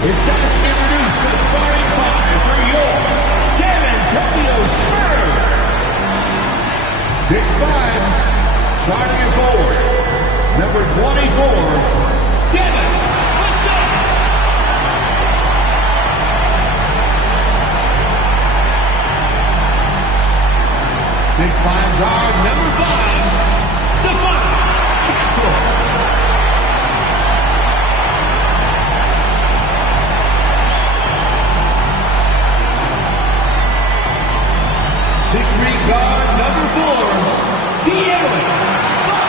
It's time to introduce the starting five for your San Antonio Spurs. 6'5", starting at forward, number 24, Devin Vassell. 6'5" guard, number 5, Stephon Castle. 6'3" guard, number 4, De'Aaron Fox.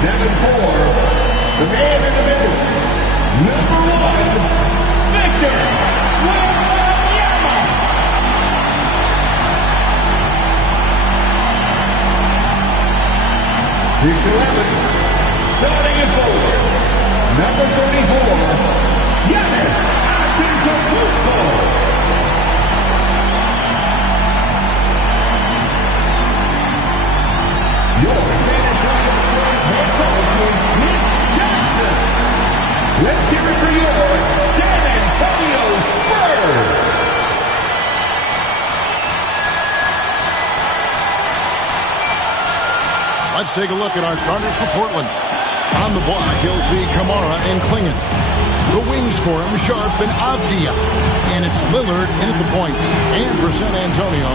7'4", the man in the middle, number 1, Victor Wembanyama. 6'11", starting at forward, number 34, Giannis Antetokounmpo. Your San Antonio Spurs head coach is Nick Johnson. Let's hear it for your San Antonio Spurs. Let's take a look at our starters for Portland. On the block, you'll see Kamara and Klingon. The wings for him, Sharp and Avdia. And it's Lillard in at the point. And for San Antonio,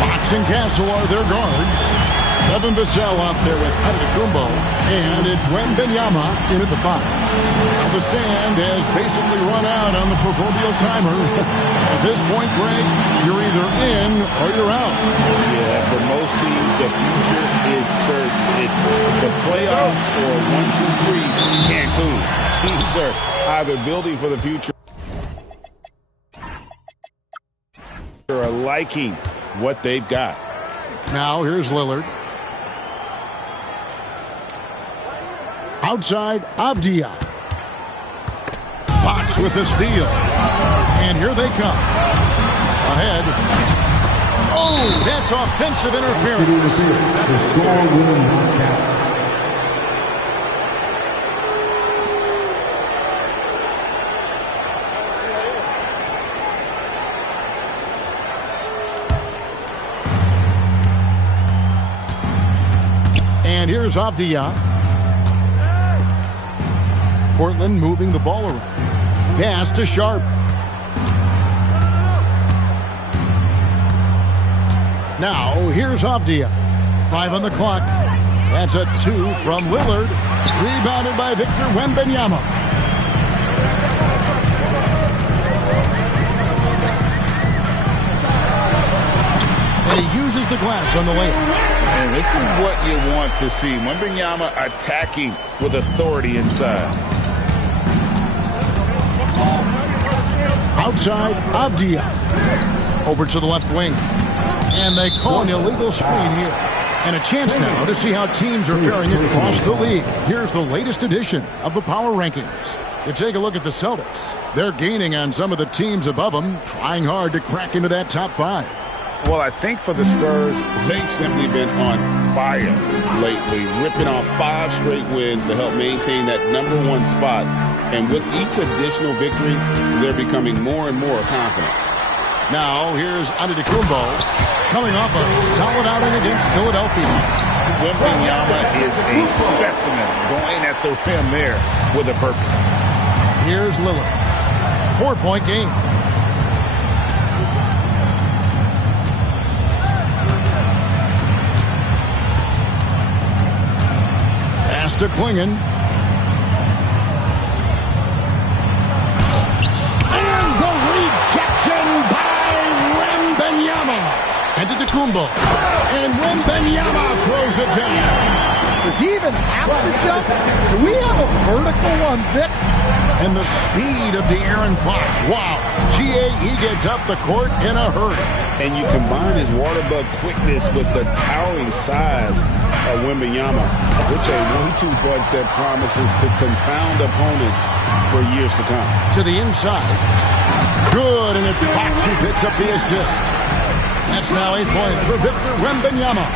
Fox and Castle are their guards. Devin Vassell out there with Antetokounmpo. And it's Wembanyama in at the 5. Now the sand has basically run out on the proverbial timer. At this point, Greg, you're either in or you're out. Yeah, for most teams, the future is certain. It's the playoffs or 1, 2, 3, Cancun. Teams are either building for the future or are liking what they've got. Now here's Lillard. Outside, Avdia. Fox with the steal. And here they come. Ahead. Oh, that's offensive interference. That's a score-winning knockout. And here's Avdia. Portland moving the ball around. Pass to Sharp. Now, here's Avdia. 5 on the clock. That's a 2 from Lillard. Rebounded by Victor Wembanyama. And he uses the glass on the layup. And this is what you want to see. Wembanyama attacking with authority inside. Outside, Avdia. Over to the left wing. And they call an illegal screen here. And a chance now to see how teams are faring across the league. Here's the latest edition of the Power Rankings. You take a look at the Celtics. They're gaining on some of the teams above them, trying hard to crack into that top 5. Well, I think for the Spurs, they've simply been on fire lately, ripping off 5 straight wins to help maintain that #1 spot. And with each additional victory, they're becoming more and more confident. Now, here's Antetokounmpo coming off a solid outing against Philadelphia. Wembanyama is a specimen going at the rim there with a purpose. Here's Lillard. 4-point game. Pass to Klingon. And the rejection by Wembanyama. Antetokounmpo. And Wembanyama throws it down. Does he even have to jump? Do we have a vertical on Vic? And the speed of De'Aaron Fox. Wow. He gets up the court in a hurry. And you combine his water bug quickness with the towering size of Wembanyama. It's a 1-2 punch that promises to confound opponents for years to come. To the inside. Good, and it's Fox who picks up the assist. That's now 8 points for Victor Wembanyama.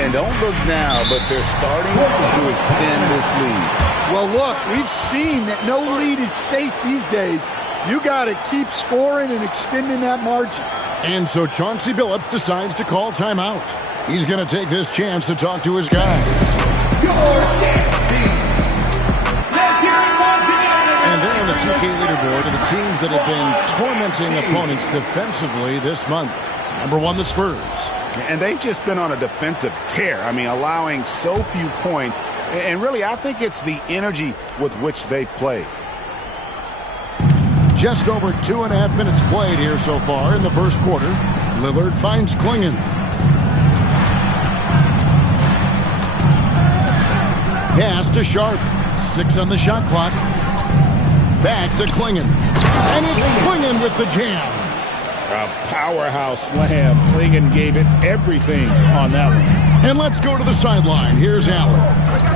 And don't look now, but they're starting to extend this lead. Well, look, we've seen that no lead is safe these days. You got to keep scoring and extending that margin. And so Chauncey Billups decides to call timeout. He's going to take this chance to talk to his guys. And they're on the 2K leaderboard of the teams that have been tormenting opponents defensively this month. Number 1, the Spurs. And they've just been on a defensive tear. I mean, allowing so few points. And really, I think it's the energy with which they've played. Just over 2.5 minutes played here so far in the first quarter. Lillard finds Clingan. Pass to Sharp. 6 on the shot clock. Back to Clingan. And it's Clingan with the jam. A powerhouse slam. Clingan gave it everything on that one. And let's go to the sideline. Here's Allen.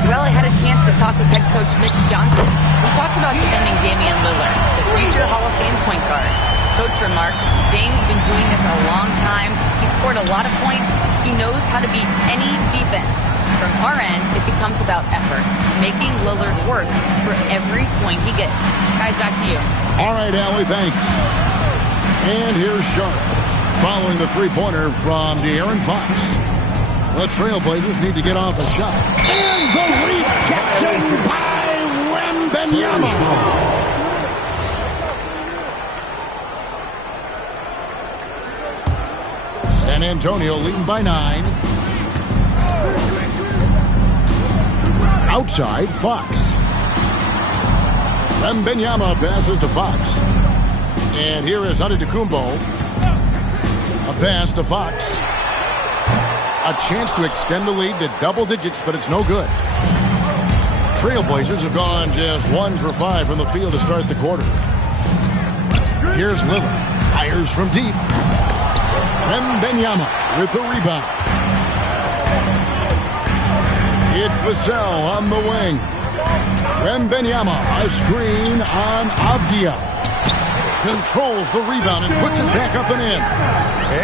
Well, I had a chance to talk with head coach Mitch Johnson. We talked about defending Damian Lillard, the future Hall of Fame point guard. Coach remarked, Dame's been doing this a long time. He scored a lot of points. He knows how to beat any defense. From our end, it becomes about effort, making Lillard work for every point he gets. Guys, back to you. All right, Allie, thanks. And here's Sharp, following the three-pointer from De'Aaron Fox. The Trailblazers need to get off a shot. And the rejection by Wembanyama. San Antonio leading by 9. Outside, Fox. Wembanyama passes to Fox. And here is Antetokounmpo. A pass to Fox. A chance to extend the lead to double digits, but it's no good. Trailblazers have gone just 1 for 5 from the field to start the quarter. Here's Lillard. Fires from deep. Wembanyama with the rebound. It's Vassell on the wing. Wembanyama, a screen on Avdia. Controls the rebound and puts it back up and in.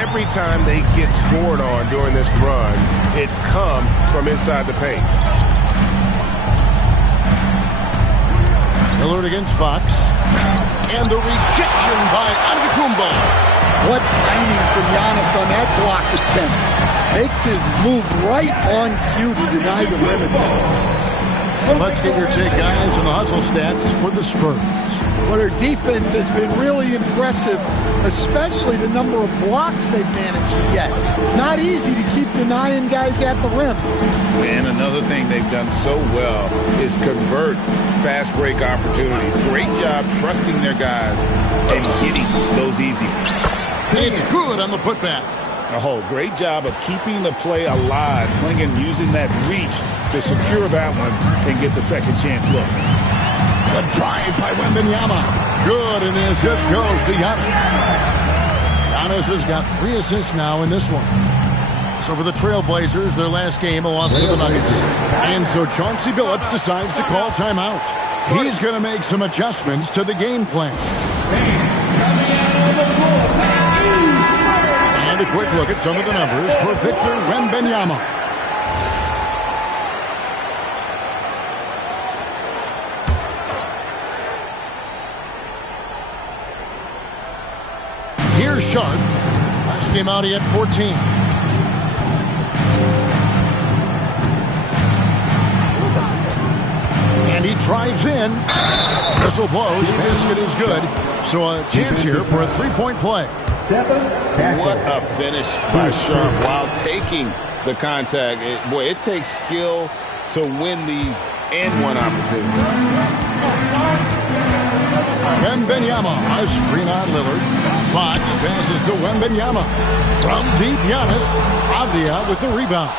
Every time they get scored on during this run, it's come from inside the paint. Lillard against Fox. And the rejection by Antetokounmpo. What timing from Giannis on that block attempt. Makes his move right on cue to deny the rim attempt. And let's get your take, guys, on the hustle stats for the Spurs. Well, their defense has been really impressive, especially the number of blocks they've managed to get. It's not easy to keep denying guys at the rim. And another thing they've done so well is convert fast break opportunities. Great job trusting their guys and getting those easy. It's good on the putback. Oh, great job of keeping the play alive. Clingan using that reach to secure that one and get the second chance look. The drive by Wembanyama. Good, and the assist goes to Giannis. Giannis has got 3 assists now in this one. So for the Trailblazers, their last game, a loss to the Nuggets. And so Chauncey Billups decides to call timeout. He's going to make some adjustments to the game plan. And a quick look at some of the numbers for Victor Wembanyama. Here's Sharp. Last game out, he had 14. And he drives in. Whistle blows. Basket is good. So a chance here for a three-point play. What a finish by Sharp while taking the contact. It takes skill to win these and-one opportunities. Wembanyama, a screen on Lillard. Fox passes to Wembanyama. From deep, Giannis. Avdia with the rebound.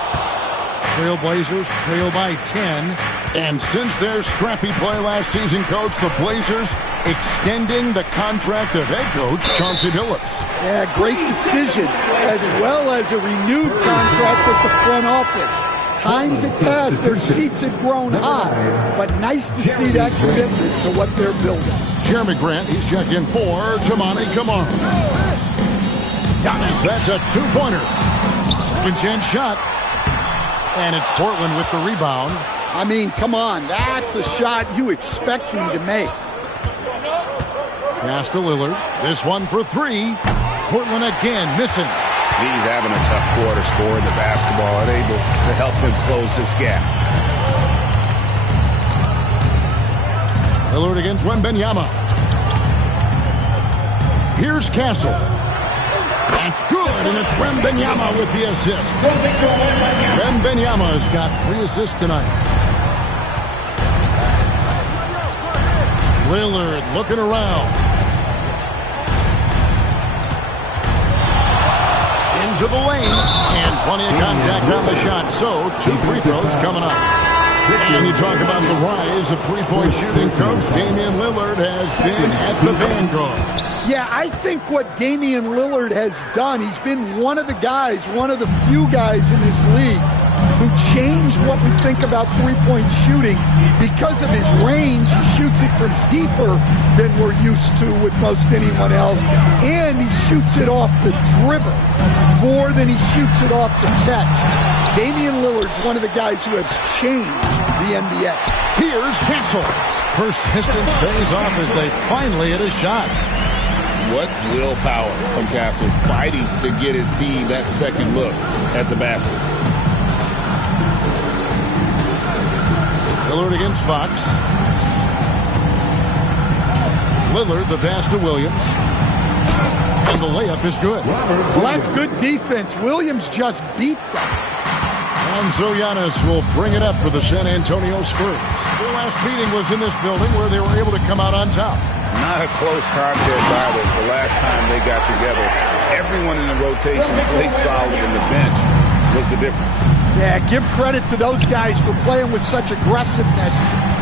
Trailblazers trail by 10. And since their scrappy play last season, Coach, the Blazers extending the contract of head coach Chauncey Billups. Yeah, great decision, as well as a renewed contract with the front office. Times had passed, their seats had grown hot, but nice to see that commitment to what they're building. Jeremy Grant, he's checked in for Toumani Camara. Giannis, that's a two-pointer. Second chance shot. And it's Portland with the rebound. I mean, come on. That's a shot you expect him to make. Pass to Lillard. This one for three. Portland again missing. He's having a tough quarter scoring the basketball, unable to help them close this gap. Lillard against Wembanyama. Here's Castle. That's good, and it's Wembanyama with the assist. Wembanyama's got 3 assists tonight. Lillard looking around. Into the lane, and plenty of contact on the shot, so 2 free throws coming up. And you talk about the rise of three-point shooting, Coach. Damian Lillard has been at the vanguard. Yeah, I think what Damian Lillard has done, he's been one of the guys, one of the few guys in this league who changed what we think about three-point shooting because of his range. He shoots it from deeper than we're used to with most anyone else, and he shoots it off the dribble more than he shoots it off the catch. Damian Lillard's one of the guys who have changed the NBA. Here's Castle. Persistence pays off as they finally hit a shot. What willpower from Castle, fighting to get his team that second look at the basket. Lillard against Fox. Lillard, the pass to Williams. And the layup is good. Well, that's good defense. Williams just beat them. And so Giannis will bring it up for the San Antonio Spurs. Their last meeting was in this building where they were able to come out on top. Not a close contest either. The last time they got together, everyone in the rotation played solid, and the bench was the difference. Yeah, give credit to those guys for playing with such aggressiveness.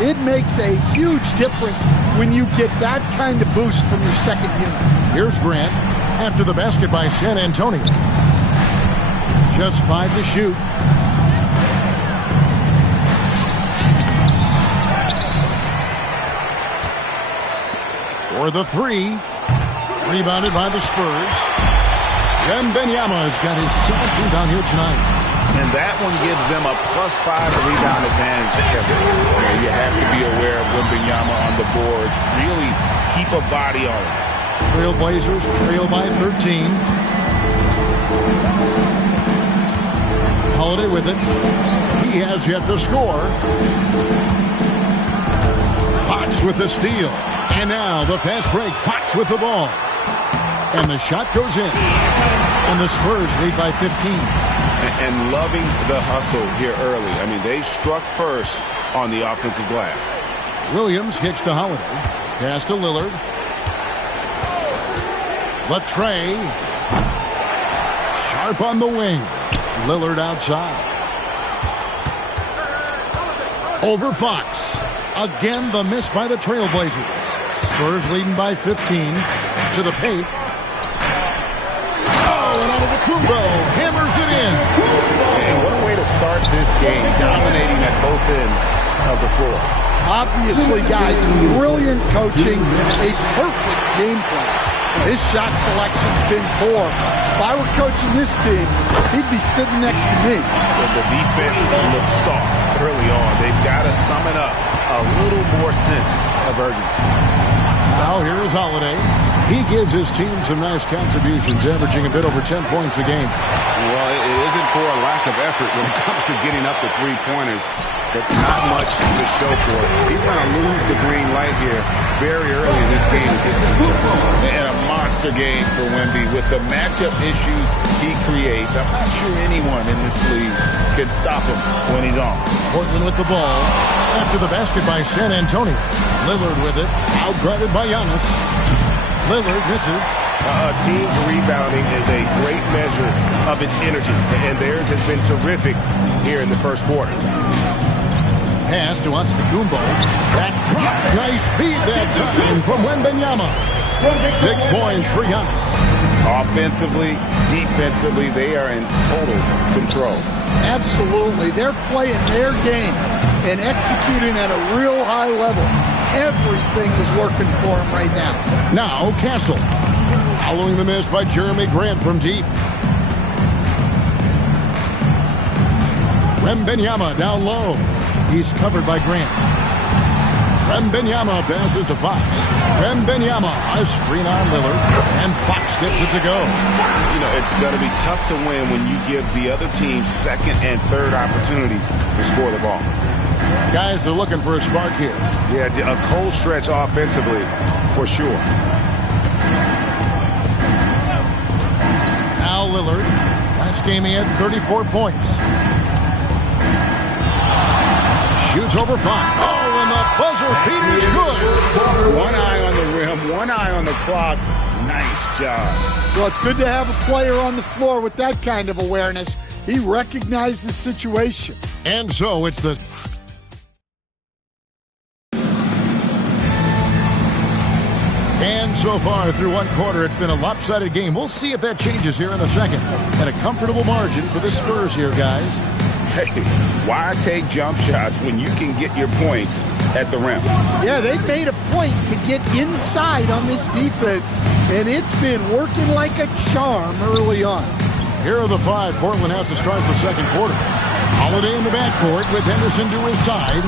It makes a huge difference when you get that kind of boost from your second unit. Here's Grant after the basket by San Antonio. Just 5 to shoot. For the three. Rebounded by the Spurs. Wembanyama's got his 7th rebound here tonight. And that one gives them a +5 rebound advantage, Kevin. You have to be aware of Wembanyama on the boards. Really keep a body on it. Trailblazers trail by 13. Holiday with it. He has yet to score. Fox with the steal. And now the fast break. Fox with the ball. And the shot goes in. And the Spurs lead by 15. And loving the hustle here early. I mean, they struck first on the offensive glass. Williams kicks to Holiday. Pass to Lillard. Latrey. Sharp on the wing. Lillard outside. Over Fox. Again, the miss by the Trailblazers. Spurs leading by 15. To the paint. Oh, and out of the Kumbo. Hammers it in. And what a way to start this game. Dominating at both ends of the floor. Obviously, guys, brilliant coaching. A perfect game plan. His shot selection's been poor. If I were coaching this team, he'd be sitting next to me. The defense looks soft early on. They've got to sum it up. A little more sense of urgency. Now here is Holiday. He gives his team some nice contributions, averaging a bit over 10 points a game. Well, it isn't for a lack of effort when it comes to getting up the three-pointers, but not much to show for it. He's going to lose the green light here very early in this game. And a monster game for Wemby with the matchup issues he creates. I'm not sure anyone in this league can stop him when he's on. Portland with the ball. After the basket by San Antonio. Lillard with it. Outguarded by Giannis. Lillard misses. A team's rebounding is a great measure of its energy, and theirs has been terrific here in the first quarter. Pass to Antetokounmpo. That drops. Nice feed that time from Wembanyama. 6 points for Giannis. Offensively, defensively, they are in total control. Absolutely. They're playing their game and executing at a real high level. Everything is working for them right now. Now Castle. Following the miss by Jeremy Grant from deep. Wembanyama down low. He's covered by Grant. Wembanyama passes to Fox. Wembanyama, a screen on Lillard, and Fox gets it to go. You know, it's going to be tough to win when you give the other team second and third opportunities to score the ball. Guys are looking for a spark here. Yeah, a cold stretch offensively, for sure. Now Lillard. Last game he had 34 points. Shoots over Fox. Oh, and the buzzer beater's good. One eye on the rim, one eye on the clock. Nice job. Well, it's good to have a player on the floor with that kind of awareness. He recognized the situation. And so it's the... And so far through one quarter, it's been a lopsided game. We'll see if that changes here in the second. And a comfortable margin for the Spurs here, guys. Hey, why take jump shots when you can get your points at the rim? Yeah, they made a point to get inside on this defense, and it's been working like a charm early on. Here are the five Portland has to start the second quarter. Holiday in the backcourt with Henderson to his side.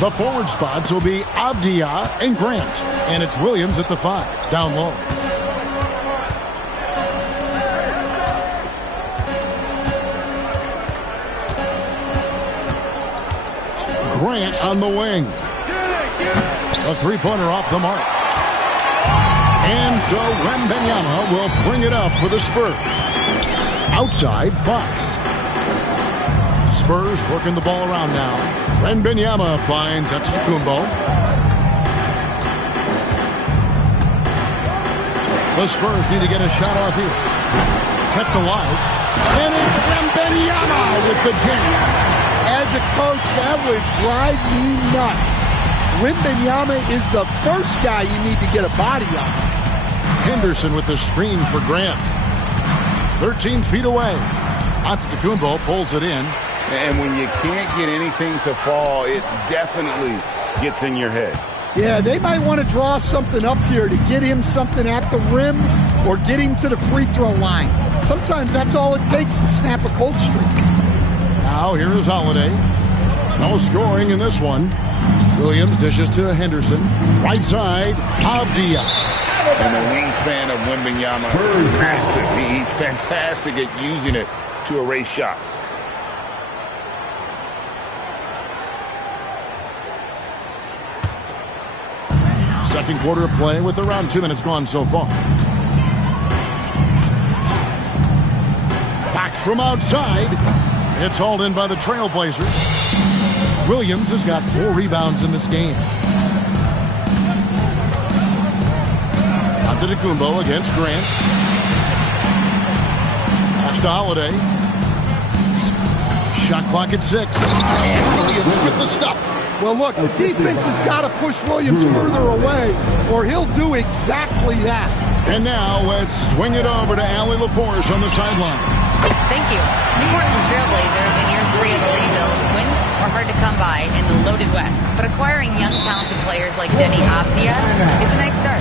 The forward spots will be Avdia and Grant. And it's Williams at the 5, down low. Grant on the wing. A three-pointer off the mark. And so Wembanyama will bring it up for the Spurs. Outside, Fox. Spurs working the ball around now. Wembanyama finds Antetokounmpo. The Spurs need to get a shot off here. Kept alive. And it's Wembanyama with the jam. As a coach, that would drive me nuts. Wembanyama is the first guy you need to get a body on. Henderson with the screen for Grant. 13 feet away. Antetokounmpo pulls it in. And when you can't get anything to fall, it definitely gets in your head. Yeah, they might want to draw something up here to get him something at the rim or get him to the free throw line. Sometimes that's all it takes to snap a cold streak. Now here is Holiday. No scoring in this one. Williams dishes to Henderson. Right side, Avdia. And the wingspan of Wembanyama is massive. He's fantastic at using it to erase shots. Second quarter of play with around 2 minutes gone so far. Back from outside. It's hauled in by the Trailblazers. Williams has got 4 rebounds in this game. Antetokounmpo against Grant. Pass to Holiday. Shot clock at 6. And Williams with the stuff. Well, look, the defense has got to push Williams further away, or he'll do exactly that. And now let's swing it over to Allie LaForce on the sideline. Thank you. The Portland Trailblazers in year 3 of a rebuild. Wins are hard to come by in the loaded West, but acquiring young, talented players like Denny Avdia is a nice start.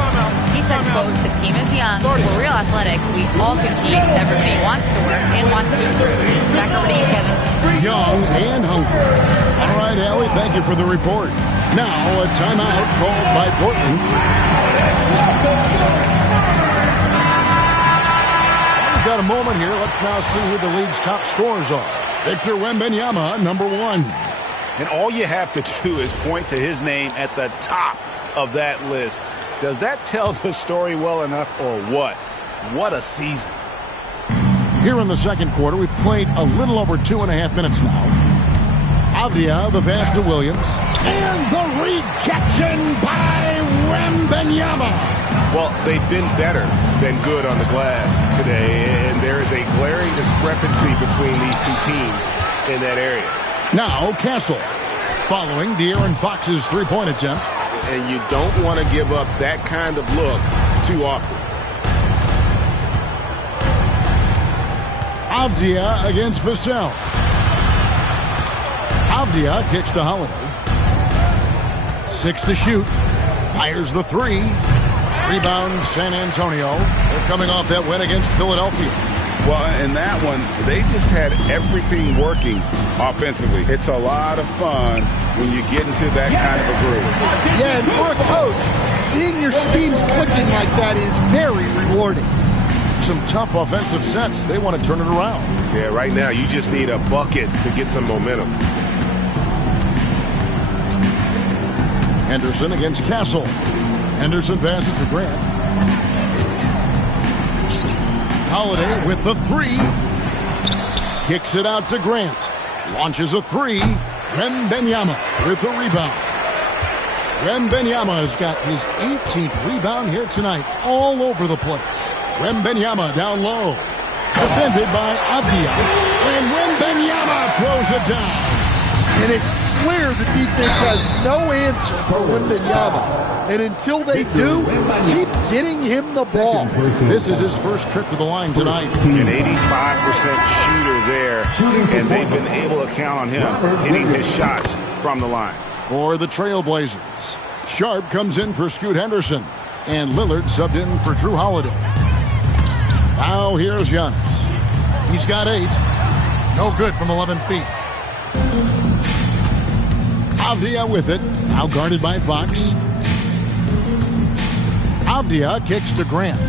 He said, quote, "The team is young, we're real athletic, we all compete, everybody wants to work and wants to improve." Back over to you, Kevin. Young and hungry. All right, Allie, thank you for the report. Now a timeout called by Portland. We've got a moment here. Let's now see who the league's top scorers are. Victor Wembanyama, number 1. And all you have to do is point to his name at the top of that list. Does that tell the story well enough or what? What a season. Here in the second quarter, we've played a little over 2.5 minutes now. Avdia, the pass to Williams. And the rejection by Wembanyama. Well, they've been better than good on the glass today, and there is a glaring discrepancy between these two teams in that area. Now, Castle, following De'Aaron Fox's three-point attempt. And you don't want to give up that kind of look too often. Avdia against Vassell. Avdia kicks to Holiday. 6 to shoot. Fires the 3. Rebound, San Antonio. They're coming off that win against Philadelphia. Well, in that one, they just had everything working offensively. It's a lot of fun when you get into that kind of a groove. Yeah, and for a coach, seeing your schemes clicking like that is very rewarding. Some tough offensive sets. They want to turn it around. Yeah, right now you just need a bucket to get some momentum. Henderson against Castle. Henderson passes to Grant. Holiday with the three. Kicks it out to Grant. Launches a three. Wembanyama with the rebound. Wembanyama has got his 18th rebound here tonight, all over the place. Wembanyama down low. Defended by Avdia. And Wembanyama throws it down. And it's clear the defense has no answer for Wembanyama. And until they do, keep getting him the ball. This is his first trip to the line tonight. An 85% shooter there, and they've been able to count on him hitting his shots from the line. For the Trailblazers, Sharp comes in for Scoot Henderson, and Lillard subbed in for Drew Holiday. Now here's Giannis. He's got 8. No good from 11 feet. Avdia with it, now guarded by Fox. Avdia kicks to Grant.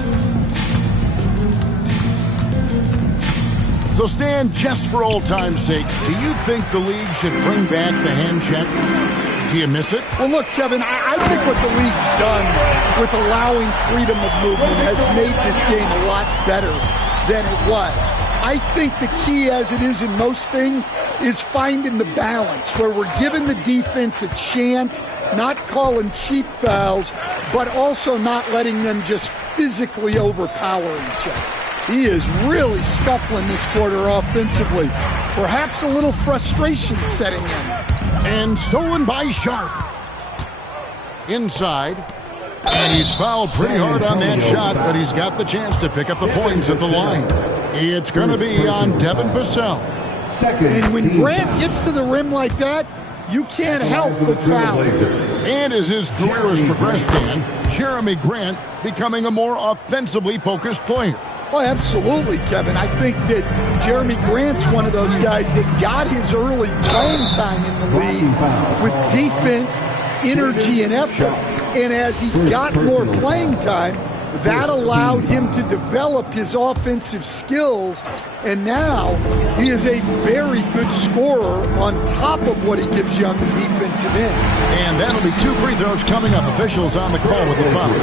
So Stan, just for old time's sake, do you think the league should bring back the hand check? Do you miss it? Well, look, Kevin, I think what the league's done with allowing freedom of movement has made this game a lot better than it was. I think the key, as it is in most things, is finding the balance where we're giving the defense a chance, not calling cheap fouls, but also not letting them just physically overpower each other. He is really scuffling this quarter offensively. Perhaps a little frustration setting in. And stolen by Sharp. Inside. And he's fouled pretty hard on that shot, but he's got the chance to pick up the points at the line. It's going to be on Devin Vassell. And when Grant gets to the rim like that, you can't help but foul. And as his career has progressed, Dan, Jeremy Grant becoming a more offensively focused player. Oh, absolutely, Kevin. I think that Jeremy Grant's one of those guys that got his early playing time in the league with defense, energy, and effort. And as he got more playing time, that allowed him to develop his offensive skills. And now he is a very good scorer on top of what he gives you on the defensive end. And that'll be 2 free throws coming up. Officials on the call with the foul.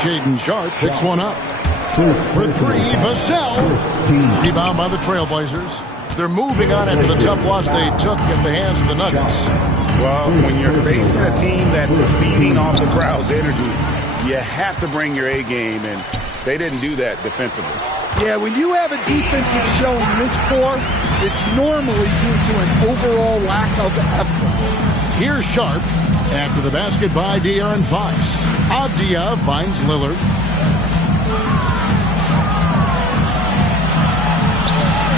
Shaedon Sharp picks one up. For 3, Vassell. Rebound by the Trailblazers. They're moving on after the tough loss they took at the hands of the Nuggets. Well, when you're facing a team that's feeding off the crowd's energy, you have to bring your A game, and they didn't do that defensively. Yeah, when you have a defensive showing this poor, it's normally due to an overall lack of effort. Here's Sharp after the basket by De'Aaron Fox. Avdia finds Lillard.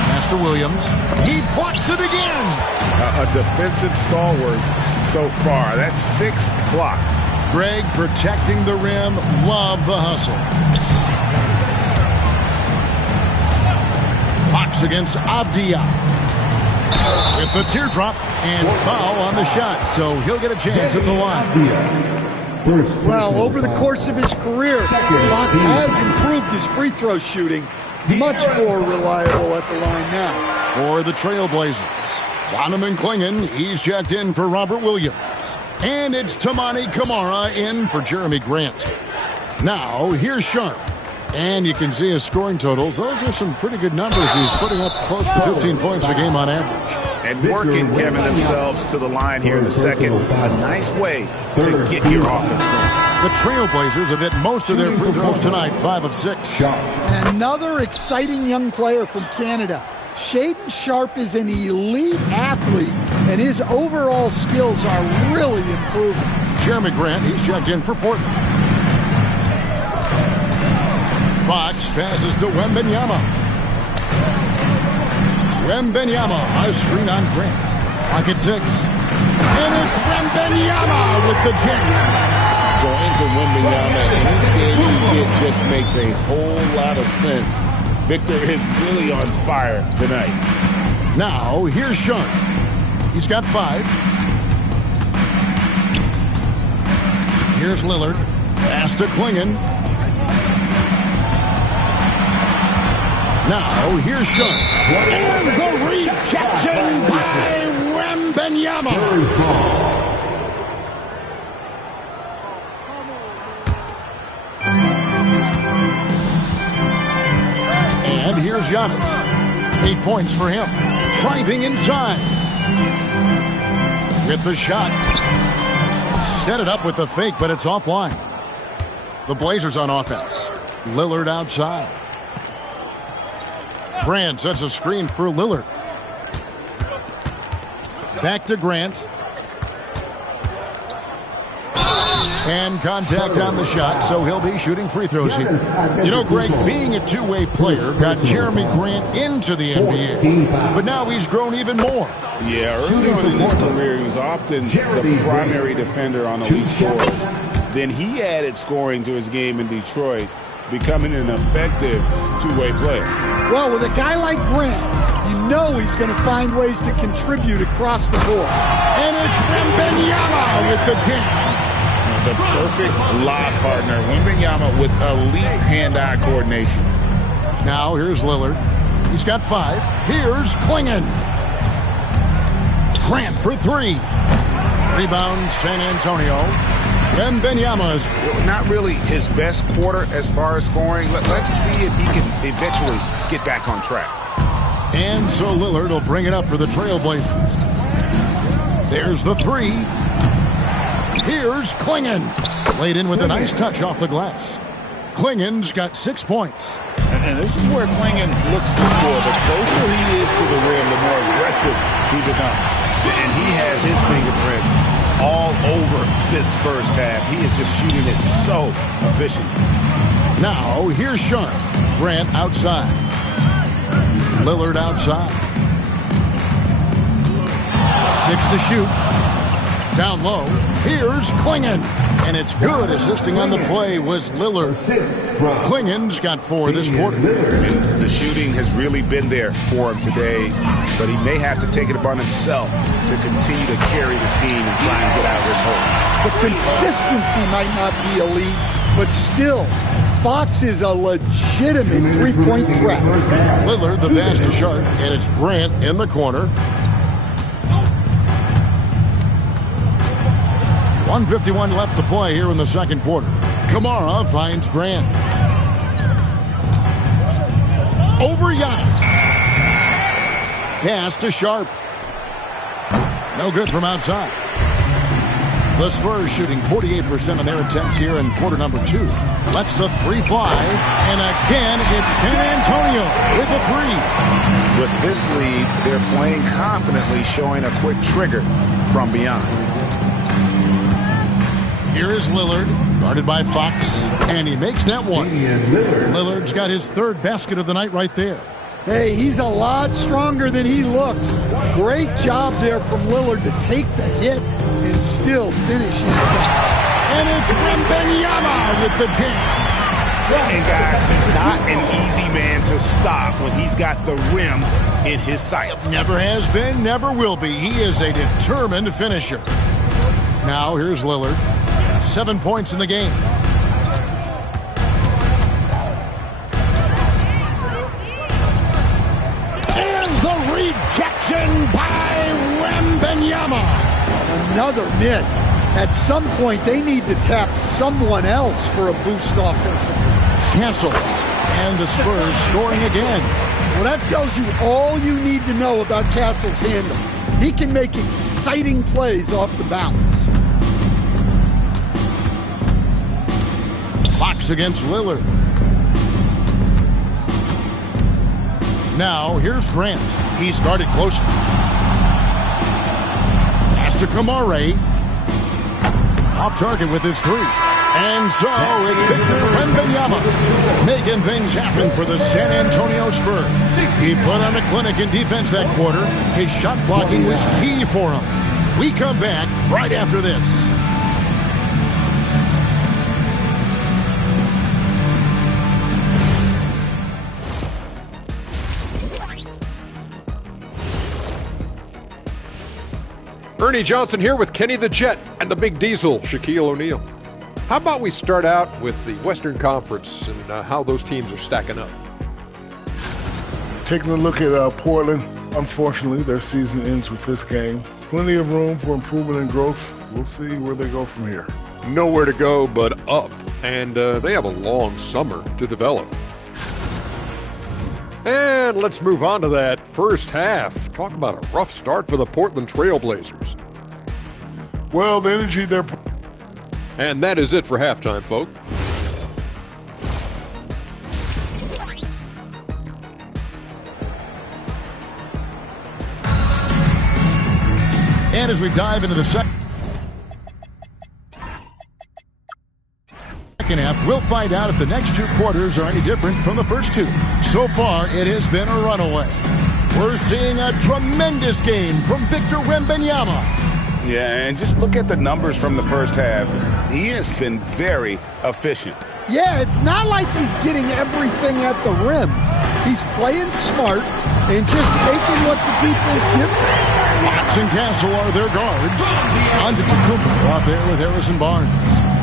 Master Williams. He blocks it again. A defensive stalwart so far. That's 6 blocks. Greg protecting the rim. Love the hustle. Fox against Avdia. With the teardrop and foul on the shot. So he'll get a chance at the line. Well, over the course of his career, Fox has improved his free throw shooting. Much more reliable at the line now. For the Trailblazers, Donovan Clingan, he's checked in for Robert Williams. And it's Toumani Camara in for Jeremy Grant. Now, here's Sharp. And you can see his scoring totals. Those are some pretty good numbers. He's putting up close to 15 points a game on average. And working, Kevin, themselves to the line here in the second. A nice way to get your offense going. The Trailblazers have hit most of their free throws tonight, 5 of 6. And another exciting young player from Canada. Shaedon Sharp is an elite athlete, and his overall skills are really improving. Jeremy Grant, he's checked in for Portland. Fox passes to Wembanyama. Wembanyama, a screen on Grant. Pocket 6. And it's Wembanyama with the jam. going to Wembanyama, any chance you get just makes a whole lot of sense. Victor is really on fire tonight. Now, here's Sharp. He's got 5. Here's Lillard. Pass to Klingon. Now, here's Sharp. And the rejection by Wembanyama. And here's Giannis. 8 points for him. Driving inside. With the shot. Set it up with the fake, but it's offline. The Blazers on offense. Lillard outside. Grant sets a screen for Lillard. Back to Grant. And contact on the shot, so he'll be shooting free throws here. You know, Greg, being a two-way player got Jeremy Grant into the NBA, but now he's grown even more. Yeah, early on in his career, he was often the primary defender on elite scorers. Then he added scoring to his game in Detroit, becoming an effective two-way player. Well, with a guy like Grant, you know he's going to find ways to contribute across the board. And it's Wembanyama with the jam. The perfect lob partner, Wembanyama with elite hand-eye coordination. Now here's Lillard. He's got 5. Here's Klingon. Grant for 3. Rebound, San Antonio. Wembanyama's not really his best quarter as far as scoring. Let's see if he can eventually get back on track. And so Lillard will bring it up for the Trailblazers. There's the 3. Here's Klingon. Laid in with a nice touch off the glass. Klingon's got 6 points. And this is where Klingon looks to score. The closer he is to the rim, the more aggressive he becomes. And he has his fingerprints all over this first half. He is just shooting it so efficient. Now, here's Sharp. Grant outside. Lillard outside. 6 to shoot. Down low. Here's Klingon. And it's good. Assisting on the play was Lillard. Klingon's got 4 this quarter. And the shooting has really been there for him today, but he may have to take it upon himself to continue to carry this team and try and get out of this hole. The consistency might not be elite, but still, Fox is a legitimate three-point threat. Lillard, the pass to Sharp, and it's Grant in the corner. 1:51 left to play here in the second quarter. Kamara finds Grant. Over Giannis. Pass to Sharp. No good from outside. The Spurs shooting 48% of their attempts here in quarter number 2. Lets the 3 fly. And again, it's San Antonio with a 3. With this lead, they're playing confidently, showing a quick trigger from beyond. Here is Lillard, guarded by Fox, and he makes that one. Lillard's got his 3rd basket of the night right there. Hey, he's a lot stronger than he looks. Great job there from Lillard to take the hit and still finish inside. And it's Wembanyama with the jam. And guys, he's not an easy man to stop when he's got the rim in his sights. Never has been, never will be. He is a determined finisher. Now here's Lillard. 7 points in the game. And the rejection by Wembanyama. Another miss. At some point, they need to tap someone else for a boost offensively. Castle. And the Spurs scoring again. Well, that tells you all you need to know about Castle's handle. He can make exciting plays off the bounce. Fox against Lillard. Now, here's Grant. He's guarded closely. Pass to Kamara. Off target with his 3. And so it's Victor Wembanyama making things happen for the San Antonio Spurs. He put on a clinic in defense that quarter. His shot blocking was key for him. We come back right after this. Ernie Johnson here with Kenny the Jet and the Big Diesel, Shaquille O'Neal. How about we start out with the Western Conference and how those teams are stacking up? Taking a look at Portland, unfortunately, their season ends with this game. Plenty of room for improvement and growth. We'll see where they go from here. Nowhere to go but up, and they have a long summer to develop. And let's move on to that first half. Talk about a rough start for the Portland Trail Blazers. Well, the energy they're... And that is it for halftime, folks. And as we dive into the second half, we'll find out if the next two quarters are any different from the first two. So far, it has been a runaway. We're seeing a tremendous game from Victor Wembanyama. Yeah, and just look at the numbers from the first half. He has been very efficient. Yeah, it's not like he's getting everything at the rim. He's playing smart and just taking what the defense gives him. Fox and Castle are their guards. Antetokounmpo out there with Harrison Barnes.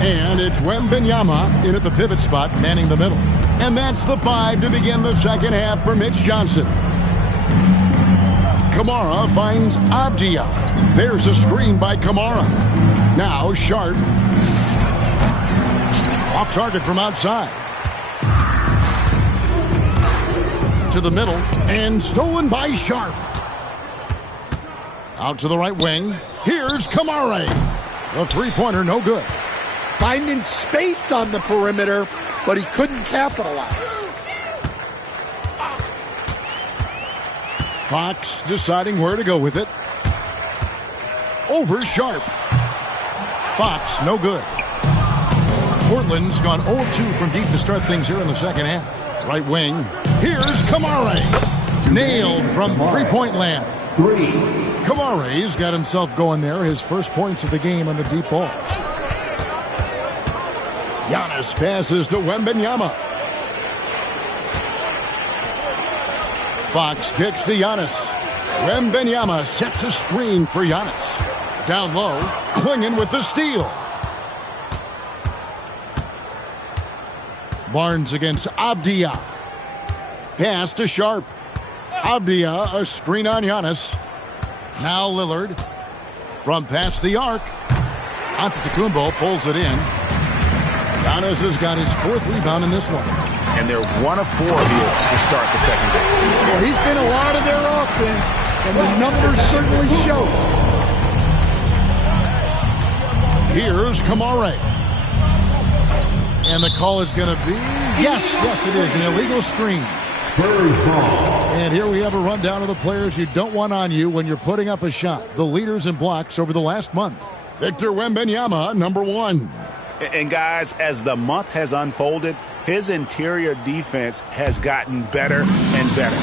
And it's Wembanyama in at the pivot spot, manning the middle. And that's the 5 to begin the second half for Mitch Johnson. Kamara finds Avdia. There's a screen by Kamara. Now Sharp. Off target from outside. To the middle. And stolen by Sharp. Out to the right wing. Here's Kamara. The three-pointer no good. Finding space on the perimeter, but he couldn't capitalize. Fox deciding where to go with it. Over Sharp. Fox, no good. Portland's gone 0-2 from deep to start things here in the second half. Right wing. Here's Kamara. Nailed from three-point land. Kamara's got himself going there. His first points of the game on the deep ball. Giannis passes to Wembanyama. Fox kicks to Giannis. Wembanyama sets a screen for Giannis. Down low, Klingon with the steal. Barnes against Avdia. Pass to Sharp. Avdia, a screen on Giannis. Now Lillard. From past the arc. Antetokounmpo pulls it in. Giannis has got his fourth rebound in this one. And they're 1 of 4 here to start the second half. Well, he's been a lot of their offense, and the numbers certainly show. Here's Kamara. And the call is going to be... Yes, it is. An illegal screen. And here we have a rundown of the players you don't want on you when you're putting up a shot. The leaders in blocks over the last month. Victor Wembanyama, number 1. And guys, as the month has unfolded, his interior defense has gotten better and better.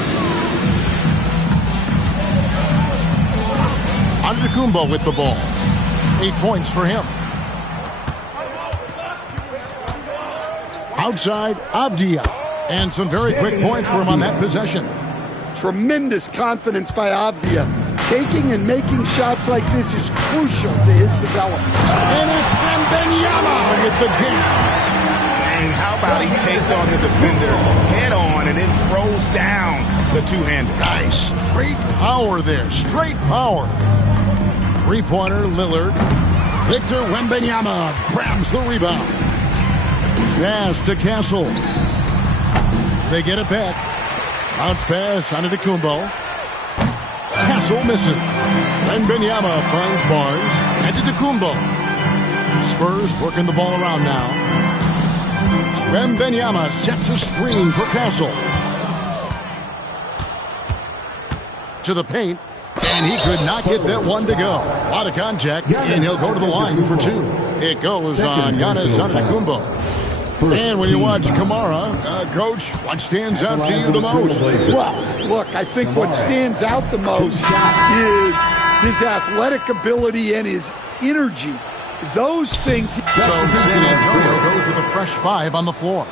Antetokounmpo with the ball. 8 points for him. Outside, Avdia. And some very quick points for him on that possession. Tremendous confidence by Avdia. Taking and making shots like this is crucial to his development. And it's Wembanyama with the jam. And how about he takes on the defender head on and then throws down the two-hander. Nice. Straight power there. Straight power. Three-pointer, Lillard. Victor Wembanyama grabs the rebound. Pass to Castle. They get it back. Bounce pass Antetokounmpo. Castle misses. Wembanyama finds Barnes. Antetokounmpo. Spurs working the ball around now. Wembanyama sets a screen for Castle. To the paint. And he could not get that one to go. A lot of contact. And he'll go to the line for 2. It goes on Giannis Antetokounmpo. And when you watch Kamara, Coach, what stands out to you the most? Well, look, I think what stands out the most is his athletic ability and his energy. Those things... So San Antonio goes with a fresh 5 on the floor.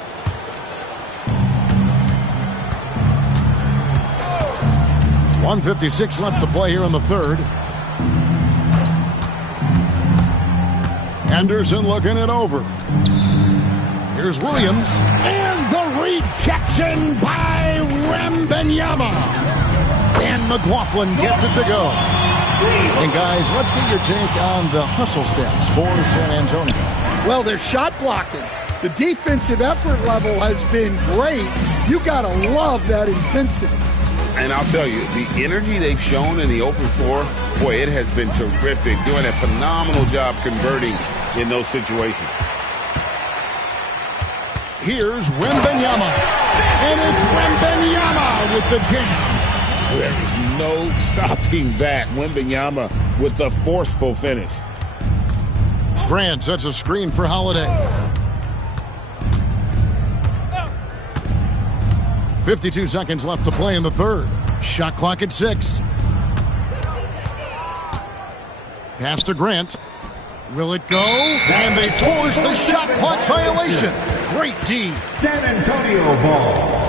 .156 left to play here in the third. Henderson looking it over. Here's Williams. And the rejection by Wembanyama. And McLaughlin gets it to go. And guys, let's get your take on the hustle stats for San Antonio. Well, they're shot blocking. The defensive effort level has been great. You got to love that intensity. And I'll tell you, the energy they've shown in the open floor, boy, it has been terrific. Doing a phenomenal job converting in those situations. Here's Wembanyama. And it's Wembanyama with the jam. There is no stopping that. Wembanyama with the forceful finish. Grant sets a screen for Holiday. 52 seconds left to play in the third. Shot clock at 6. Pass to Grant. Will it go? And they force the shot clock violation. Great D. San Antonio ball.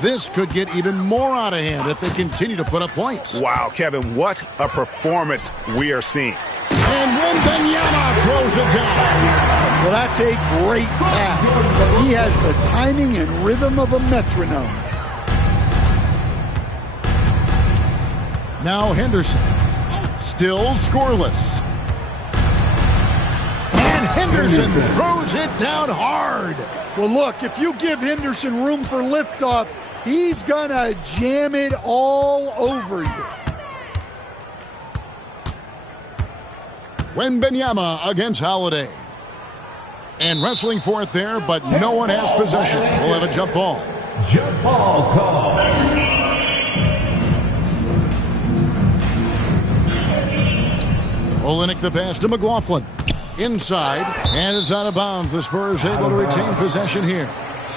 This could get even more out of hand if they continue to put up points. Wow, Kevin, what a performance we are seeing. And Wembanyama throws it down. Well, that's a great pass. He has the timing and rhythm of a metronome. Now Henderson. Still scoreless. And Henderson throws it down hard. Well, look, if you give Henderson room for liftoff, he's going to jam it all over you. Wembanyama against Holiday. And wrestling for it there, but no one has possession. We'll have a jump ball. Jump ball call. Olynyk the pass to McLaughlin. Inside, and it's out of bounds. The Spurs able to retain possession here.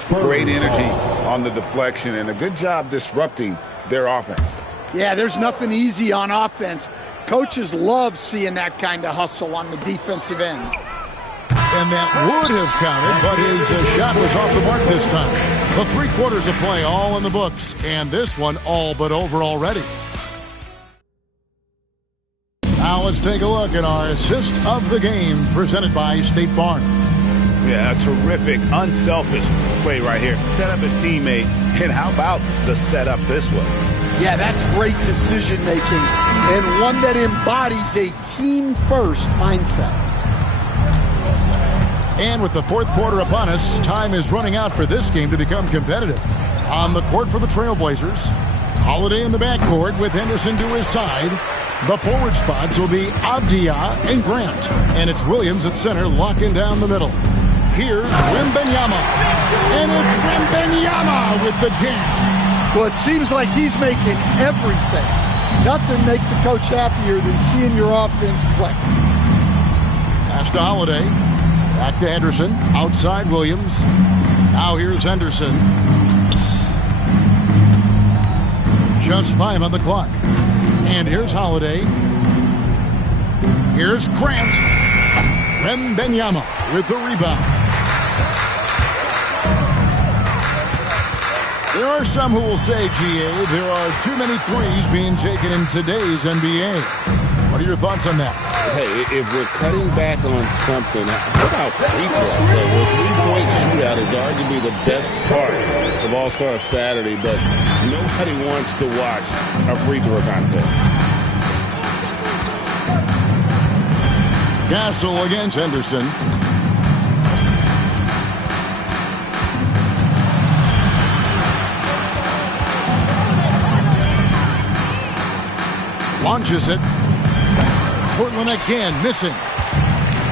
Great energy on the deflection and a good job disrupting their offense. Yeah, there's nothing easy on offense. Coaches love seeing that kind of hustle on the defensive end. And that would have counted, but his shot was off the mark this time. The 3 quarters of play all in the books, and this one all but over already. Now let's take a look at our assist of the game presented by State Farm. Yeah, a terrific, unselfish play right here. Set up his teammate, and how about the setup this was? Yeah, that's great decision making and one that embodies a team-first mindset. And with the 4th quarter upon us, time is running out for this game to become competitive. On the court for the Trailblazers, Holiday in the backcourt with Henderson to his side. The forward spots will be Avdia and Grant. And it's Williams at center locking down the middle. Here's Wembanyama. And it's Wembanyama with the jam. Well, it seems like he's making everything. Nothing makes a coach happier than seeing your offense click. Pass to Holiday. Back to Henderson. Outside Williams. Now here's Henderson. Just 5 on the clock. And here's Holiday. Here's Grant. Wembanyama with the rebound. There are some who will say, GA, there are too many threes being taken in today's NBA. What are your thoughts on that? Hey, if we're cutting back on something, how about free throw? The 3-point shootout is arguably the best part of All-Star Saturday, but nobody wants to watch a free throw contest. Castle against Henderson. Launches it. Portland again missing.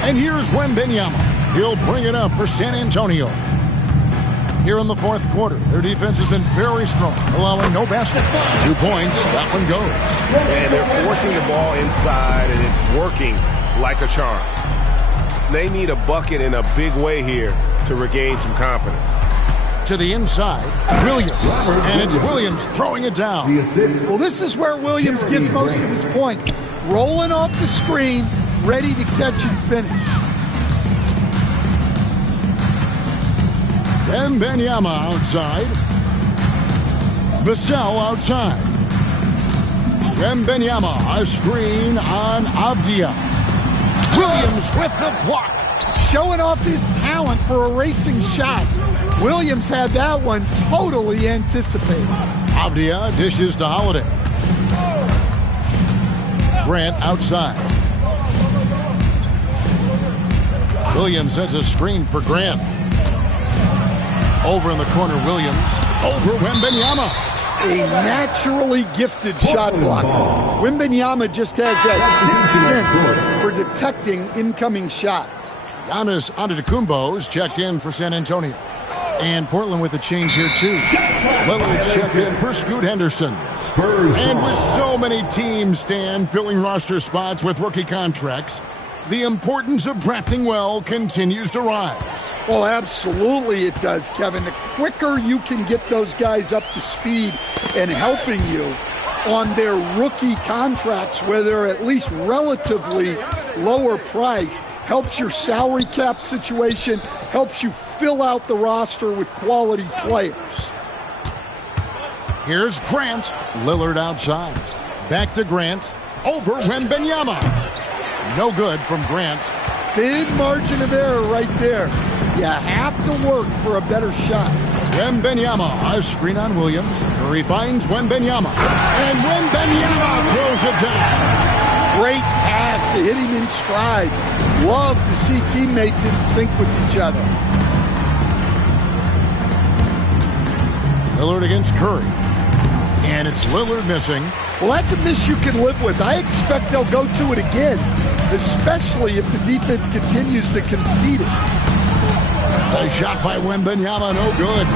And here's Wembanyama. He'll bring it up for San Antonio. Here in the 4th quarter, their defense has been very strong, allowing no baskets. 2 points, that one goes. And they're forcing the ball inside, and it's working like a charm. They need a bucket in a big way here to regain some confidence. To the inside, Williams. And it's Williams throwing it down. Well, this is where Williams gets most of his points. Rolling off the screen, ready to catch and finish. Wembanyama outside. Vassell outside. Wembanyama, a screen on Avdia. Williams with the block. Showing off his talent for erasing shots. Williams had that one totally anticipated. Avdia dishes to Holiday. Grant outside. Williams sets a screen for Grant. Over in the corner, Williams. Over Wembanyama. A naturally gifted shot blocker. Wembanyama just has that 6th sense for detecting incoming shots. Giannis Antetokounmpo's checked in for San Antonio. And Portland with a change here, too. Lillard's checked in for Scoot Henderson. And with so many teams, Stan, filling roster spots with rookie contracts, the importance of drafting well continues to rise. Well, absolutely it does, Kevin. The quicker you can get those guys up to speed and helping you on their rookie contracts, where they're at least relatively lower priced, helps your salary cap situation, helps you fill out the roster with quality players. Here's Grant. Lillard outside. Back to Grant. Over Wembanyama. No good from Grant. Big margin of error right there. You have to work for a better shot. Wembanyama, a screen on Williams. Curry finds Wembanyama. And Wembanyama throws it down. Great pass to hit him in stride. Love to see teammates in sync with each other. Lillard against Curry. And it's Lillard missing. Well, that's a miss you can live with. I expect they'll go to it again, especially if the defense continues to concede it. A shot by Wembanyama, no good.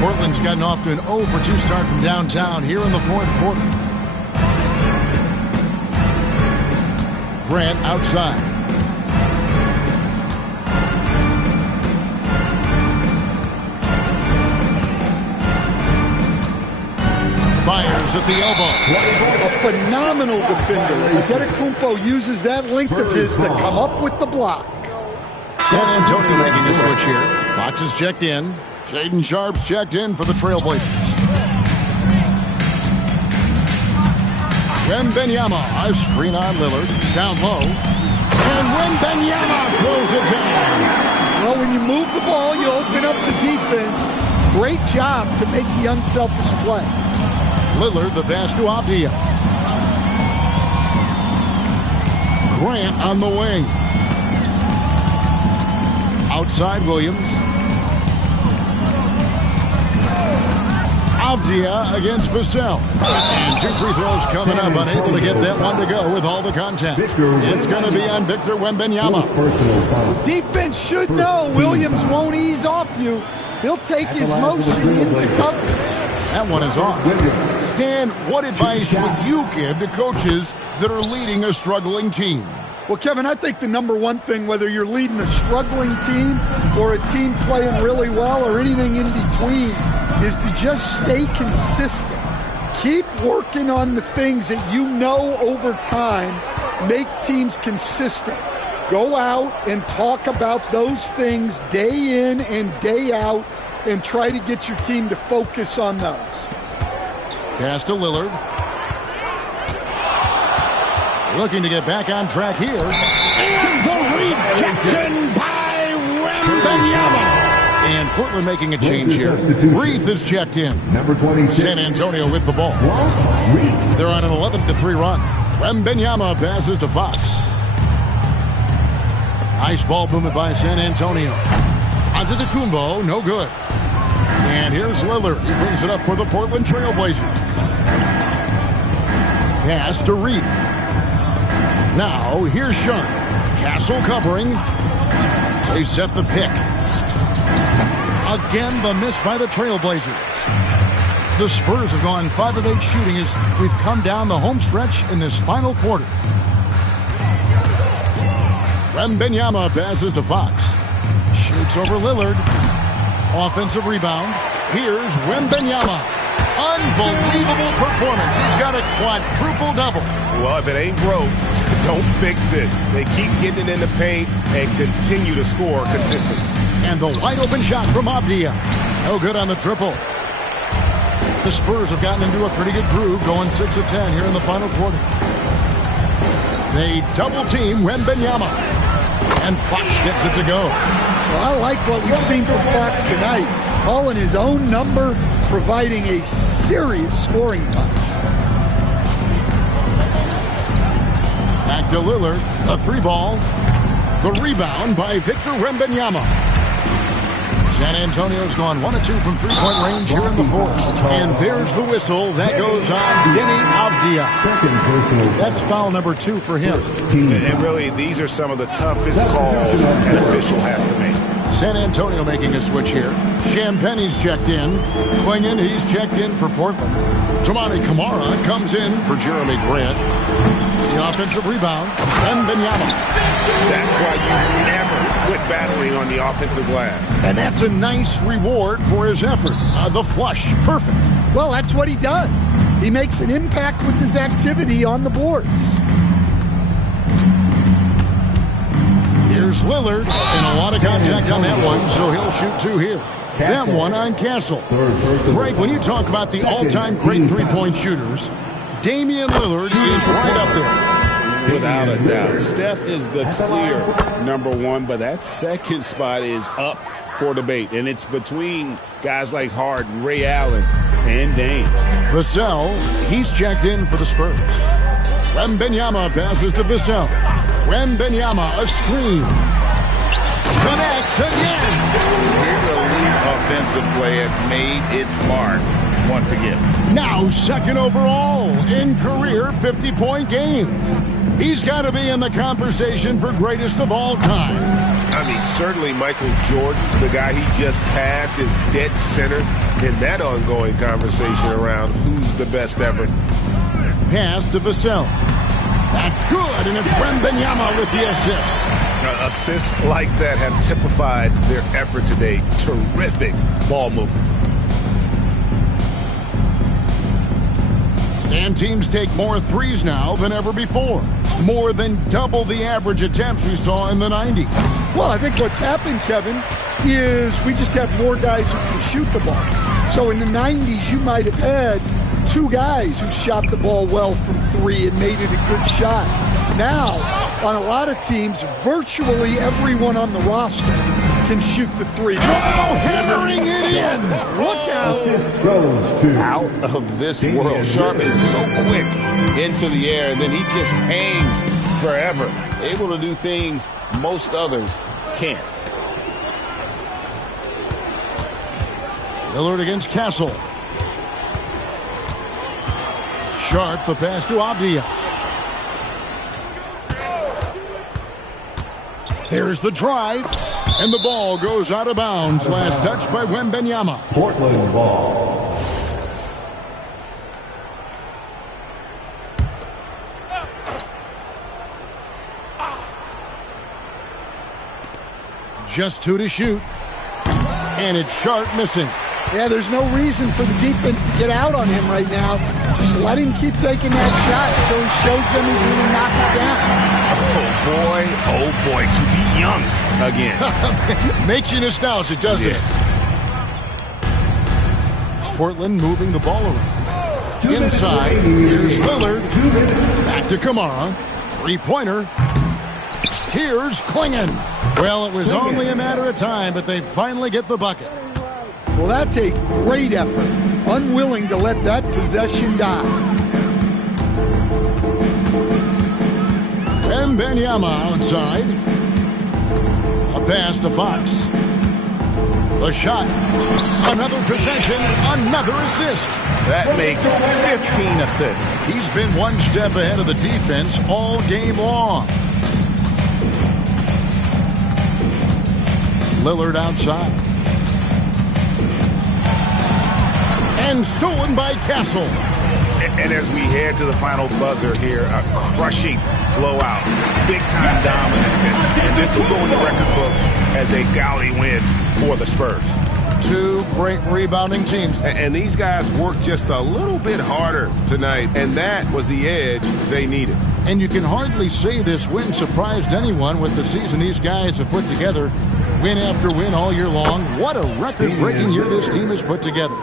Portland's gotten off to an 0 for 2 start from downtown here in the 4th quarter. Grant outside. Fires at the elbow. A phenomenal defender. Antetokounmpo uses that length of his to come up with the block. San Antonio making a switch here. Fox is checked in. Shaedon Sharpe's checked in for the Trailblazers. Wembanyama, a screen on Lillard. Down low. And Wembanyama throws it down. Well, when you move the ball, you open up the defense. Great job to make the unselfish play. Lillard, the pass to Avdia. Grant on the wing. Outside Williams. Avdia against Vassell. And 2 free throws coming up, unable to get that one to go with all the contact. It's going to be on Victor Wembanyama. The defense should know Williams won't ease off you. He'll take his motion into cover. That one is off. Stan, what advice would you give to coaches that are leading a struggling team? Well, Kevin, I think the number one thing, whether you're leading a struggling team or a team playing really well or anything in between, is to just stay consistent. Keep working on the things that you know over time make teams consistent. Go out and talk about those things day in and day out and try to get your team to focus on those. Pass to Lillard. Looking to get back on track here. And the rejection by Wembanyama. And Portland making a change here. Reith is checked in. Number 26. San Antonio with the ball. They're on an 11-3 run. Wembanyama passes to Fox. Nice ball movement by San Antonio. Antetokounmpo, no good. And here's Lillard. He brings it up for the Portland Trailblazers. Pass to Reith. Now, here's Sean. Castle covering. They set the pick. Again, the miss by the Trailblazers. The Spurs have gone 5 of 8 shooting as we've come down the home stretch in this final quarter. Wembanyama passes to Fox. Shoots over Lillard. Offensive rebound. Here's Wembanyama. Unbelievable performance. He's got a quadruple double. Well, if it ain't broke, don't fix it. They keep getting it in the paint and continue to score consistently. And the wide open shot from Avdia. No good on the triple. The Spurs have gotten into a pretty good groove, going 6 of 10 here in the final quarter. They double-team Wembanyama, and Fox gets it to go. Well, I like what we've seen from Fox tonight. Calling his own number, providing a serious scoring punch. Back to Lillard, the 3-ball. The rebound by Victor Wembanyama. San Antonio's gone 1 of 2 from 3-point range here in the fourth. And there's the whistle. That goes on Denny Avdia. That's foul number 2 for him. And really, these are some of the toughest calls an official has to make. San Antonio making a switch here. Champagne's checked in. Clingan, he's checked in for Portland. Toumani Camara comes in for Jeremy Grant. The offensive rebound, Wembanyama. That's why you never quit battling on the offensive glass. And that's a nice reward for his effort. The flush, perfect. Well, that's what he does. He makes an impact with his activity on the boards. Here's Lillard, and a lot of contact on that one, so he'll shoot 2 here. That one on Castle. Greg, when you talk about the all-time great three-point shooters, Damian Lillard is right up there. Without a doubt. Steph is the clear number 1, but that second spot is up for debate. And it's between guys like Harden, Ray Allen, and Dame. Vassell, he's checked in for the Spurs. Wembanyama passes to Vassell. Wembanyama, a screen. Connects again. Here's a lead offensive play has made its mark once again. Now second overall in career 50-point games. He's got to be in the conversation for greatest of all time. I mean, certainly Michael Jordan, the guy he just passed, is dead center in that ongoing conversation around who's the best ever. Pass to Vassell. That's good, and it's Wembanyama with the assist. Assists like that have typified their effort today. Terrific ball movement. And teams take more threes now than ever before. More than double the average attempts we saw in the 90s. Well, I think what's happened, Kevin, is we just have more guys who can shoot the ball. So in the 90s, you might have had 2 guys who shot the ball well from 3 and made it a good shot. Now, on a lot of teams, virtually everyone on the roster can shoot the 3. Oh, hammering it in! Look out! Out of this world. Sharp is so quick into the air, and then he just hangs forever. Able to do things most others can't. Lillard against Castle. Sharp, the pass to Avdia. There's the drive, and the ball goes out of bounds. Last touch by Wembanyama. Portland ball. Just 2 to shoot, and it's Sharp missing. Yeah, there's no reason for the defense to get out on him right now. Just let him keep taking that shot until he shows them he's going to knock it down. Oh boy, to be young again. Makes you nostalgic, doesn't it? Portland moving the ball around. Inside, here's Lillard. Back to Camara. 3-pointer. Here's Clingan. Well, it was only a matter of time, but they finally get the bucket. Well, that's a great effort. Unwilling to let that possession die. Wembanyama outside. A pass to Fox. The shot. Another possession. Another assist. That makes 15 assists. He's been one step ahead of the defense all game long. Lillard outside. And stolen by Castle. And as we head to the final buzzer here, a crushing blowout. Big-time dominance. And this will go in the record books as a gaudy win for the Spurs. 2 great rebounding teams. And these guys worked just a little bit harder tonight, and that was the edge they needed. And you can hardly say this win surprised anyone with the season these guys have put together. Win after win all year long. What a record-breaking year this team has put together.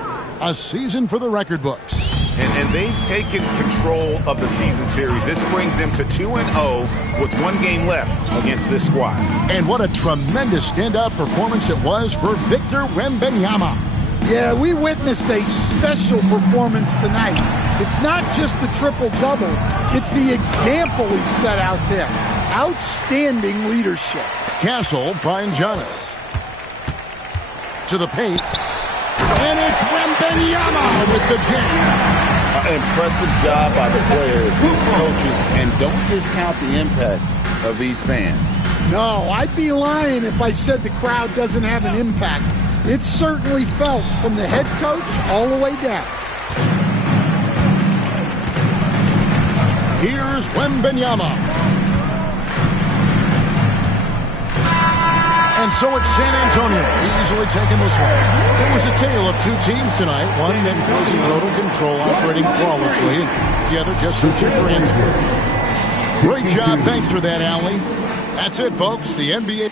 a season for the record books. And they've taken control of the season series. This brings them to 2-0 with 1 game left against this squad. And what a tremendous standout performance it was for Victor Wembanyama. Yeah, we witnessed a special performance tonight. It's not just the triple-double. It's the example he set out there. Outstanding leadership. Castle finds Giannis. To the paint. And it's Wembanyama with the jam. Impressive job by the players and coaches, and don't discount the impact of these fans. No, I'd be lying if I said the crowd doesn't have an impact. It's certainly felt from the head coach all the way down. Here's Wembanyama. And so it's San Antonio easily taking this one. It was a tale of 2 teams tonight. One that was in total control, operating flawlessly, and the other just searching for answers. Great job. Thanks for that, Allie. That's it, folks. The NBA.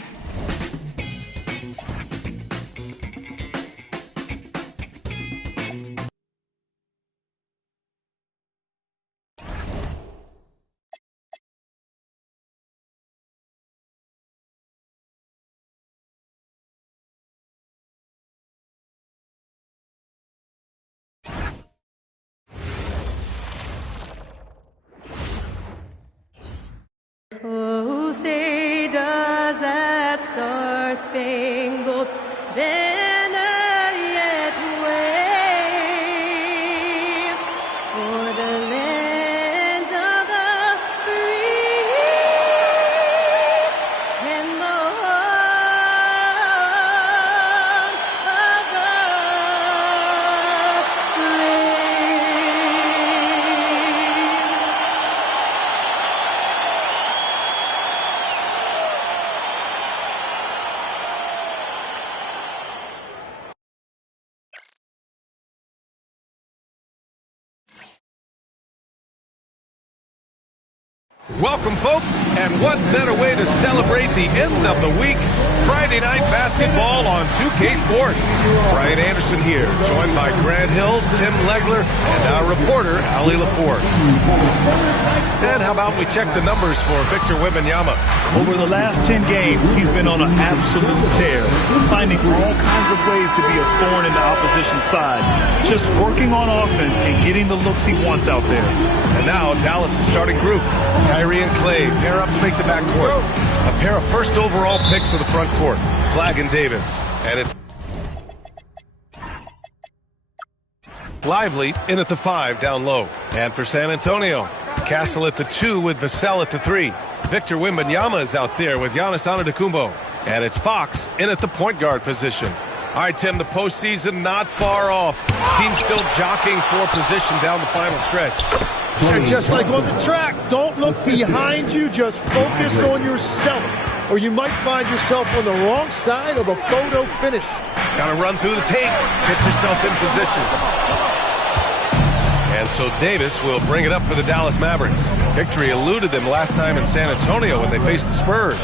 Oh, say does that star-spangled banner yet wave o'er the land of the free and the home of the Welcome, folks, and what better way to celebrate the end of the week? Friday night basketball on 2K Sports. Brian Anderson here, joined by Grant Hill, Tim Legler, and our reporter, Allie LaForce. And how about we check the numbers for Victor Wembanyama? Over the last 10 games, he's been on an absolute tear, finding all kinds of ways to be a thorn in the opposition's side, just working on offense and getting the looks he wants out there. And now, Dallas' starting group. Kyrie and Clay pair up to make the backcourt. A pair of first overall picks for the front court, Flagg and Davis. And it's Lively in at the 5 down low. And for San Antonio, Castle at the 2 with Vassell at the 3. Victor Wembanyama is out there with Giannis Antetokounmpo. And it's Fox in at the point guard position. All right, Tim, the postseason not far off. Team still jockeying for position down the final stretch. And just like on the track, don't look behind you, just focus on yourself, or you might find yourself on the wrong side of a photo finish. Got to run through the tape, get yourself in position. And so Davis will bring it up for the Dallas Mavericks. Victory eluded them last time in San Antonio when they faced the Spurs.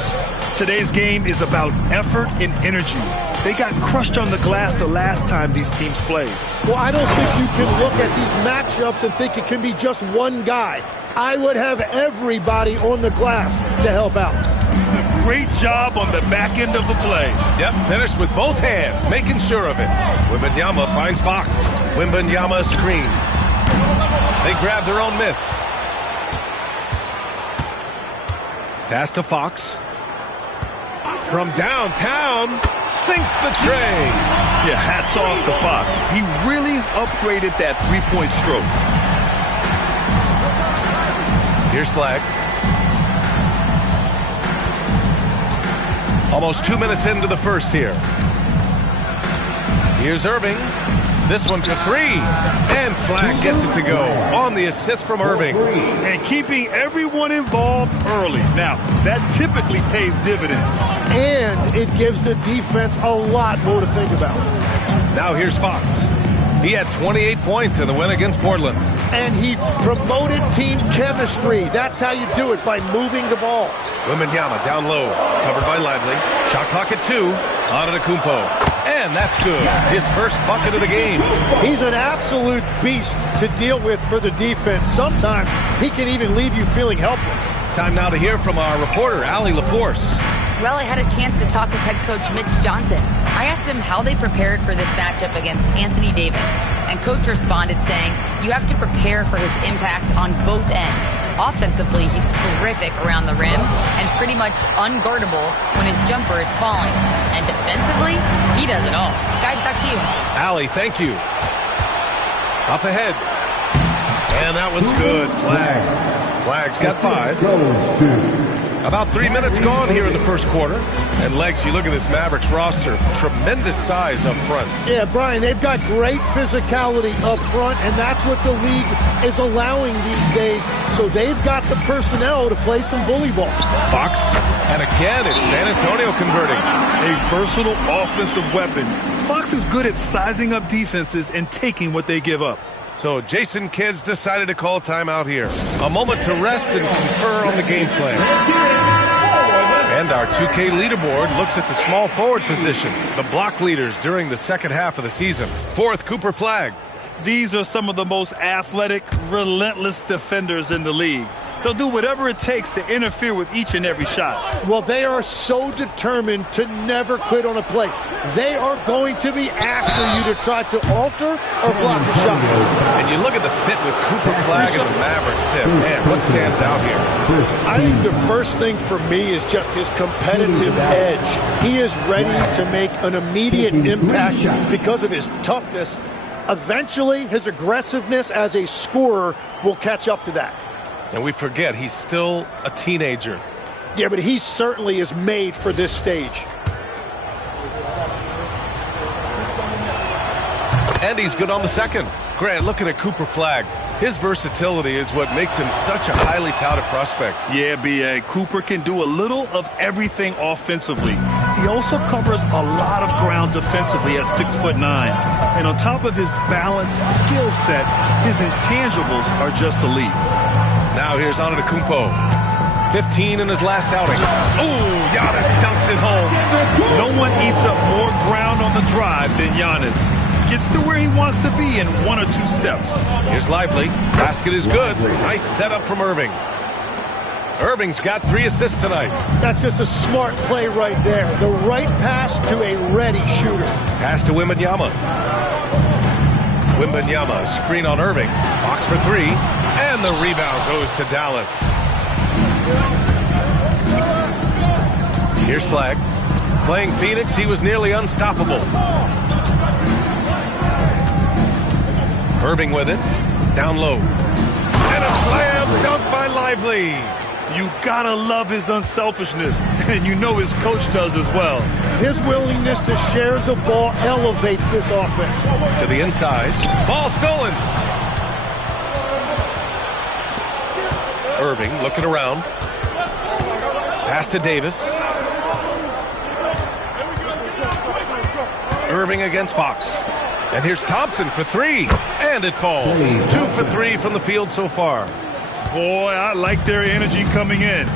Today's game is about effort and energy. They got crushed on the glass the last time these teams played. Well, I don't think you can look at these matchups and think it can be just one guy. I would have everybody on the glass to help out. Great job on the back end of the play. Yep, finished with both hands, making sure of it. Wembanyama finds Fox. Wembanyama screen. They grab their own miss. Pass to Fox. From downtown, sinks the tray. Yeah, hats off to Fox. He really has upgraded that three-point stroke. Here's Flagg. Almost 2 minutes into the first here. Here's Irving. This one to 3. And Flagg gets it to go on the assist from Irving. And keeping everyone involved early. Now, that typically pays dividends. And it gives the defense a lot more to think about. Now here's Fox. He had 28 points in the win against Portland. And he promoted team chemistry. That's how you do it, by moving the ball. Wembanyama down low, covered by Lively. Shot clock at 2. Antetokounmpo. And that's good. His first bucket of the game. He's an absolute beast to deal with for the defense. Sometimes he can even leave you feeling helpless. Time now to hear from our reporter, Allie LaForce. Well, I had a chance to talk with head coach Mitch Johnson. I asked him how they prepared for this matchup against Anthony Davis. And coach responded saying, you have to prepare for his impact on both ends. Offensively, he's terrific around the rim and pretty much unguardable when his jumper is falling. And defensively, he does it all. Guys, back to you. Allie, thank you. Up ahead. And that one's good. Flag. Flag's got 5. About 3 minutes gone here in the first quarter. And Legs, you look at this Mavericks roster, tremendous size up front. Yeah, Brian, they've got great physicality up front, and that's what the league is allowing these days. So they've got the personnel to play some bully ball. Fox, and again, it's San Antonio converting. A versatile offensive weapon. Fox is good at sizing up defenses and taking what they give up. So Jason Kidd's decided to call timeout here. A moment to rest and confer on the game plan. And our 2K leaderboard looks at the small forward position, the block leaders during the second half of the season. 4th, Cooper Flagg. These are some of the most athletic, relentless defenders in the league. They'll do whatever it takes to interfere with each and every shot. Well, they are so determined to never quit on a play. They are going to be after you to try to alter or block a shot. And you look at the fit with Cooper Flagg and the Mavericks, Tim. Man, what stands out here? I think the first thing for me is just his competitive edge. He is ready to make an immediate impact because of his toughness. Eventually, his aggressiveness as a scorer will catch up to that. And we forget, he's still a teenager. Yeah, but he certainly is made for this stage. And he's good on the second. Grant, looking at Cooper Flagg, his versatility is what makes him such a highly touted prospect. Yeah, B.A. Cooper can do a little of everything offensively. He also covers a lot of ground defensively at 6'9". And on top of his balanced skill set, his intangibles are just elite. Now here's Antetokounmpo. 15 in his last outing. Oh, Giannis dunks it home. No one eats up more ground on the drive than Giannis. Gets to where he wants to be in 1 or 2 steps. Here's Lively. Basket is good. Nice setup from Irving. Irving's got 3 assists tonight. That's just a smart play right there. The right pass to a ready shooter. Pass to Wembanyama. Wembanyama, screen on Irving. Fox for 3. And the rebound goes to Dallas. Here's Flagg. Playing Phoenix, he was nearly unstoppable. Irving with it. Down low. And a slam dunk by Lively. You gotta love his unselfishness, and you know his coach does as well. His willingness to share the ball elevates this offense. To the inside. Ball stolen. Irving looking around. Pass to Davis. Irving against Fox. And here's Thompson for 3. And it falls. 2 for 3 from the field so far. Boy, I like their energy coming in.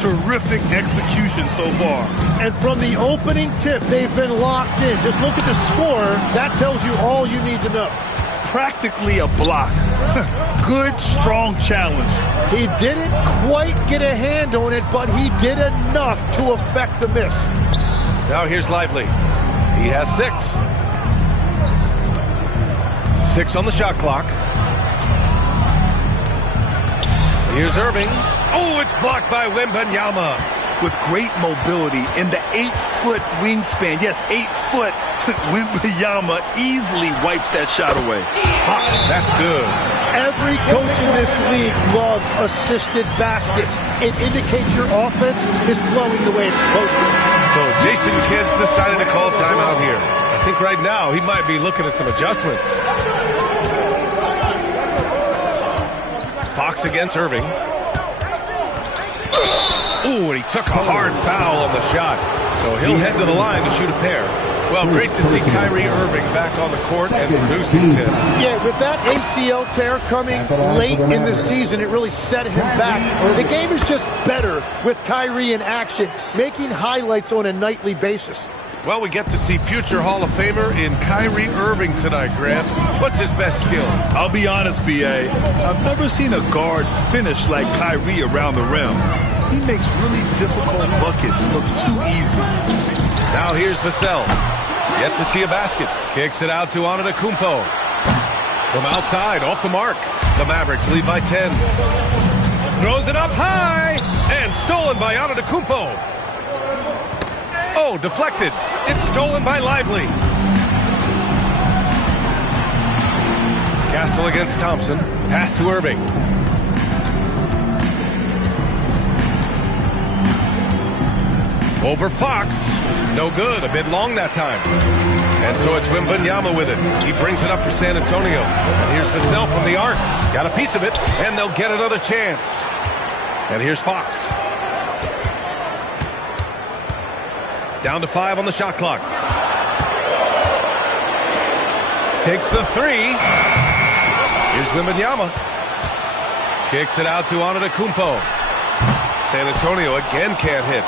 Terrific execution so far. And from the opening tip, they've been locked in. Just look at the score. That tells you all you need to know. Practically a block. Good, strong challenge. He didn't quite get a hand on it, but he did enough to affect the miss. Now here's Lively. He has 6. 6 on the shot clock. Here's Irving. Oh, it's blocked by Wembanyama. With great mobility in the 8-foot wingspan. Yes, 8 foot. Wembanyama easily wipes that shot away. That's good. Every coach in this league loves assisted baskets. It indicates your offense is flowing the way it's supposed to. So Jason Kidd's decided to call timeout here. I think right now he might be looking at some adjustments. Fox against Irving. Ooh, and he took a hard foul on the shot. So he'll head to the line to shoot a pair. Well, great to see Kyrie Irving back on the court and producing, Tim. Yeah, with that ACL tear coming late in the season, it really set him back. The game is just better with Kyrie in action, making highlights on a nightly basis. Well, we get to see future Hall of Famer in Kyrie Irving tonight, Grant. What's his best skill? I'll be honest, B.A. I've never seen a guard finish like Kyrie around the rim. He makes really difficult buckets look too easy. Now here's Vassell. Yet to see a basket. Kicks it out to Antetokounmpo. From outside, off the mark. The Mavericks lead by 10. Throws it up high. And stolen by Antetokounmpo. Oh, deflected. It's stolen by Lively. Castle against Thompson. Pass to Irving. Over Fox. No good. A bit long that time. And so it's Wembanyama with it. He brings it up for San Antonio. And here's Vassell from the arc. Got a piece of it. And they'll get another chance. And here's Fox. Down to 5 on the shot clock. Takes the 3. Here's Wembanyama. Kicks it out to Antetokounmpo. San Antonio again can't hit.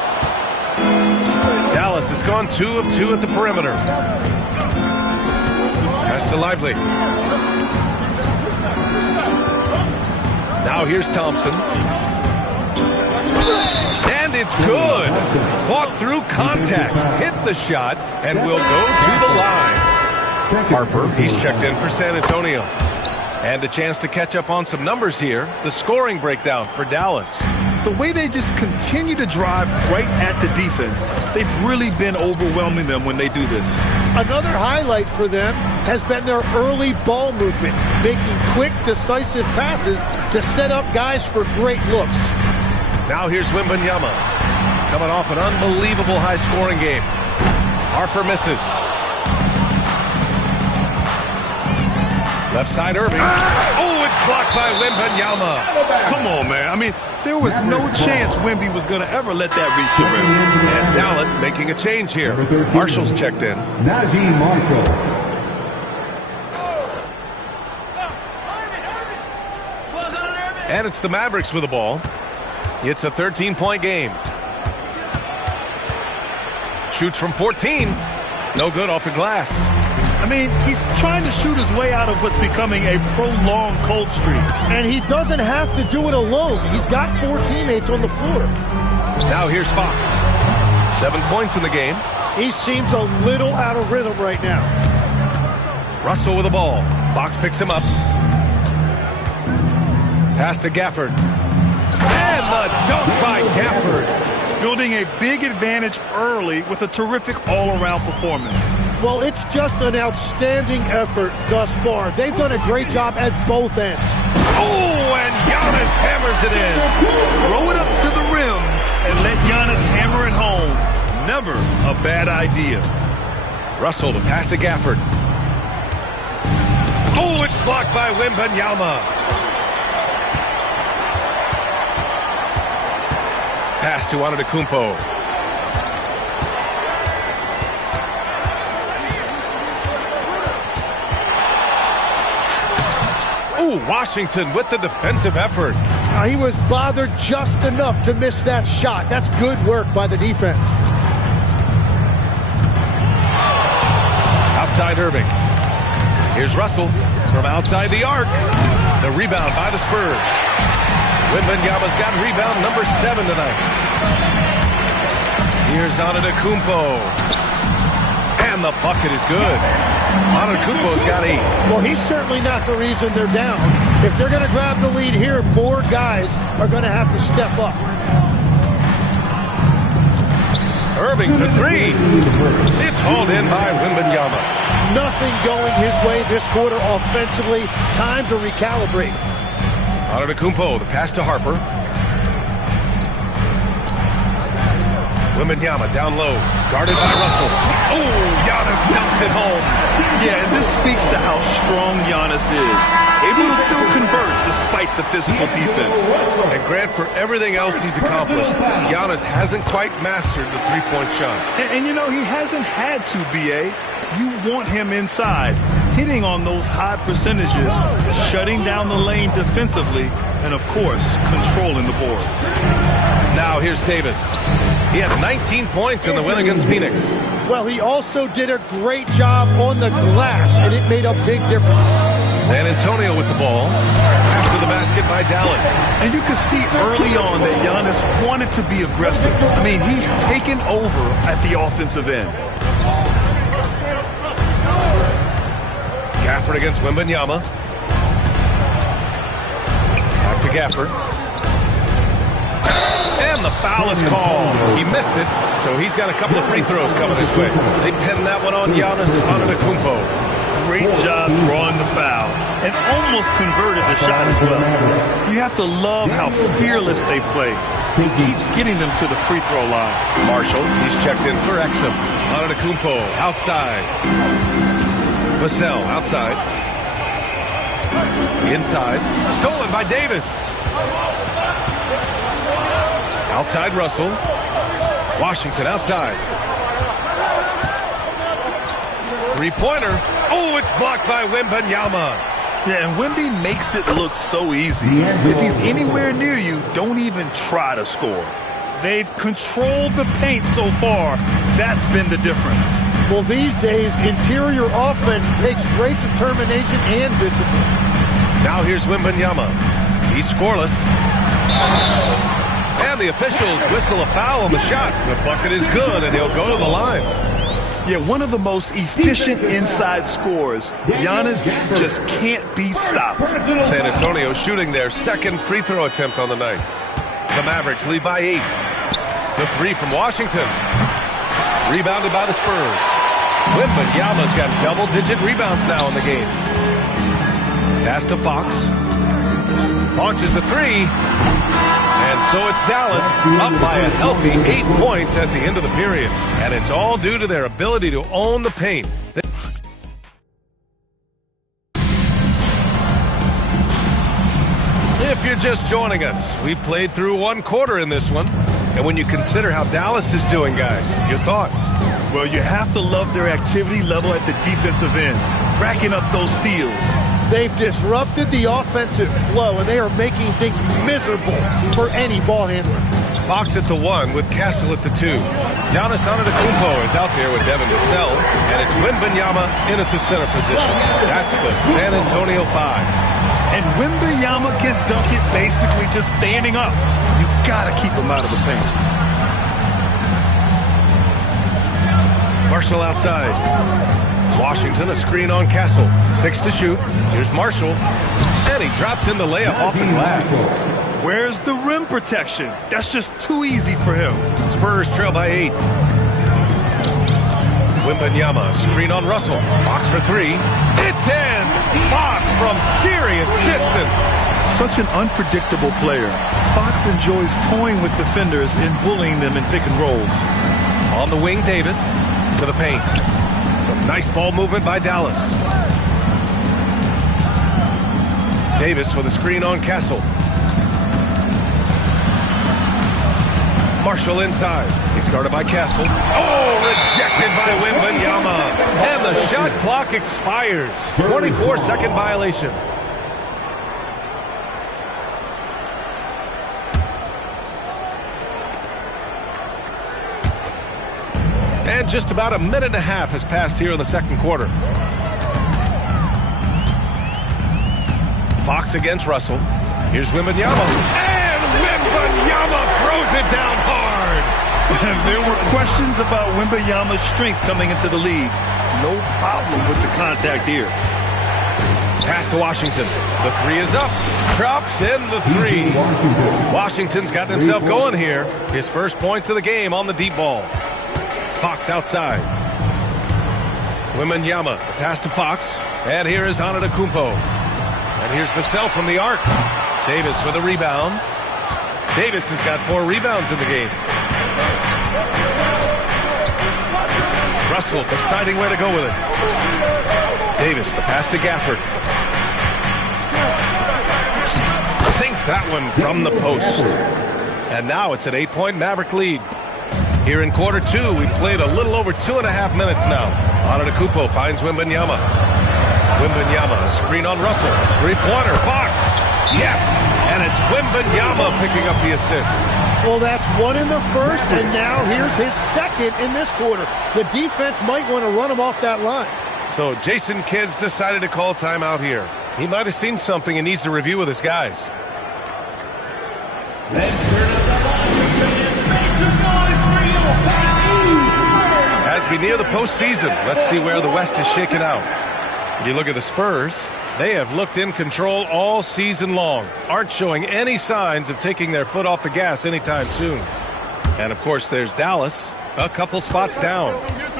Dallas has gone 2 of 2 at the perimeter. Pass to Lively. Now here's Thompson. And it's good. Fought through contact. Hit the shot and will go to the line. Harper, he's checked in for San Antonio. And a chance to catch up on some numbers here. The scoring breakdown for Dallas. The way they just continue to drive right at the defense, they've really been overwhelming them when they do this. Another highlight for them has been their early ball movement, making quick, decisive passes to set up guys for great looks. Now here's Wembanyama, coming off an unbelievable high-scoring game. Harper misses. Left side Irving. Oh, it's blocked by Wembanyama. Come on, man. I mean, there was no chance Wemby was going to ever let that reach the rim. And Dallas making a change here. Marshall's checked in. Najee Marshall. And it's the Mavericks with the ball. It's a 13-point game. Shoots from 14. No good off the glass. I mean, he's trying to shoot his way out of what's becoming a prolonged cold streak. And he doesn't have to do it alone. He's got 4 teammates on the floor. Now here's Fox. 7 points in the game. He seems a little out of rhythm right now. Russell with the ball. Fox picks him up. Pass to Gafford. And the dunk by Gafford. Building a big advantage early with a terrific all-around performance. Well, it's just an outstanding effort thus far. They've done a great job at both ends. Oh, and Giannis hammers it in. Throw it up to the rim and let Giannis hammer it home. Never a bad idea. Russell to pass to Gafford. Oh, it's blocked by Wembanyama. Pass to Antetokounmpo. Ooh, Washington with the defensive effort. He was bothered just enough to miss that shot. That's good work by the defense. Outside Irving. Here's Russell from outside the arc. The rebound by the Spurs. Wembanyama's got rebound number 7 tonight. Here's Antetokounmpo. And the bucket is good. Antetokounmpo's got 8. Well, he's certainly not the reason they're down. If they're going to grab the lead here, more guys are going to have to step up. Irving for 3. It's hauled in by Wembanyama. Nothing going his way this quarter offensively. Time to recalibrate. Antetokounmpo, the pass to Harper. Wembanyama down low, guarded by Russell. Oh, Giannis dunks it home. Yeah, and this speaks to how strong Giannis is. Able to still convert despite the physical defense. And Grant, for everything else he's accomplished, Giannis hasn't quite mastered the three-point shot. And you know, he hasn't had to, B.A. You want him inside, hitting on those high percentages, shutting down the lane defensively, and of course, controlling the boards. Now here's Davis. He had 19 points in the win against Phoenix. Well, he also did a great job on the glass, and it made a big difference. San Antonio with the ball. After the basket by Dallas. And you could see early on that Giannis wanted to be aggressive. I mean, he's taken over at the offensive end. Gafford against Wembanyama. Back to Gafford. And the foul is called. He missed it, so he's got a couple of free throws coming his way. They pinned that one on Giannis Antetokounmpo. Great job drawing the foul and almost converted the shot as well. You have to love how fearless they play. He keeps getting them to the free throw line. Marshall, he's checked in for Exum. Antetokounmpo outside. Vassell outside. Inside. Stolen by Davis. Outside Russell. Washington outside. Three-pointer. Oh, it's blocked by Wembanyama. Yeah, and Wemby makes it look so easy. If he's anywhere near you, don't even try to score. They've controlled the paint so far. That's been the difference. Well, these days, interior offense takes great determination and discipline. Now here's Wembanyama. He's scoreless. And the officials whistle a foul on the shot. The bucket is good, and he'll go to the line. Yeah, one of the most efficient inside scorers. Giannis just can't be stopped. San Antonio shooting their second free throw attempt on the night. The Mavericks lead by 8. The three from Washington. Rebounded by the Spurs. Wembanyama's got double-digit rebounds now in the game. Pass to Fox. Launches the three. And so it's Dallas up by a healthy 8 points at the end of the period. And it's all due to their ability to own the paint. If you're just joining us, we played through one quarter in this one. And when you consider how Dallas is doing, guys, your thoughts? Well, you have to love their activity level at the defensive end, racking up those steals. They've disrupted the offensive flow, and they are making things miserable for any ball handler. Fox at the 1 with Castle at the 2. Giannis Antetokounmpo is out there with Devin Vassell, and it's Wembanyama in at the center position. That's the San Antonio 5. And Wembanyama can dunk it basically just standing up. You gotta keep him out of the paint. Marshall outside. Washington, a screen on Castle. 6 to shoot. Here's Marshall. And he drops in the layup off the glass. Where's the rim protection? That's just too easy for him. Spurs trail by 8. Wembanyama, screen on Russell. Fox for 3. It's in! Fox from serious distance. Such an unpredictable player. Fox enjoys toying with defenders and bullying them in pick and rolls. On the wing, Davis to the paint. Some nice ball movement by Dallas. Davis with a screen on Castle. Marshall inside. He's guarded by Castle. Oh, rejected by Wembanyama. And the shot clock expires. 24-second violation. And just about a minute and a half has passed here in the second quarter. Fox against Russell. Here's Wembanyama. And Wembanyama throws it down hard. There were questions about Wembanyama's strength coming into the league. No problem with the contact here. Pass to Washington. The 3 is up. Drops in the 3. Washington's got himself going here. His first points of the game on the deep ball. Fox outside. Wembanyama, pass to Fox. And here is Antetokounmpo. And here's Vassell from the arc. Davis with a rebound. Davis has got 4 rebounds in the game. Russell deciding where to go with it. Davis, the pass to Gafford. Sinks that one from the post. And now it's an 8-point Maverick lead. Here in quarter 2, we played a little over 2.5 minutes now. Antetokounmpo finds Wembanyama. Wembanyama, screen on Russell. Three-pointer, Fox. Yes! And it's Wembanyama picking up the assist. Well, that's one in the first, and now here's his second in this quarter. The defense might want to run him off that line. So Jason Kidd's decided to call timeout here. He might have seen something and needs to review with his guys. As we near the postseason, let's see where the West is shaken out. You look at the Spurs. They have looked in control all season long, aren't showing any signs of taking their foot off the gas anytime soon. And, of course, there's Dallas, a couple spots down.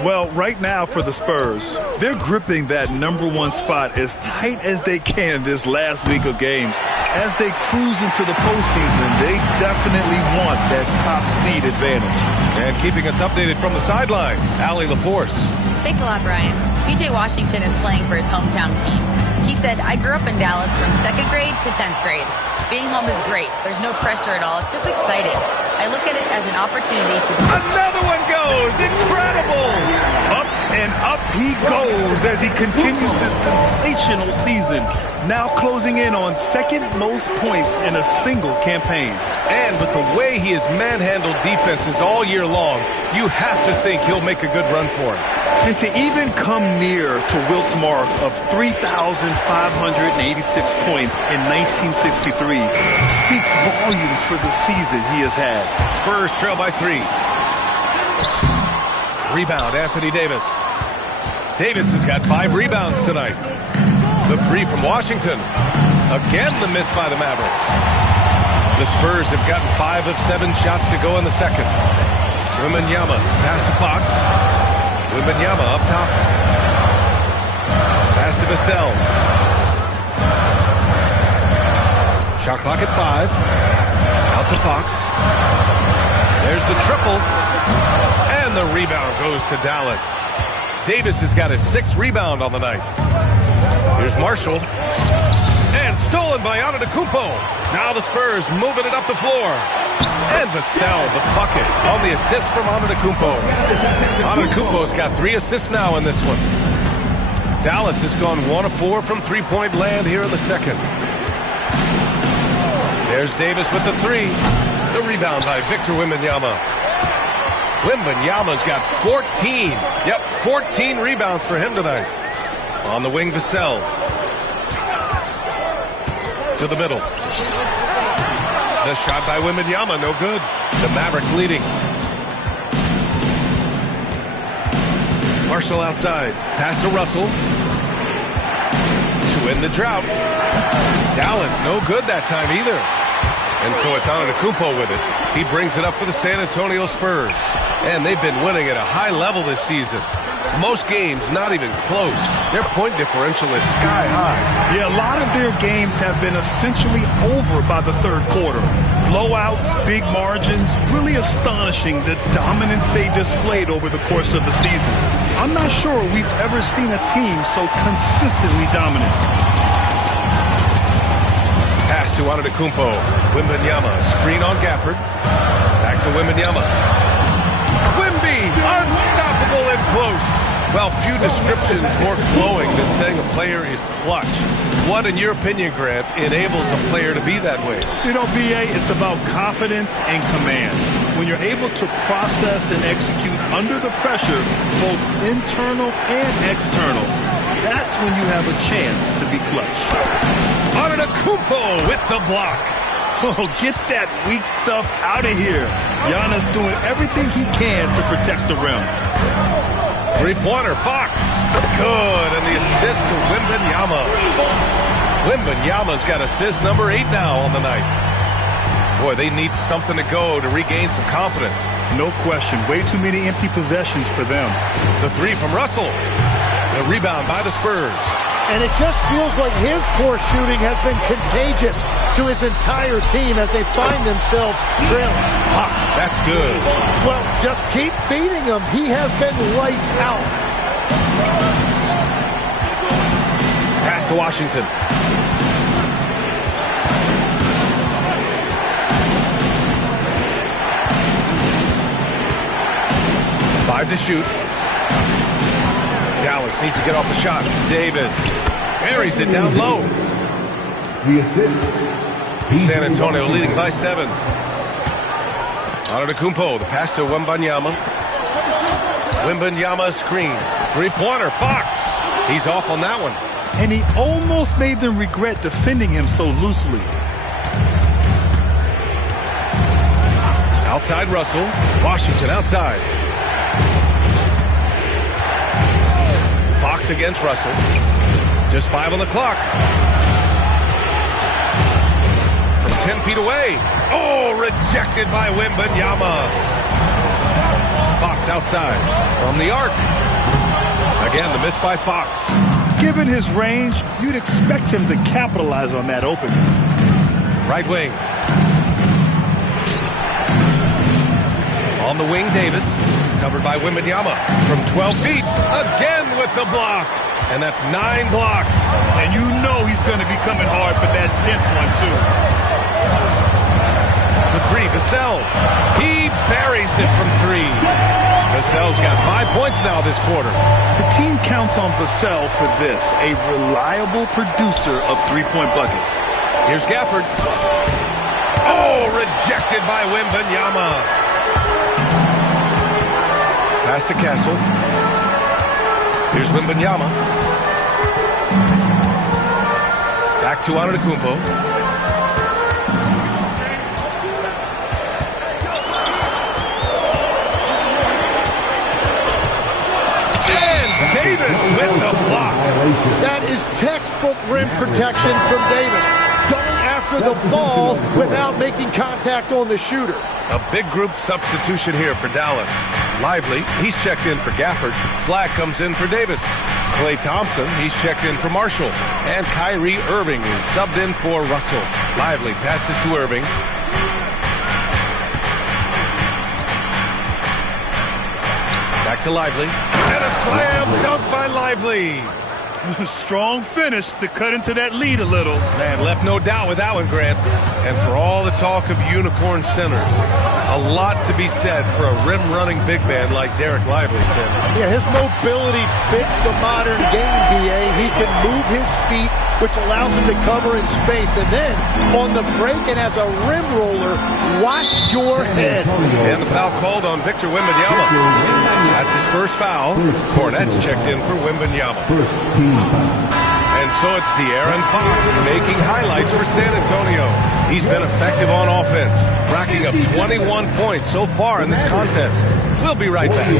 Well, right now for the Spurs, they're gripping that #1 spot as tight as they can this last week of games. As they cruise into the postseason, they definitely want that top seed advantage. And keeping us updated from the sideline, Allie LaForce. Thanks a lot, Brian. PJ Washington is playing for his hometown team. He said, I grew up in Dallas from 2nd grade to 10th grade. Being home is great. There's no pressure at all. It's just exciting. I look at it as an opportunity to... Another one goes! Incredible! Up and up he goes as he continues this sensational season. Now closing in on second most points in a single campaign. And with the way he has manhandled defenses all year long, you have to think he'll make a good run for it. And to even come near to Wilt's mark of 3,586 points in 1963 speaks volumes for the season he has had. Spurs trail by 3. Rebound, Anthony Davis. Davis has got 5 rebounds tonight. The 3 from Washington. Again, the miss by the Mavericks. The Spurs have gotten 5 of 7 shots to go in the second. Wembanyama pass to Fox. Wembanyama up top. Pass to Vassell. Shot clock at 5. Out to Fox. There's the triple. And the rebound goes to Dallas. Davis has got his 6th rebound on the night. Here's Marshall. And stolen by Antetokounmpo. Now the Spurs moving it up the floor. And Vassell, the bucket on the assist from Antetokounmpo. Antetokounmpo's got 3 assists now in this one. Dallas has gone 1 of 4 from three-point land here in the second. There's Davis with the 3. The rebound by Victor Wembanyama. Wembanyama's got 14. Yep, 14 rebounds for him tonight. On the wing, Vassell. To the middle. The shot by Wembanyama, no good. The Mavericks leading. Marshall outside. Pass to Russell. To end the drought. Dallas, no good that time either. And so it's Antetokounmpo with it. He brings it up for the San Antonio Spurs. And they've been winning at a high level this season. Most games not even close. Their point differential is sky high. Yeah, a lot of their games have been essentially over by the third quarter. Blowouts, big margins, really astonishing the dominance they displayed over the course of the season. I'm not sure we've ever seen a team so consistently dominant. Pass to Antetokounmpo. Wembanyama, screen on Gafford. Back to Wembanyama. Wemby, unstoppable and close. Well, few descriptions more glowing than saying a player is clutch. What, in your opinion, Grant, enables a player to be that way? You know, B.A., it's about confidence and command. When you're able to process and execute under the pressure, both internal and external, that's when you have a chance to be clutch. Antetokounmpo with the block. Oh, get that weak stuff out of here. Giannis doing everything he can to protect the rim. Three-pointer, Fox. Good, and the assist to Wembanyama. Wembanyama's got assist number 8 now on the night. Boy, they need something to go to regain some confidence. No question. Way too many empty possessions for them. The 3 from Russell. The rebound by the Spurs. And it just feels like his poor shooting has been contagious to his entire team as they find themselves trailing. That's good. Well, just keep feeding him. He has been lights out. Pass to Washington. Five to shoot. Dallas needs to get off the shot. Davis buries it down low. The assist. San Antonio leading by 7. Antetokounmpo, the pass to Wembanyama. Wembanyama screen. Three-pointer, Fox. He's off on that one. And he almost made them regret defending him so loosely. Outside Russell. Washington outside. Fox against Russell. Just 5 on the clock. From 10 feet away. Oh, rejected by Wembanyama. Fox outside from the arc. Again, the miss by Fox. Given his range, you'd expect him to capitalize on that opening. Right wing. On the wing, Davis. Covered by Wembanyama from 12 feet. Again with the block. And that's 9 blocks. And you know he's going to be coming hard for that 10th one, too. The 3, Vassell. He buries it from 3. Vassell's got 5 points now this quarter. The team counts on Vassell for this, a reliable producer of three-point buckets. Here's Gafford. Oh, rejected by Wembanyama. Pass to Castle. Here's Wembanyama. Back to Antetokounmpo. Davis with the block. That is textbook rim protection from Davis. Going after the ball without making contact on the shooter. A big group substitution here for Dallas. Lively, he's checked in for Gafford. Flag comes in for Davis. Klay Thompson, he's checked in for Marshall. And Kyrie Irving is subbed in for Russell. Lively passes to Irving. Back to Lively. And a slam dunk by Lively. Strong finish to cut into that lead a little. Man, left no doubt with that one, Grant. And for all the talk of unicorn centers, a lot to be said for a rim-running big man like Derek Lively, Tim. Yeah, his mobility fits the modern game, B.A. He can move his feet, which allows him to cover in space. And then, on the break and as a rim roller, watch your head. And the foul called on Victor Wembanyama. That's his first foul. Cornette's checked in for Wembanyama. And so it's De'Aaron Fox making highlights for San Antonio. He's been effective on offense, racking up 21 points so far in this contest. We'll be right back.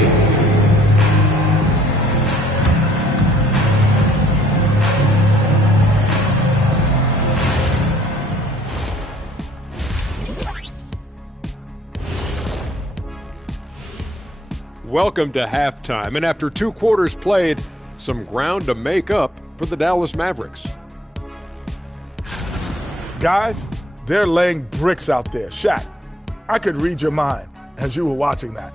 Welcome to halftime, and after 2 quarters played, some ground to make up for the Dallas Mavericks. Guys, they're laying bricks out there. Shaq, I could read your mind as you were watching that.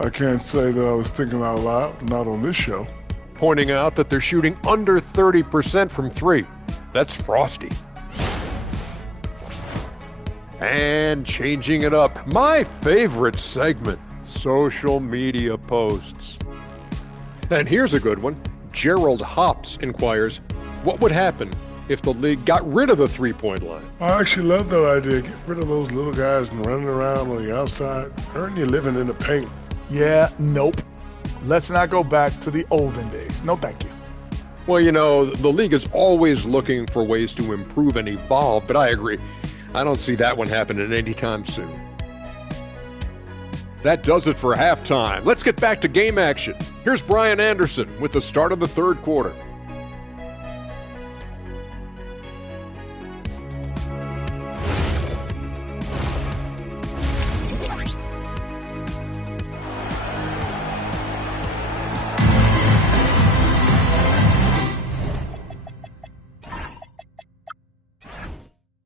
I can't say that I was thinking out loud, not on this show. Pointing out that they're shooting under 30% from 3. That's frosty. And changing it up, my favorite segment, social media posts. And here's a good one. Gerald Hops inquires, what would happen if the league got rid of the three-point line? I actually love that idea. Get rid of those little guys running around on the outside, hurting you living in the paint. Yeah, nope. Let's not go back to the olden days. No, thank you. Well, you know, the league is always looking for ways to improve and evolve, but I agree. I don't see that one happening anytime soon. That does it for halftime. Let's get back to game action. Here's Brian Anderson with the start of the third quarter.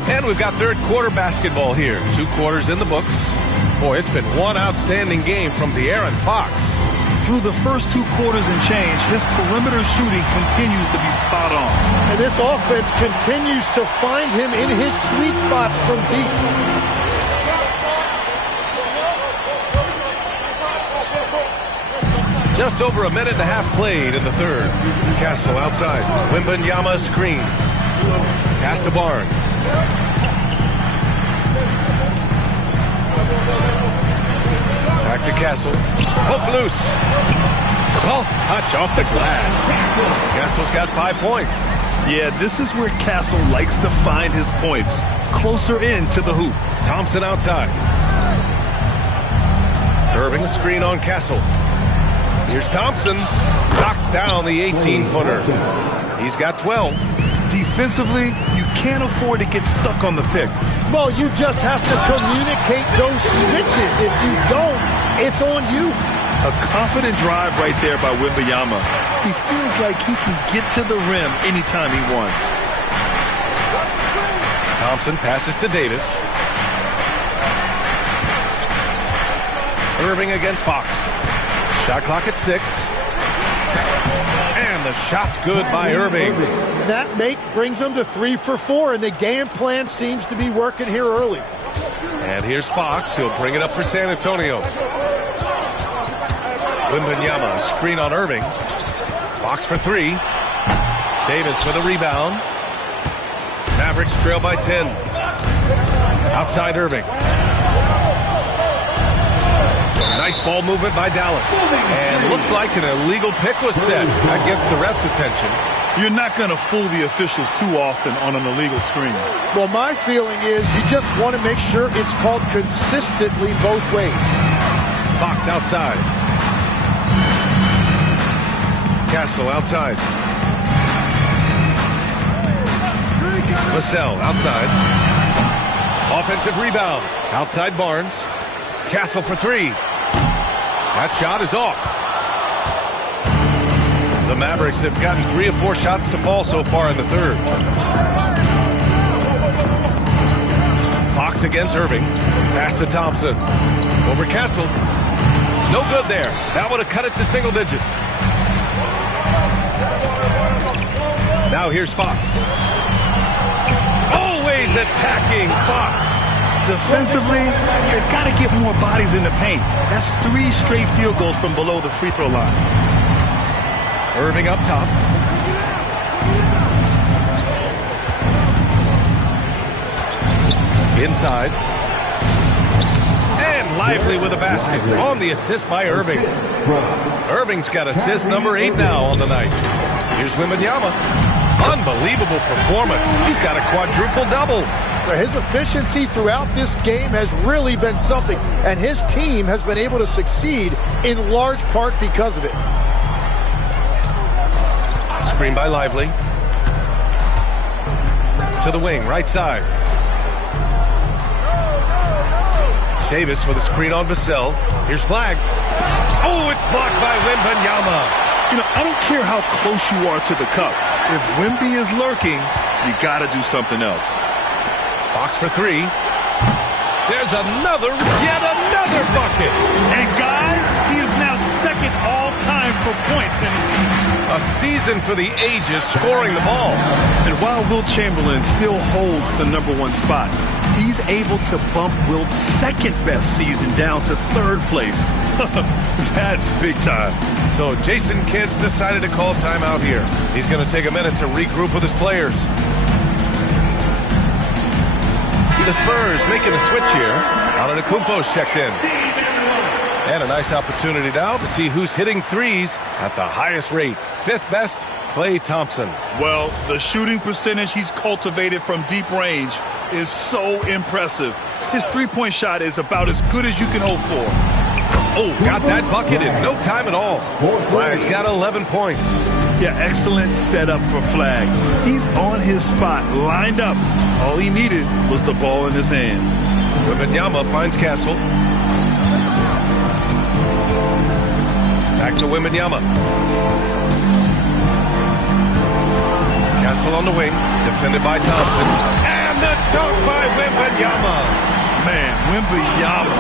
And we've got third quarter basketball here. 2 quarters in the books. Boy, it's been one outstanding game from De'Aaron Fox. Through the first 2 quarters and change, his perimeter shooting continues to be spot on. And this offense continues to find him in his sweet spots from deep. Just over a minute and a half played in the third. Castle outside. Wembanyama screen. Pass to Barnes. Back to Castle. Poke loose. Soft touch off the glass. Castle's got 5 points. Yeah, this is where Castle likes to find his points. Closer in to the hoop. Thompson outside. Irving a screen on Castle. Here's Thompson. Knocks down the 18-footer. He's got 12. Defensively, you can't afford to get stuck on the pick. Well, you just have to communicate those switches. If you don't, it's on you. A confident drive right there by Wembanyama. He feels like he can get to the rim anytime he wants. Thompson passes to Davis. Irving against Fox. Shot clock at 6. And the shot's good by Irving. That make brings them to 3 for 4, and the game plan seems to be working here early. And here's Fox. He'll bring it up for San Antonio. Wembanyama, screen on Irving. Fox for 3. Davis for the rebound. Mavericks trail by 10. Outside Irving. Nice ball movement by Dallas. And looks like an illegal pick was set. That gets the ref's attention. You're not going to fool the officials too often on an illegal screen. Well, my feeling is you just want to make sure it's called consistently both ways. Fox outside. Castle outside. Vassell outside. Offensive rebound. Outside Barnes. Castle for 3. That shot is off. The Mavericks have gotten 3 of 4 shots to fall so far in the third. Fox against Irving. Pass to Thompson. Over Castle. No good there. That would have cut it to single digits. Now here's Fox. Always attacking Fox. Defensively, you've got to get more bodies in the paint. That's 3 straight field goals from below the free throw line. Irving up top. Inside. And Lively with a basket on the assist by Irving. Irving's got assist number 8 now on the night. Here's Wembanyama. Unbelievable performance. He's got a quadruple double. His efficiency throughout this game has really been something, and his team has been able to succeed in large part because of it. Screen by Lively. To the wing, right side. Davis with a screen on Vassell. Here's flag. Oh, it's blocked by Wembanyama. You know, I don't care how close you are to the cup. If Wemby is lurking, you got to do something else. Fox for 3. There's yet another bucket. And guys, he is now second all-time for points in the season. A season for the ages scoring the ball. And while Wilt Chamberlain still holds the #1 spot, he's able to bump Wilt's second best season down to 3rd place. That's big time. So Jason Kidd's decided to call timeout here. He's going to take a minute to regroup with his players. The Spurs making a switch here. Antetokounmpo's checked in. And a nice opportunity now to see who's hitting threes at the highest rate. 5th best, Klay Thompson. Well, the shooting percentage he's cultivated from deep range is so impressive. His three-point shot is about as good as you can hope for. Oh, got that bucket in no time at all. Flag's got 11 points. Yeah, excellent setup for Flag. He's on his spot, lined up. All he needed was the ball in his hands. Wembanyama finds Castle. Back to Wembanyama. Castle on the wing, defended by Thompson. And the dunk by Wembanyama. Man, Wembanyama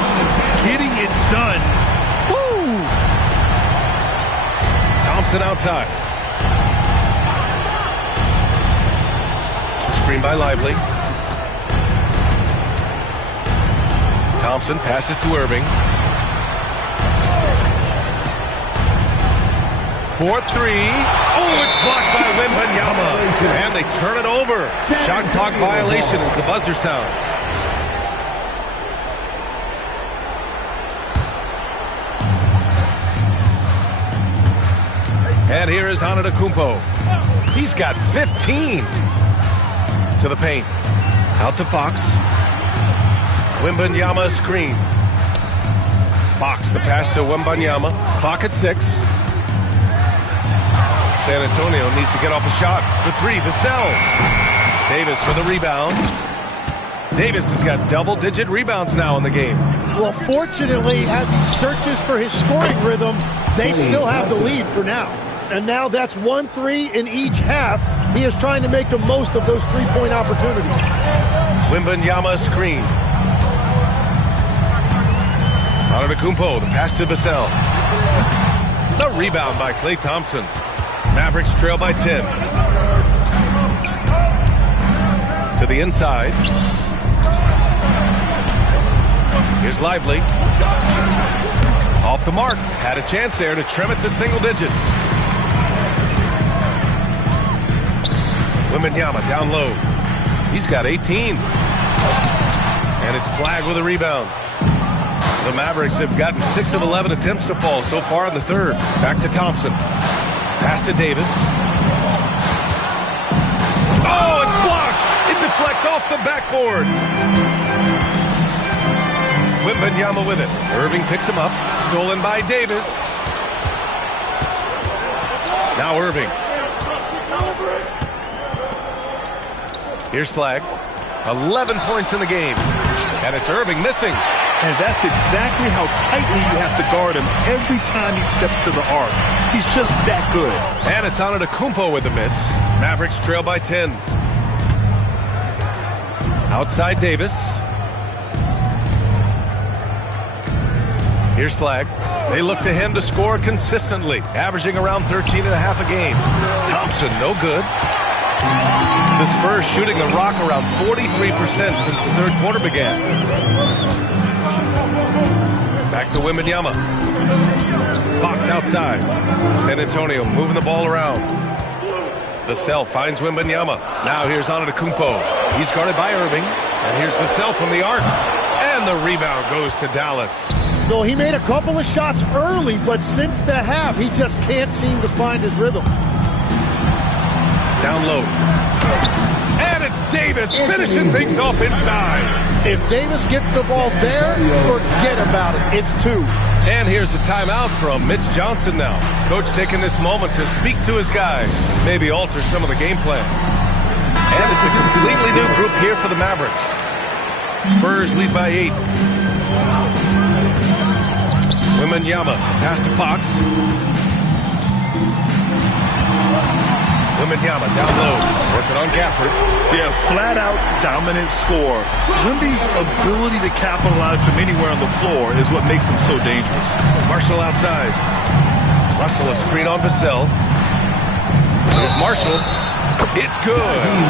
getting it done. Woo! Thompson outside. Screen by Lively. Thompson passes to Irving. 4-3. Oh, it's blocked by Wembanyama. And they turn it over. Shot clock violation as the buzzer sounds. And here is Antetokounmpo. He's got 15. To the paint. Out to Fox. Wembanyama screen. Fox, the pass to Wembanyama. Clock at 6. San Antonio needs to get off a shot for 3. Vassell. Davis for the rebound. Davis has got double-digit rebounds now in the game. Well, fortunately, as he searches for his scoring rhythm, they still have the lead for now. And now that's 1-3 in each half. He is trying to make the most of those three-point opportunities. Wembanyama screen. Antetokounmpo, the pass to Vassell. The rebound by Klay Thompson. Mavericks trail by 10. To the inside. Here's Lively. Off the mark. Had a chance there to trim it to single digits. Wembanyama down low. He's got 18. And it's Flagg with a rebound. The Mavericks have gotten 6 of 11 attempts to fall so far in the third. Back to Thompson. Pass to Davis. Oh, it's blocked! It deflects off the backboard. Wembanyama with it. Irving picks him up. Stolen by Davis. Now Irving. Here's Flagg. 11 points in the game. And it's Irving missing. And that's exactly how tightly you have to guard him every time he steps to the arc. He's just that good. And it's Antetokounmpo with the miss. Mavericks trail by 10. Outside Davis. Here's Flagg. They look to him to score consistently, averaging around 13.5 a game. Thompson, no good. The Spurs shooting the rock around 43% since the third quarter began. Back to Wembanyama. Fox outside. San Antonio moving the ball around. Vassell finds Wembanyama. Now here's Antetokounmpo. He's guarded by Irving. And here's Vassell from the arc. And the rebound goes to Dallas. No, he made a couple of shots early, but since the half, he just can't seem to find his rhythm. Down low. And it's Davis finishing things off inside. If Davis gets the ball there, forget about it. It's 2. And here's the timeout from Mitch Johnson now. Coach taking this moment to speak to his guys, maybe alter some of the game plan. And it's a completely new group here for the Mavericks. Spurs lead by 8. Wembanyama, pass to Fox. Wembanyama down low, working on Gafford. Yeah, flat-out dominant score. Wemby's ability to capitalize from anywhere on the floor is what makes him so dangerous. Marshall outside. Russell a screen on Vassell. Here's Marshall. It's good.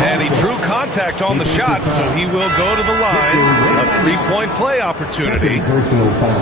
And he drew contact on the shot, so he will go to the line. A three-point play opportunity.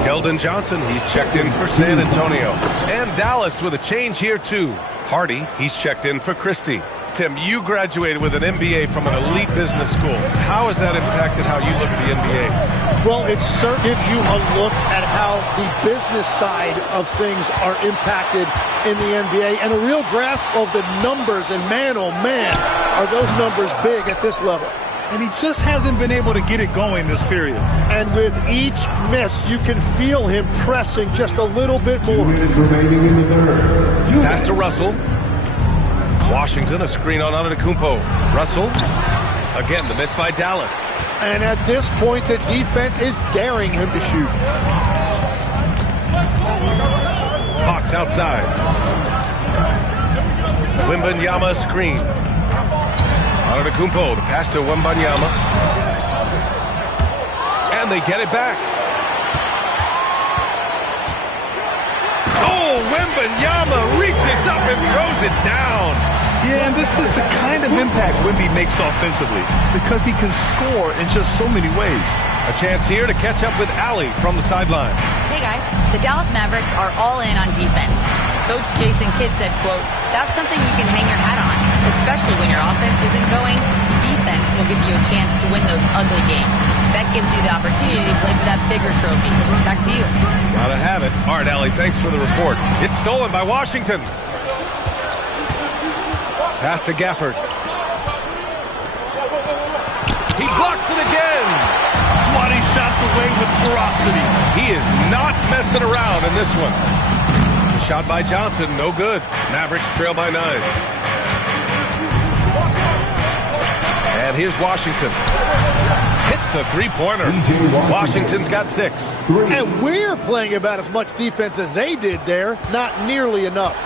Keldon Johnson, he's checked in for San Antonio. And Dallas with a change here, too. Hardy, he's checked in for Christie. Tim, you graduated with an MBA from an elite business school. How has that impacted how you look at the NBA? Well, it certainly gives you a look at how the business side of things are impacted in the NBA and a real grasp of the numbers. And man, oh man, are those numbers big at this level. And he just hasn't been able to get it going this period. And with each miss, you can feel him pressing just a little bit more. Pass to Russell. Washington, a screen on Antetokounmpo. Russell, again, the miss by Dallas. And at this point, the defense is daring him to shoot. Fox outside. Wembanyama screen. Antetokounmpo, the pass to Wembanyama. And they get it back. Oh, Wembanyama reaches up and throws it down. Yeah, and this is the kind of impact Wemby makes offensively because he can score in just so many ways. A chance here to catch up with Allie from the sideline. Hey guys, the Dallas Mavericks are all in on defense. Coach Jason Kidd said, quote, "That's something you can hang your hat on, especially when your offense isn't going. Defense will give you a chance to win those ugly games. That gives you the opportunity to play for that bigger trophy." Back to you. Gotta have it. All right, Allie, thanks for the report. It's stolen by Washington. Pass to Gafford. He blocks it again. Swatting shots away with ferocity. He is not messing around in this one. The shot by Johnson, no good. Mavericks trail by 9. And here's Washington. Hits a three-pointer. Washington's got 6. And we're playing about as much defense as they did there. Not nearly enough.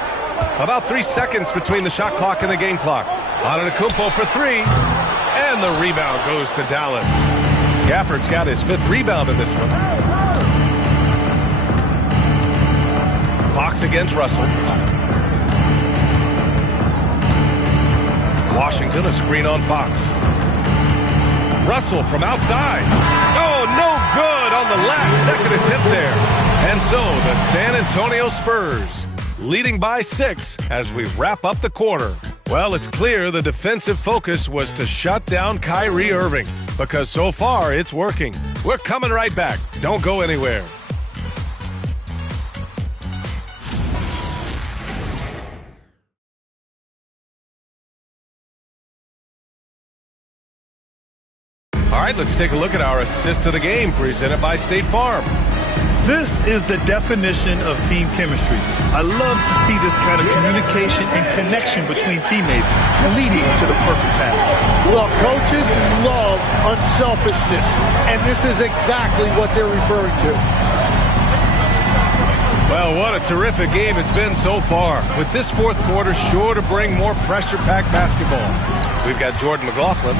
About 3 seconds between the shot clock and the game clock. Antetokounmpo for 3. And the rebound goes to Dallas. Gafford's got his 5th rebound in this one. Fox against Russell. Washington, a screen on Fox. Russell from outside. Oh, no good on the last second attempt there. And so the San Antonio Spurs leading by 6 as we wrap up the quarter. Well, it's clear the defensive focus was to shut down Kyrie Irving because so far it's working. We're coming right back. Don't go anywhere. All right, let's take a look at our assist of the game presented by State Farm. This is the definition of team chemistry. I love to see this kind of communication and connection between teammates leading to the perfect pass. Well, coaches love unselfishness, and this is exactly what they're referring to. Well, what a terrific game it's been so far. With this fourth quarter sure to bring more pressure-packed basketball. We've got Jordan McLaughlin.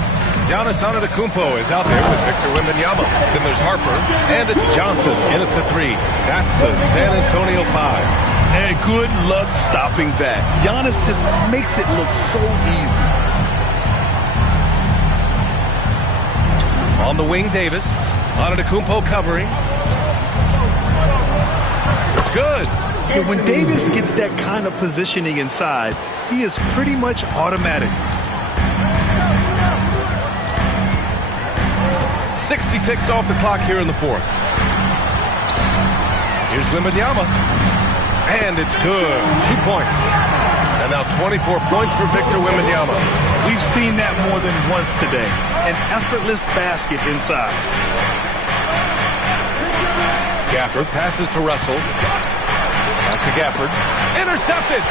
Giannis Antetokounmpo is out there with Victor Wembanyama. Then there's Harper, and it's Johnson in at the 3. That's the San Antonio 5. And good luck stopping that. Giannis just makes it look so easy. On the wing, Davis. Antetokounmpo covering. It's good. And when Davis gets that kind of positioning inside, he is pretty much automatic. 60 ticks off the clock here in the fourth. Here's Wembanyama. And it's good. 2 points. And now 24 points for Victor Wembanyama. We've seen that more than once today. An effortless basket inside. Gafford passes to Russell. Back to Gafford. Intercepted.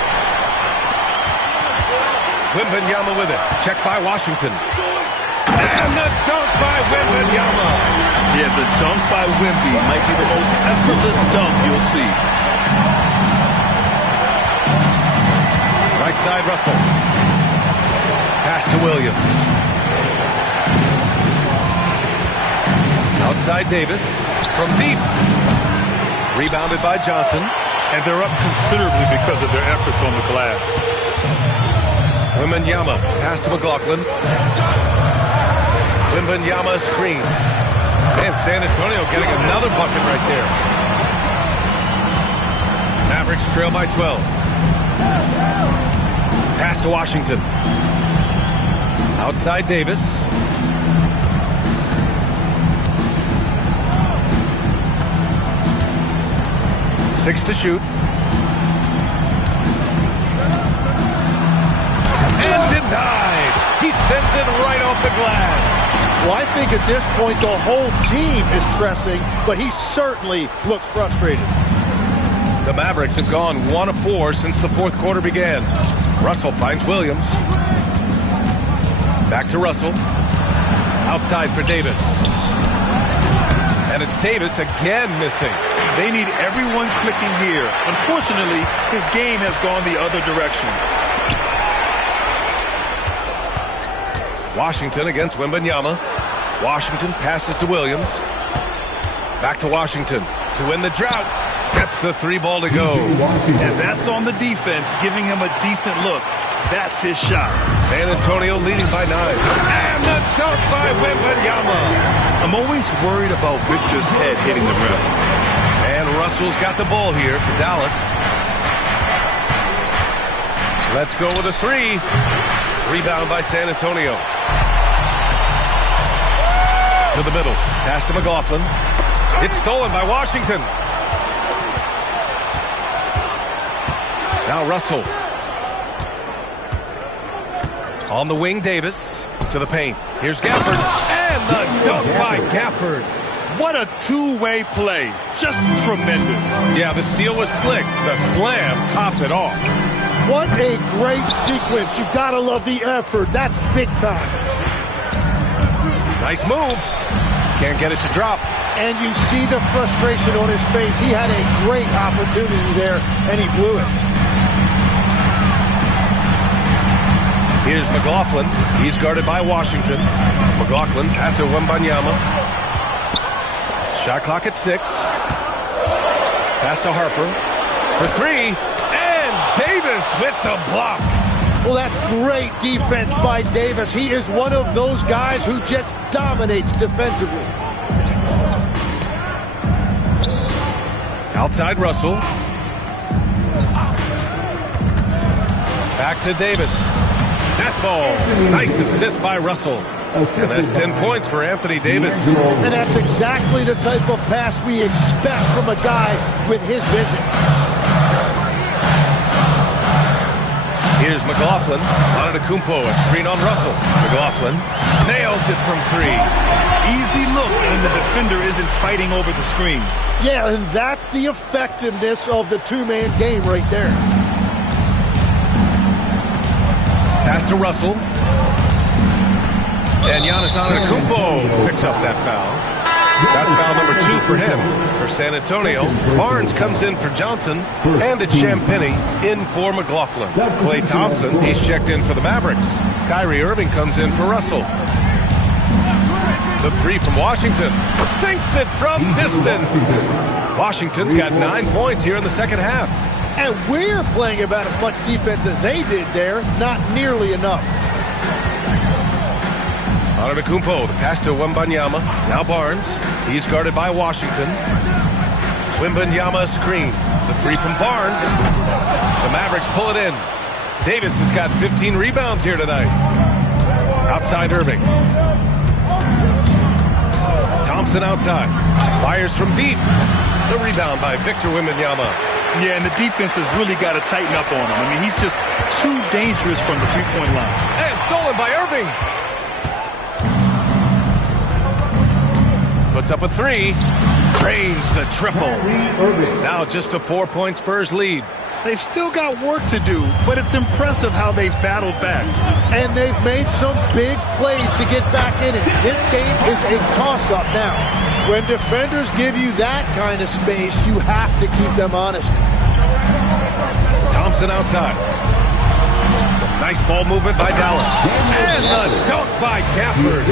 Wembanyama with it. Checked by Washington. And the dunk by Wembanyama. Yeah, the dunk by Wemby might be the most effortless dunk you'll see. Right side, Russell. Pass to Williams. Outside Davis. From deep. Rebounded by Johnson. And they're up considerably because of their efforts on the glass. Wembanyama. Pass to McLaughlin. Wembanyama screen. And San Antonio getting another bucket right there. Mavericks trail by 12. Pass to Washington. Outside Davis. Six to shoot. And denied. He sends it right off the glass. Well, I think at this point the whole team is pressing, but he certainly looks frustrated. The Mavericks have gone 1 of 4 since the fourth quarter began. Russell finds Williams. Back to Russell. Outside for Davis. And it's Davis again missing. They need everyone clicking here. Unfortunately, his game has gone the other direction. Washington against Wembanyama. Washington passes to Williams. Back to Washington to win the drought. Gets the 3 ball to go. And that's on the defense, giving him a decent look. That's his shot. San Antonio leading by 9. And the dunk by Wembanyama. I'm always worried about Victor's head hitting the rim. And Russell's got the ball here for Dallas. Let's go with a 3. Rebound by San Antonio. To the middle. Pass to McLaughlin. It's stolen by Washington. Now Russell. On the wing, Davis to the paint. Here's Gafford, and the dunk by Gafford. What a two-way play. Just tremendous. Yeah, the steal was slick. The slam topped it off. What a great sequence. You gotta love the effort. That's big time. Nice move. Can't get it to drop. And you see the frustration on his face. He had a great opportunity there, and he blew it. Here's McLaughlin. He's guarded by Washington. McLaughlin pass to Wembanyama. Shot clock at 6. Pass to Harper for 3. And Davis with the block. Well, that's great defense by Davis. He is one of those guys who just dominates defensively. Outside Russell. Back to Davis. That falls. Nice assist by Russell. And that's 10 points for Anthony Davis. And that's exactly the type of pass we expect from a guy with his vision. Here's McLaughlin. Antetokounmpo, a screen on Russell. McLaughlin nails it from 3. Easy look, and the defender isn't fighting over the screen. Yeah, and that's the effectiveness of the two-man game right there. Pass to Russell. And Giannis Antetokounmpo picks up that foul. That's foul number 2 for him. For San Antonio, Barnes comes in for Johnson, and it's Champagnie in for McLaughlin. Klay Thompson, he's checked in for the Mavericks. Kyrie Irving comes in for Russell. The 3 from Washington sinks it from distance. Washington's got 9 points here in the second half. And we're playing about as much defense as they did there. Not nearly enough. Antetokounmpo, the pass to Wembanyama. Now Barnes. He's guarded by Washington. Wembanyama screen. The 3 from Barnes. The Mavericks pull it in. Davis has got 15 rebounds here tonight. Outside Irving. Thompson outside. Fires from deep. The rebound by Victor Wembanyama. Yeah, and the defense has really got to tighten up on him. I mean, he's just too dangerous from the three-point line. And stolen by Irving. Puts up a 3. Drains the triple. Now just a 4-point Spurs lead. They've still got work to do, but it's impressive how they've battled back. And they've made some big plays to get back in it. This game is a toss-up now. When defenders give you that kind of space, you have to keep them honest. Thompson outside. Some nice ball movement by Dallas. And the dunk by Gafford.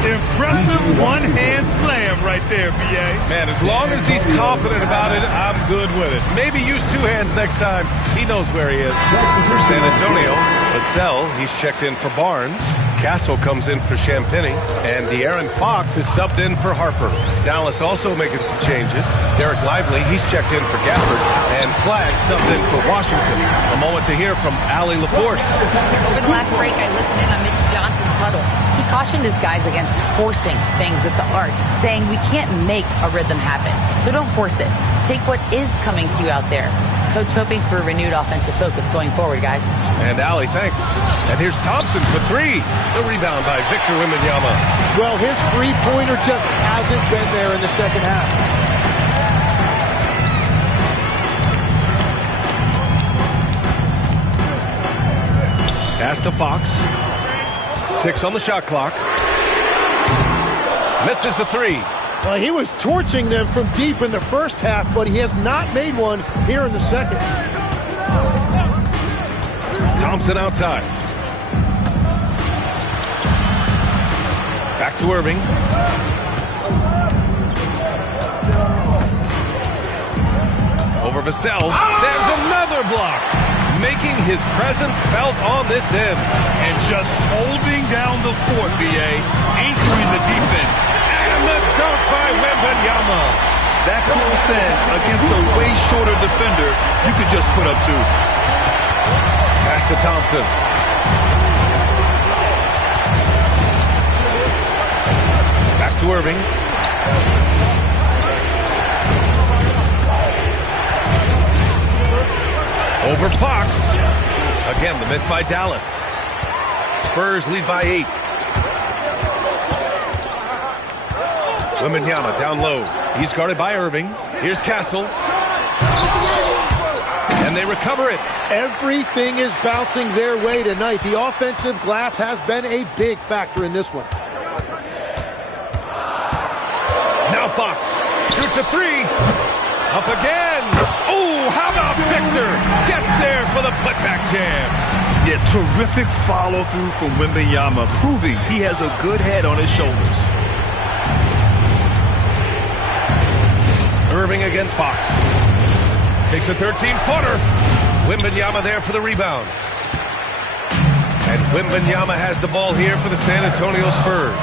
Impressive one-hand slam right there, B.A. Man, as long as he's confident about it, I'm good with it. Maybe use 2 hands next time. He knows where he is. For San Antonio, Vassell, he's checked in for Barnes. Castle comes in for Champagnie. And De'Aaron Fox is subbed in for Harper. Dallas also making some changes. Derek Lively, he's checked in for Gafford. And Flagg subbed in for Washington. A moment to hear from Allie LaForce. Over the last break, I listened in on Mitch Johnson's huddle. He cautioned his guys against forcing things at the arc, saying we can't make a rhythm happen, so don't force it. Take what is coming to you out there. Coach hoping for a renewed offensive focus going forward, guys. And Allie, thanks. And here's Thompson for 3. The rebound by Victor Wembanyama. Well, his three-pointer just hasn't been there in the second half. Pass to Fox. 6 on the shot clock. Misses the 3. Well, he was torching them from deep in the first half, but he has not made one here in the second. Thompson outside. Back to Irving. Over Vassell. There's another block. Making his presence felt on this end. And just holding down the fort, B.A. Anchoring the defense. And the dunk by Wembanyama. That close end against a way shorter defender, you could just put up 2. Pass to Thompson. Back to Irving. Over Fox. Again, the miss by Dallas. Spurs lead by 8. Wembanyama down low. He's guarded by Irving. Here's Castle. And they recover it. Everything is bouncing their way tonight. The offensive glass has been a big factor in this one. Now Fox shoots a 3. Up again. Oh, how about Victor? Gets there for the putback jam. Yeah, terrific follow-through from Wembanyama, proving he has a good head on his shoulders. Irving against Fox. Takes a 13-footer. Wembanyama there for the rebound. And Wembanyama has the ball here for the San Antonio Spurs.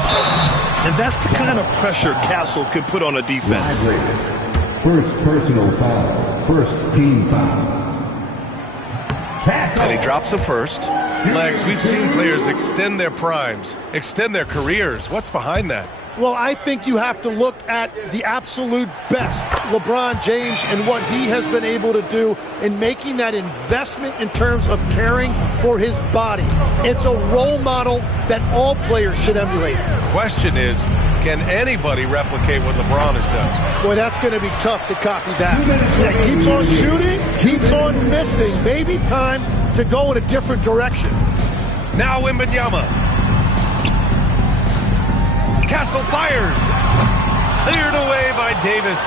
And that's the kind of pressure Castle can put on a defense. First personal foul. First team foul. And he drops a first. Legs, we've seen players extend their primes, extend their careers. What's behind that? Well, I think you have to look at the absolute best, LeBron James, and what he has been able to do in making that investment in terms of caring for his body. It's a role model that all players should emulate. Question is, can anybody replicate what LeBron has done? Boy, that's going to be tough to copy that. Yeah, keeps on shooting, keeps on missing. Maybe time to go in a different direction. Now Wembanyama. Castle fires. Cleared away by Davis.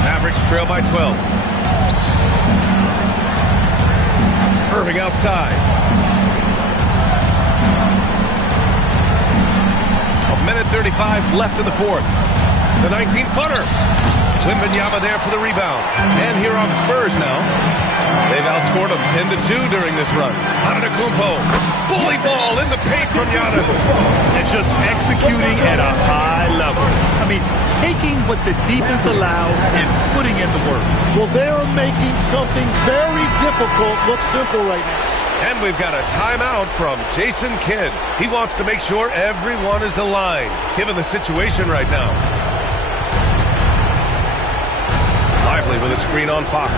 Mavericks trail by 12. Irving outside. A minute 35 left in the fourth. The 19-footer. Wembanyama there for the rebound. And here are the Spurs now. They've outscored them 10-2 during this run. Antetokounmpo. Bully ball in the paint from Giannis. And just executing at a high level. I mean, taking what the defense allows and putting in the work. Well, they're making something very difficult look simple right now. And we've got a timeout from Jason Kidd. He wants to make sure everyone is aligned, given the situation right now. Lively with a screen on Fox.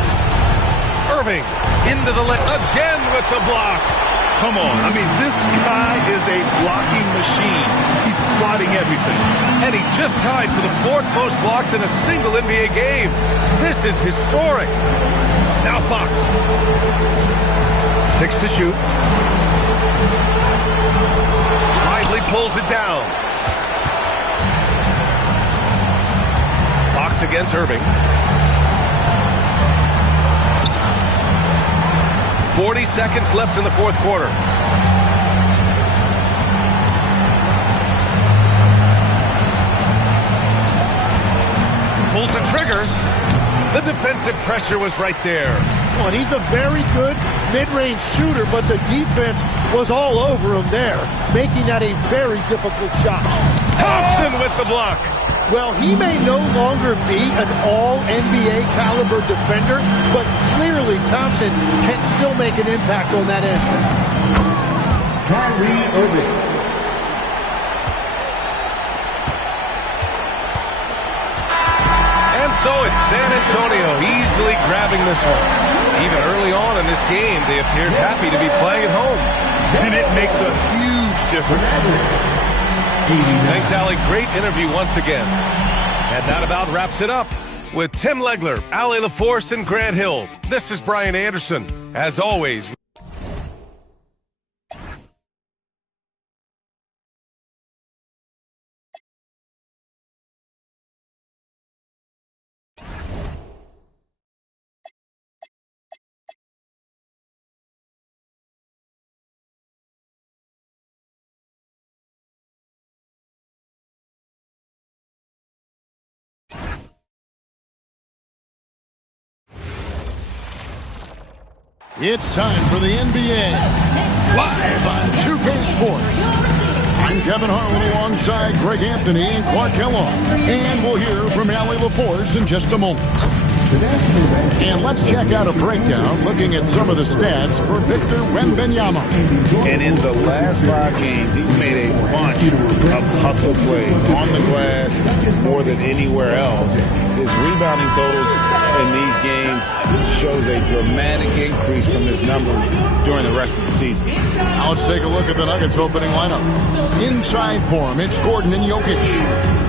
Irving into the left again with the block. Come on. I mean, this guy is a blocking machine. He's swatting everything. And he just tied for the 4th most blocks in a single NBA game. This is historic. Now Fox. 6 to shoot. Lively pulls it down. Fox against Irving. 40 seconds left in the fourth quarter. Pulls the trigger. The defensive pressure was right there. Well, and he's a very good mid-range shooter, but the defense was all over him there, making that a very difficult shot. Thompson with the block. Well, he may no longer be an all-NBA caliber defender, but clearly Thompson can still make an impact on that end. Kyrie Irving. And so it's San Antonio easily grabbing this one. Even early on in this game, they appeared happy to be playing at home. And it makes a huge difference. Thanks, Allie. Great interview once again. And that about wraps it up. With Tim Legler, Allie LaForce, and Grant Hill, this is Brian Anderson. As always... It's time for the NBA, live on 2K Sports. I'm Kevin Harlan alongside Greg Anthony and Clark Kellogg. And we'll hear from Allie LaForce in just a moment. And let's check out a breakdown looking at some of the stats for Victor Wembanyama. And in the last 5 games, he's made a bunch of hustle plays on the glass more than anywhere else. His rebounding totals in these games shows a dramatic increase from his numbers during the rest of the season. Now let's take a look at the Nuggets opening lineup. Inside for him, it's Gordon and Jokic.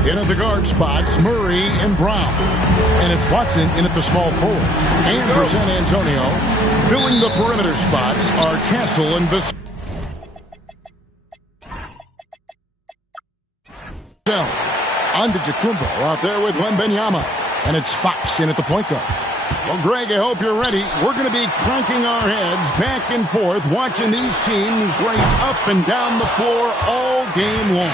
In at the guard spots, Murray and Brown. And it's Watson in at the small forward. And for San Antonio, filling the perimeter spots are Castle and Vassell. On to Jacumbo out there with Wembanyama. And it's Fox in at the point guard. Well, Greg, I hope you're ready. We're going to be cranking our heads back and forth, watching these teams race up and down the floor all game long.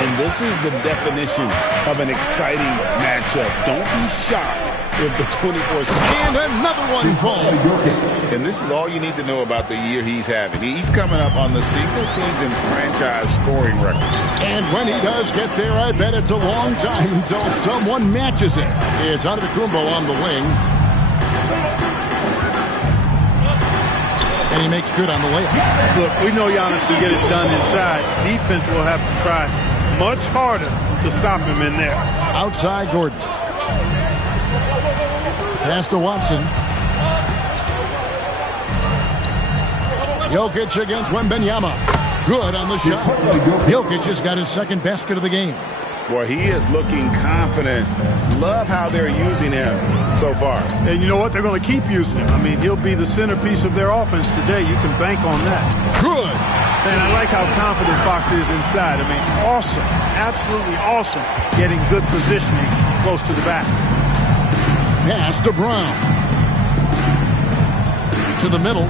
And this is the definition of an exciting matchup. Don't be shocked if the 24-7. And another one falls. And this is all you need to know about the year he's having. He's coming up on the single-season franchise scoring record. And when he does get there, I bet it's a long time until someone matches it. It's Antetokounmpo on the wing. And he makes good on the layup. Look, we know Giannis can get it done inside. Defense will have to try much harder to stop him in there. Outside Gordon. Pass to Watson. Jokic against Wembanyama. Good on the shot. Jokic has got his second basket of the game. Boy, he is looking confident. Love how they're using him so far. And you know what? They're going to keep using him. I mean, he'll be the centerpiece of their offense today. You can bank on that. Good. And I like how confident Fox is inside. I mean, awesome. Absolutely awesome. Getting good positioning close to the basket. Pass to Brown. To the middle.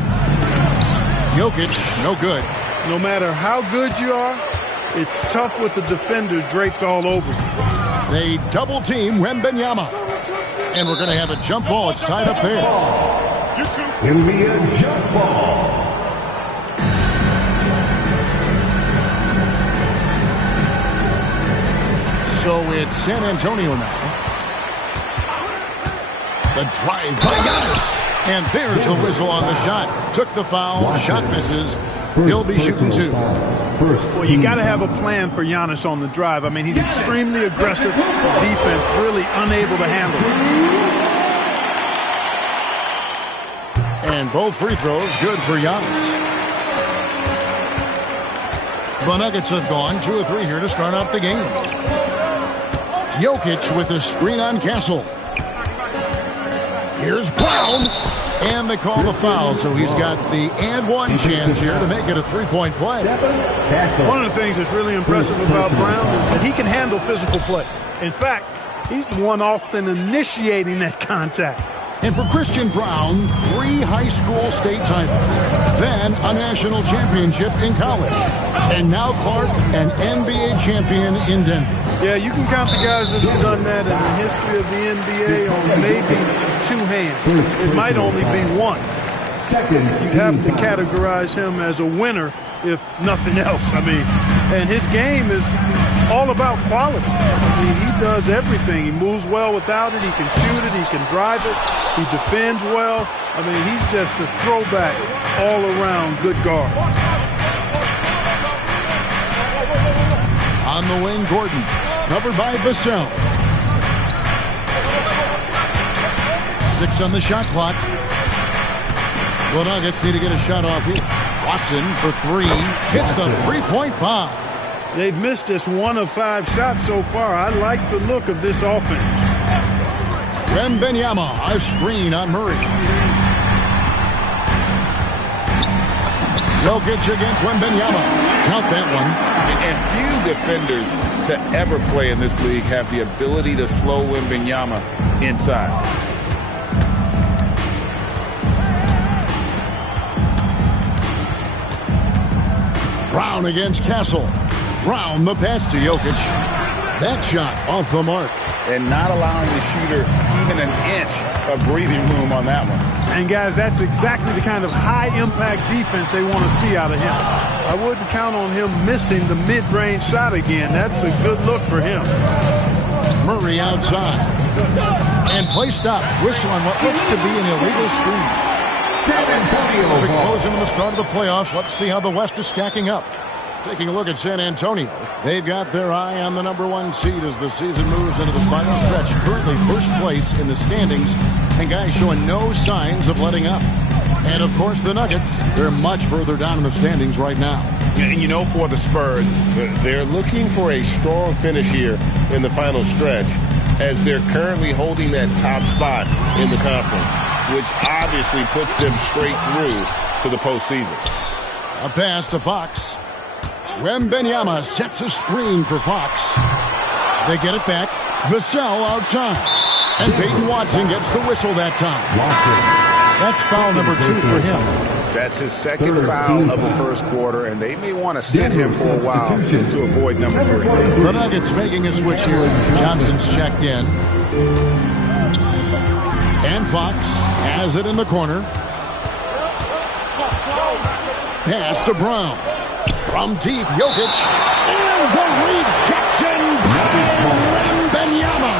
Jokic, no good. No matter how good you are, it's tough with the defenders draped all over you. They double team Wembanyama. And we're going to have a jump ball. It's tied up there. It'll be a jump ball. So it's San Antonio now. The drive by Giannis. And there's the whistle on the shot. Took the foul. Shot misses. He'll be shooting two. Well, you got to have a plan for Giannis on the drive. I mean, he's extremely aggressive. The defense really unable to handle it. And both free throws good for Giannis. The Nuggets have gone 2 of 3 here to start out the game. Jokic with a screen on Castle. Here's Brown. And they call the foul, so he's got the and one chance here to make it a three-point play. One of the things that's really impressive about Brown is that he can handle physical play. In fact, he's the one often initiating that contact. And for Christian Brown, 3 high school state titles, then a national championship in college, and now Clark, an NBA champion in Denver. Yeah, you can count the guys that have done that in the history of the NBA on maybe 2 hands. It might only be 1. You have to categorize him as a winner, if nothing else. I mean, and his game is all about quality. I mean, he does everything. He moves well without it. He can shoot it. He can drive it. He defends well. I mean, he's just a throwback all-around good guard. On the wing, Gordon, covered by Vassell. 6 on the shot clock. The Nuggets need to get a shot off here. Watson for 3, hits the three-point bomb. They've missed just 1 of 5 shots so far. I like the look of this offense. Wembanyama, a screen on Murray. Jokic against Wembanyama. Count that one. And few defenders to ever play in this league have the ability to slow Wembanyama inside. Brown against Castle. Brown the pass to Jokic. That shot off the mark. And not allowing the shooter even an inch of breathing room on that one. And guys, that's exactly the kind of high-impact defense they want to see out of him. I wouldn't count on him missing the mid-range shot again. That's a good look for him. Murray outside. And play stops. Whistle on what looks to be an illegal screen. As we close into the start of the playoffs, let's see how the West is stacking up. Taking a look at San Antonio. They've got their eye on the #1 seed as the season moves into the final stretch. Currently first place in the standings, and guys showing no signs of letting up. And, of course, the Nuggets, they're much further down in the standings right now. And, you know, for the Spurs, they're looking for a strong finish here in the final stretch as they're currently holding that top spot in the conference, which obviously puts them straight through to the postseason. A pass to Fox. Wembanyama sets a screen for Fox. They get it back. Vassell outside. And Peyton Watson gets the whistle that time. That's foul number 2 for him. That's his second foul of the first quarter, and they may want to sit him for a while to avoid number 3. The Nuggets making a switch here. Johnson's checked in. And Fox has it in the corner. Pass to Brown. From deep, Jokic. And the rejection by Wembanyama.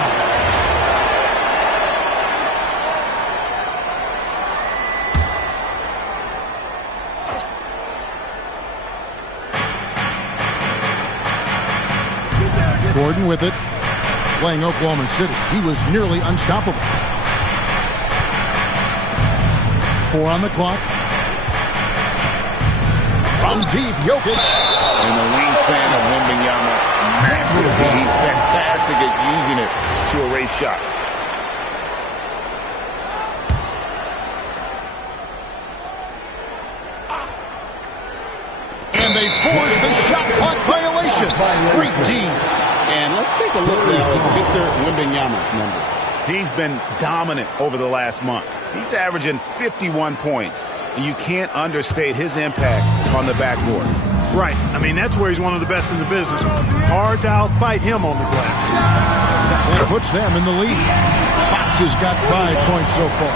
Gordon with it. Playing Oklahoma City. He was nearly unstoppable. 4 on the clock. From deep, Jokic. And the wingspan of Wembanyama, massive. He's fantastic at using it to erase shots. And they force the shot clock violation. Great team. And let's take a look now at Victor Wembanyama's numbers. He's been dominant over the last month. He's averaging 51 points. And you can't understate his impact on the backboards. Right. I mean, that's where he's one of the best in the business. Hard to outfight him on the glass. That puts them in the lead. Fox has got 5 points so far.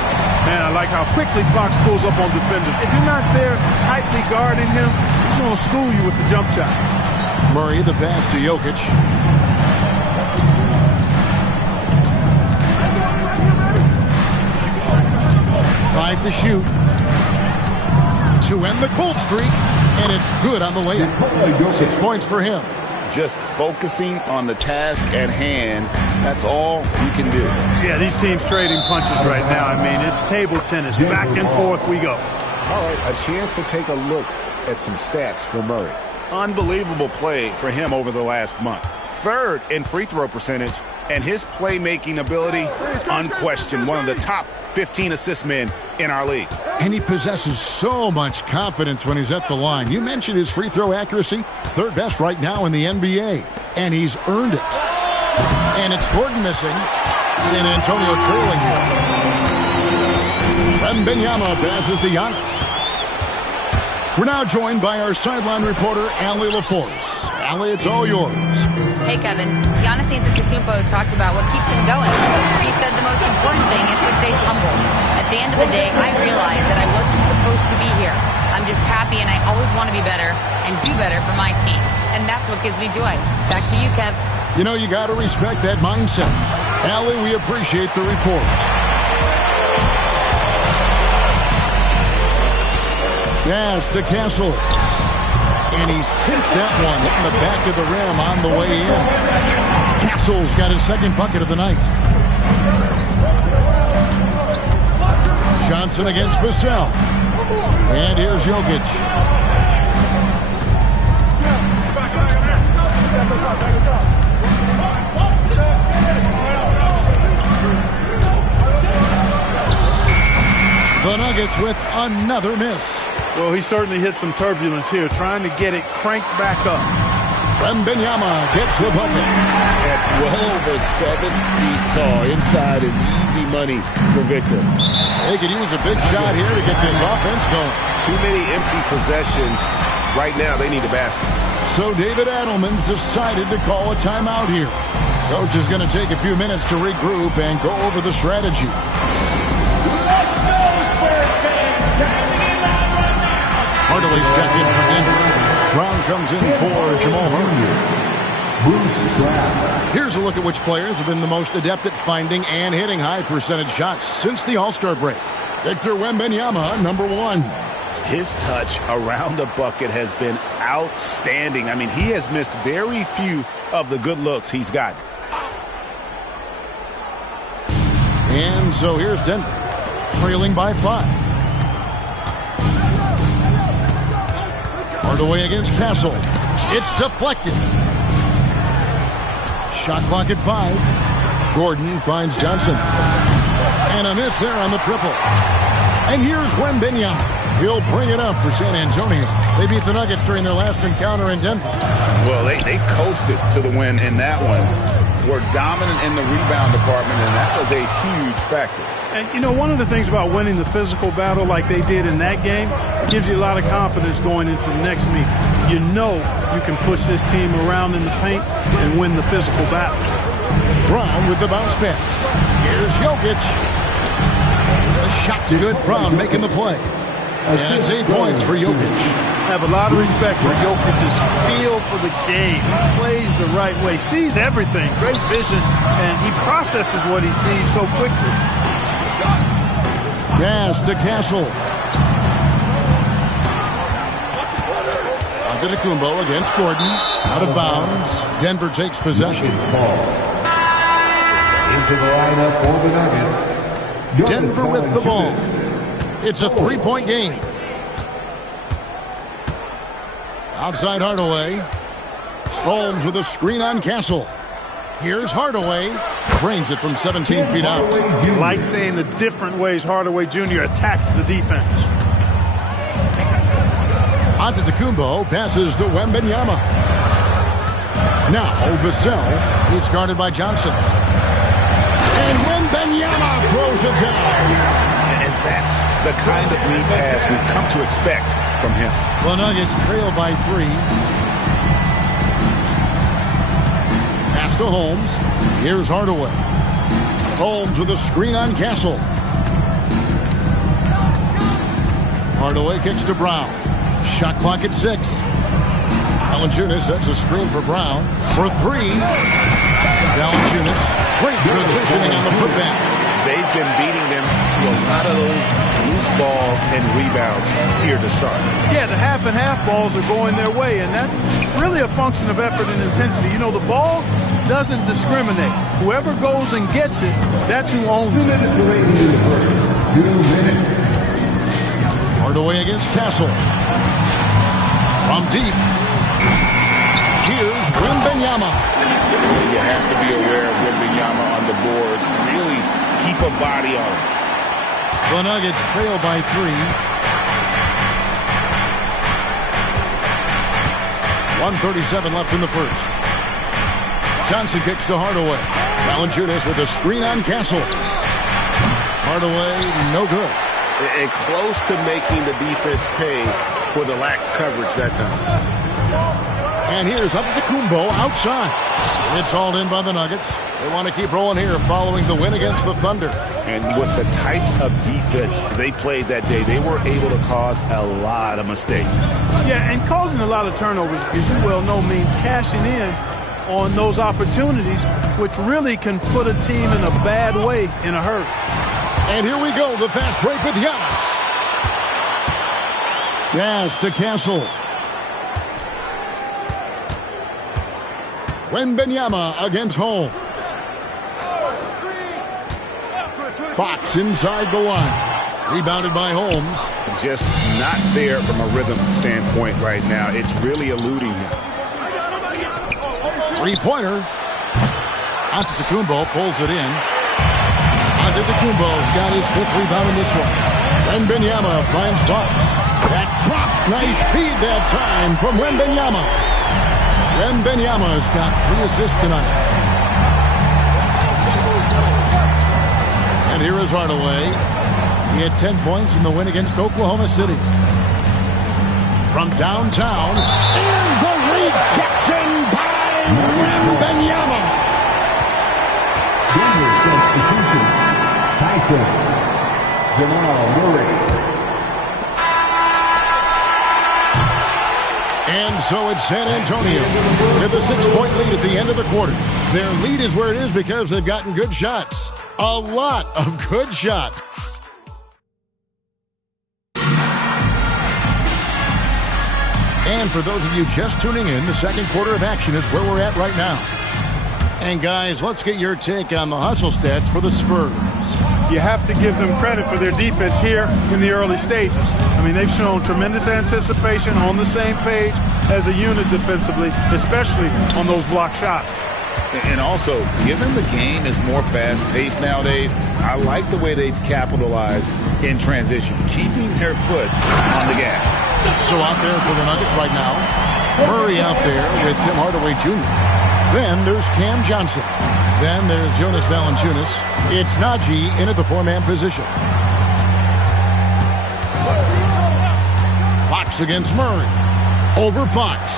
Man, I like how quickly Fox pulls up on defenders. If you're not there tightly guarding him, he's going to school you with the jump shot. Murray, the pass to Jokic. Five to shoot. To end the cold streak, and it's good on the layup. 6 points for him. Just focusing on the task at hand, that's all you can do. Yeah, these teams trading punches right now. I mean, it's table tennis. Back and forth we go. All right, a chance to take a look at some stats for Murray. Unbelievable play for him over the last month. 3rd in free throw percentage, and his playmaking ability, unquestioned, one of the top 15 assist men in our league. And he possesses so much confidence when he's at the line. You mentioned his free throw accuracy, 3rd best right now in the NBA. And he's earned it. And it's Gordon missing. San Antonio trailing here. Wembanyama passes to Giannis. We're now joined by our sideline reporter, Allie LaForce. Allie, it's all yours. Hey, Kevin. Giannis Antetokounmpo talked about what keeps him going. He said the most important thing is to stay humble. At the end of the day, I realized that I wasn't supposed to be here. I'm just happy, and I always want to be better and do better for my team. And that's what gives me joy. Back to you, Kev. You know, you got to respect that mindset. Allie, we appreciate the report. Pass to Castle. And he sinks that one in the back of the rim on the way in. Castle's got his 2nd bucket of the night. Johnson against Vassell. And here's Jokic. The Nuggets with another miss. Well, he certainly hit some turbulence here, trying to get it cranked back up. Wembanyama gets the bucket. At well over 7 feet tall, inside is easy money for Victor. They could use a big shot here to get this offense going. Too many empty possessions. Right now, they need a basket. So David Adelman's decided to call a timeout here. Coach is going to take a few minutes to regroup and go over the strategy. Hardaway's checked in for Denver. Brown comes in for Jamal Murray. Here's a look at which players have been the most adept at finding and hitting high percentage shots since the All-Star break. Victor Wembanyama, number 1. His touch around the bucket has been outstanding. I mean, he has missed very few of the good looks he's gotten. And so here's Denver, trailing by 5. Hardaway against Castle. It's deflected. Shot clock at 5. Gordon finds Johnson. And a miss there on the triple. And here's Wembanyama. He'll bring it up for San Antonio. They beat the Nuggets during their last encounter in Denver. Well, they coasted to the win in that one. Were dominant in the rebound department, and that was a huge factor. And, you know, one of the things about winning the physical battle like they did in that game, it gives you a lot of confidence going into the next meet. You know you can push this team around in the paint and win the physical battle. Brown with the bounce pass. Here's Jokic. The shot's good. Brown making the play. And it's 8 points for Jokic. I have a lot of respect for Jokic's feel for the game. He plays the right way, sees everything, great vision, and he processes what he sees so quickly. Pass to Castle. Antetokounmpo against Gordon. Out of bounds. Denver takes possession. Into the lineup for the Nuggets. Denver with the ball. It's a 3-point game. Outside Hardaway. Holmes with a screen on Castle. Here's Hardaway. Drains it from 17 feet out. Like saying the different ways Hardaway Jr. attacks the defense. Antetokounmpo passes to Wembanyama. Now Vassell is guarded by Johnson. And Wembanyama throws it down. And that's the kind of lead pass we've come to expect from him. The Nuggets trail by 3. Pass to Holmes. Here's Hardaway. Holmes with a screen on Castle. Hardaway kicks to Brown. Shot clock at 6. Valanciunas sets a screen for Brown for 3. Valanciunas, great positioning on the putback. They've been beating them to a lot of those loose balls and rebounds here to start. Yeah, the half and half balls are going their way, and that's really a function of effort and intensity. You know, the ball doesn't discriminate. Whoever goes and gets it, that's who owns it. 2 minutes remaining in the first. 2 minutes. Hardaway against Castle. From deep. Here's Wembanyama. You have to be aware of Wembanyama on the boards. Really keep a body on him. The Nuggets trail by 3. 1:37 left in the first. Johnson kicks to Hardaway. Valanciunas with a screen on Castle. Hardaway, no good. And close to making the defense pay for the lax coverage that time. And here's Antetokounmpo outside. It's hauled in by the Nuggets. They want to keep rolling here following the win against the Thunder. And with the type of defense they played that day, they were able to cause a lot of mistakes. Yeah, and causing a lot of turnovers, as you well know, means cashing in on those opportunities, which really can put a team in a bad way in a hurry. And here we go, the fast break with Giannis. Pass to Castle. Wembanyama against Holmes. Fox inside the line. Rebounded by Holmes. Just not there from a rhythm standpoint right now. It's really eluding him. Three-pointer. Antetokounmpo pulls it in. Antetokounmpo's got his 5th rebound in this one. Wembanyama finds Fox. That drops. Nice speed that time from Wembanyama. Wembanyama's got 3 assists tonight. And here is Hardaway. He had 10 points in the win against Oklahoma City. From downtown, and the rejection by Wembanyama. Denver substitution. Tyson. Jamal Murray. And so it's San Antonio with a 6-point lead at the end of the quarter. Their lead is where it is because they've gotten good shots. A lot of good shots. And for those of you just tuning in, the second quarter of action is where we're at right now. And guys, let's get your take on the hustle stats for the Spurs. You have to give them credit for their defense here in the early stages. I mean, they've shown tremendous anticipation, on the same page as a unit defensively, especially on those block shots. And also, given the game is more fast-paced nowadays, I like the way they've capitalized in transition, keeping their foot on the gas. So out there for the Nuggets right now, Murray out there with Tim Hardaway Jr. Then there's Cam Johnson. Then there's Jonas Valanciunas. It's Najee in at the four-man position. Fox against Murray. Over Fox.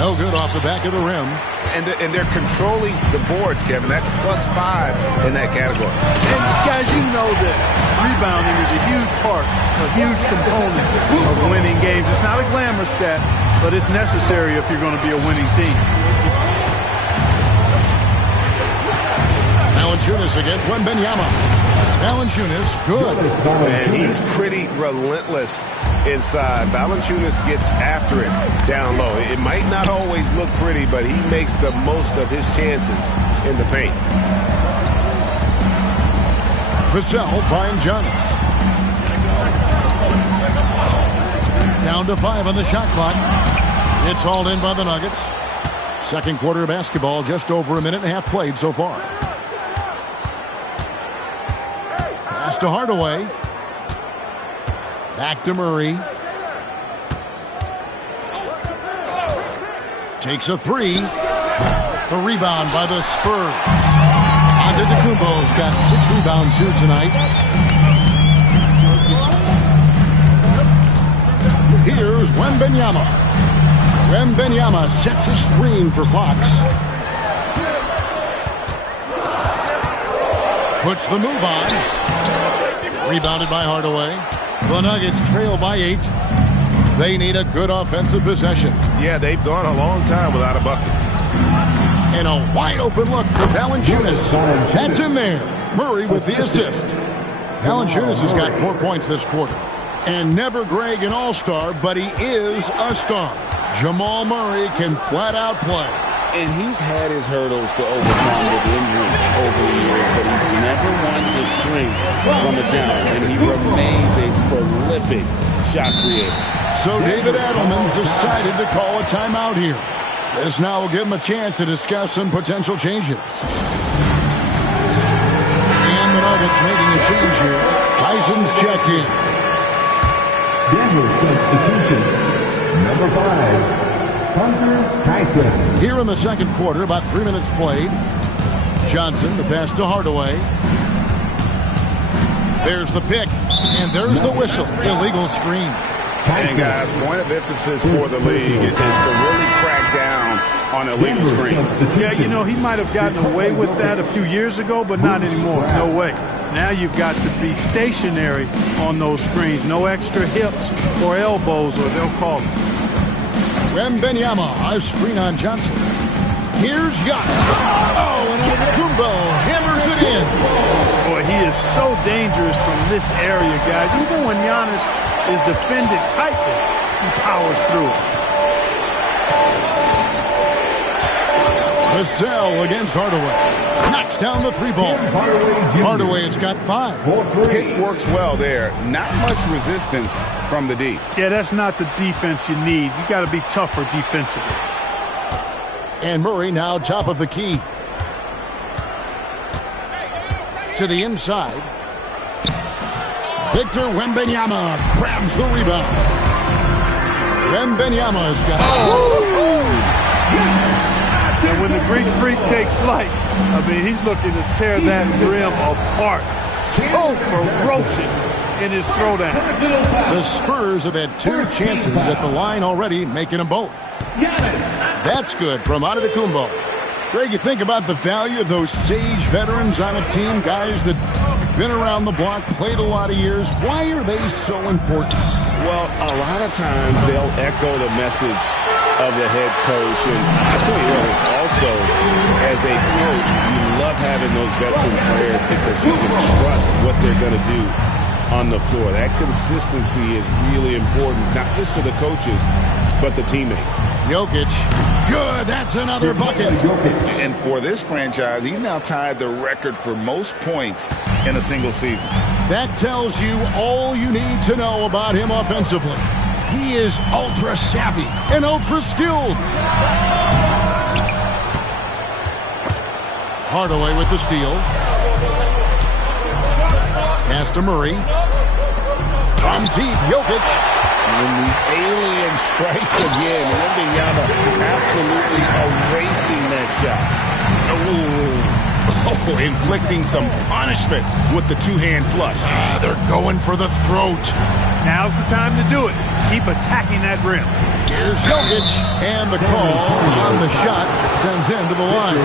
No good off the back of the rim. And they're controlling the boards, Kevin. That's +5 in that category. And guys, you know that rebounding is a huge part, a huge component of winning games. It's not a glamour stat, but it's necessary if you're going to be a winning team. Valanciunas against Wembanyama. Valanciunas, good. And he's pretty relentless inside. Valanciunas gets after it down low. It might not always look pretty, but he makes the most of his chances in the paint. Vassell finds Giannis. Down to 5 on the shot clock. It's hauled in by the Nuggets. Second quarter of basketball, just over a minute and a half played so far. Pass to Hardaway. Back to Murray. Takes a three. The rebound by the Spurs. Antetokounmpo's got 6 rebounds here tonight. Here's Wembanyama. Wembanyama sets a screen for Fox. Puts the move on. Rebounded by Hardaway. The Nuggets trail by 8. They need a good offensive possession. Yeah, they've gone a long time without a bucket. And a wide open look for Valanciunas. That's in there. Murray with the assist. Valanciunas has got 4 points this quarter. And never Greg an all-star, but he is a star. Jamal Murray can flat out play. And he's had his hurdles to overcome with injury over the years, but he's never one to shrink from a challenge, and he remains a prolific shot creator. So David Adelman's decided to call a timeout here. This now will give him a chance to discuss some potential changes. And the Nuggets making a change here. Tyson's checked in. Denver substitution. Number 5. Hunter Tyson. Here in the second quarter, about 3 minutes played. Johnson, the pass to Hardaway. There's the pick, and there's the whistle. Illegal screen. And guys, point of emphasis for the league is to really crack down on illegal screens. Yeah, you know, he might have gotten away with that a few years ago, but not anymore. No way. Now you've got to be stationary on those screens. No extra hips or elbows, or they'll call it. Wembanyama, a screen on Johnson. Here's Giannis. Oh, and Antetokounmpo hammers it in. Boy, he is so dangerous from this area, guys. Even when Giannis is defended tightly, he powers through it. Vassell against Hardaway. Knocks down the 3-ball. Hardaway has got 5. It works well there. Not much resistance from the D. Yeah, that's not the defense you need. You got to be tougher defensively. And Murray now top of the key. To the inside. Victor Wembanyama grabs the rebound. Wembanyama's got And when the Greek Freak takes flight, I mean, he's looking to tear that rim apart. So ferocious in his throwdown. The Spurs have had 2 chances at the line already, making them both. That's good from Antetokounmpo. Greg, you think about the value of those sage veterans on a team, guys that have been around the block, played a lot of years. Why are they so important? Well, a lot of times they'll echo the message of the head coach. And I tell you what, it's also, as a coach, you love having those veteran players because you can trust what they're going to do on the floor. That consistency is really important, not just for the coaches, but the teammates. Jokic, good. That's another bucket. And for this franchise, he's now tied the record for most points in a single season. That tells you all you need to know about him offensively. He is ultra savvy and ultra skilled. Hardaway with the steal. Pass to Murray. From deep, Jokic. When the alien strikes again, Wembanyama absolutely erasing that shot. Oh, inflicting some punishment with the two-hand flush. They're going for the throat. Now's the time to do it. Keep attacking that rim. Here's Jokic, and the call on the shot sends him to the line.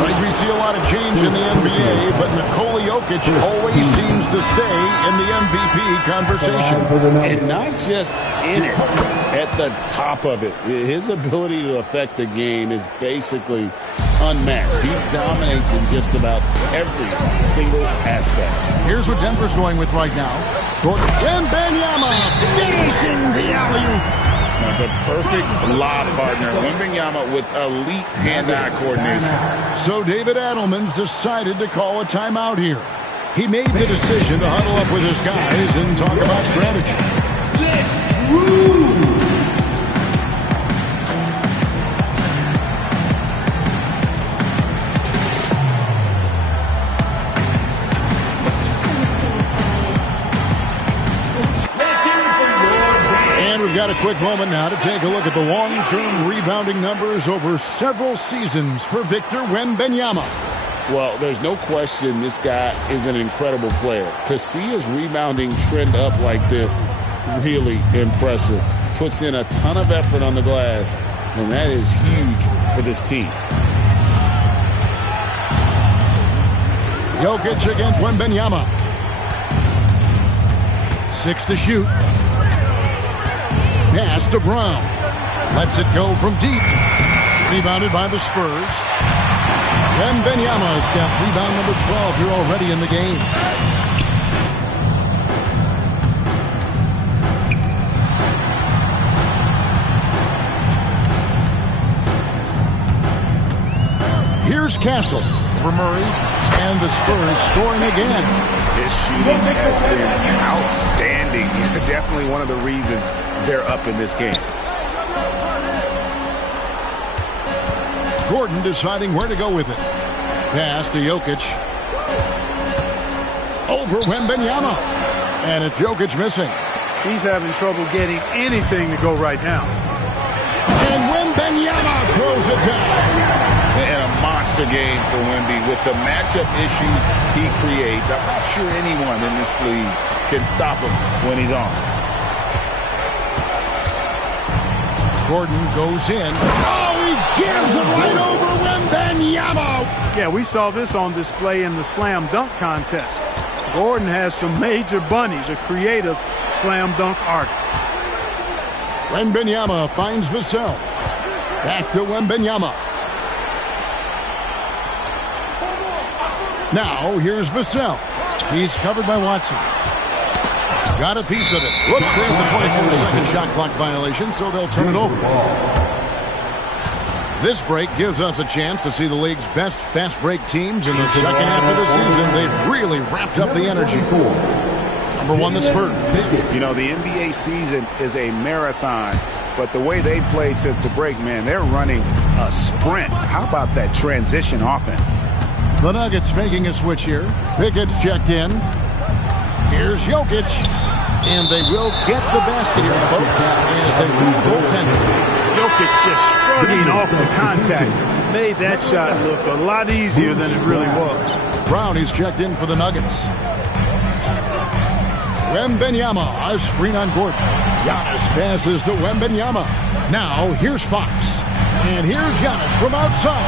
Right, we see a lot of change in the NBA, but Nikola Jokic always seems to stay in the MVP conversation. And not just in it, at the top of it. His ability to affect the game is basically unmatched. He dominates in just about every single aspect. Here's what Denver's going with right now. Wembanyama finishing the alley-oop. The perfect lob partner. Wembanyama with elite hand-eye coordination. So David Adelman's decided to call a timeout here. He made the decision to huddle up with his guys and talk about strategy. Let's move! We've got a quick moment now to take a look at the long-term rebounding numbers over several seasons for Victor Wembanyama. Well, there's no question this guy is an incredible player. To see his rebounding trend up like this, really impressive. Puts in a ton of effort on the glass, and that is huge for this team. Jokic against Wembanyama. 6 to shoot. Pass to Brown. Lets it go from deep. Rebounded by the Spurs. Wembanyama's got rebound number 12 here already in the game. Here's Castle for Murray. And the Spurs scoring again. His shooting has been outstanding. Definitely one of the reasons they're up in this game. Gordon deciding where to go with it. Pass to Jokic. Over Wembanyama. And it's Jokic missing. He's having trouble getting anything to go right now. And Wembanyama throws it down. And a monster game for Wemby with the matchup issues he creates. I'm not sure anyone in this league can stop him when he's on. Gordon goes in. Oh, he jams it right over Wembanyama. Yeah, we saw this on display in the slam dunk contest. Gordon has some major bunnies, a creative slam dunk artist. Wembanyama finds Vassell. Back to Wembanyama. Now, here's Vassell. He's covered by Watson. Got a piece of it. Whoops, there's the 24-second shot clock violation, so they'll turn it over. This break gives us a chance to see the league's best fast break teams in the second half of the season. They've really wrapped up the energy. Number 1, the Spurs. You know, the NBA season is a marathon, but the way they played since the break, man, they're running a sprint. How about that transition offense? The Nuggets making a switch here. Pickett's checked in. Here's Jokic. And they will get the basket here, folks, as they move goaltender. Jokic just shrugging off the contact. Made that shot look a lot easier than it really was. Brown is checked in for the Nuggets. Wembanyama, a screen on Gordon. Giannis passes to Wembanyama. Now, here's Fox. And here's Giannis from outside.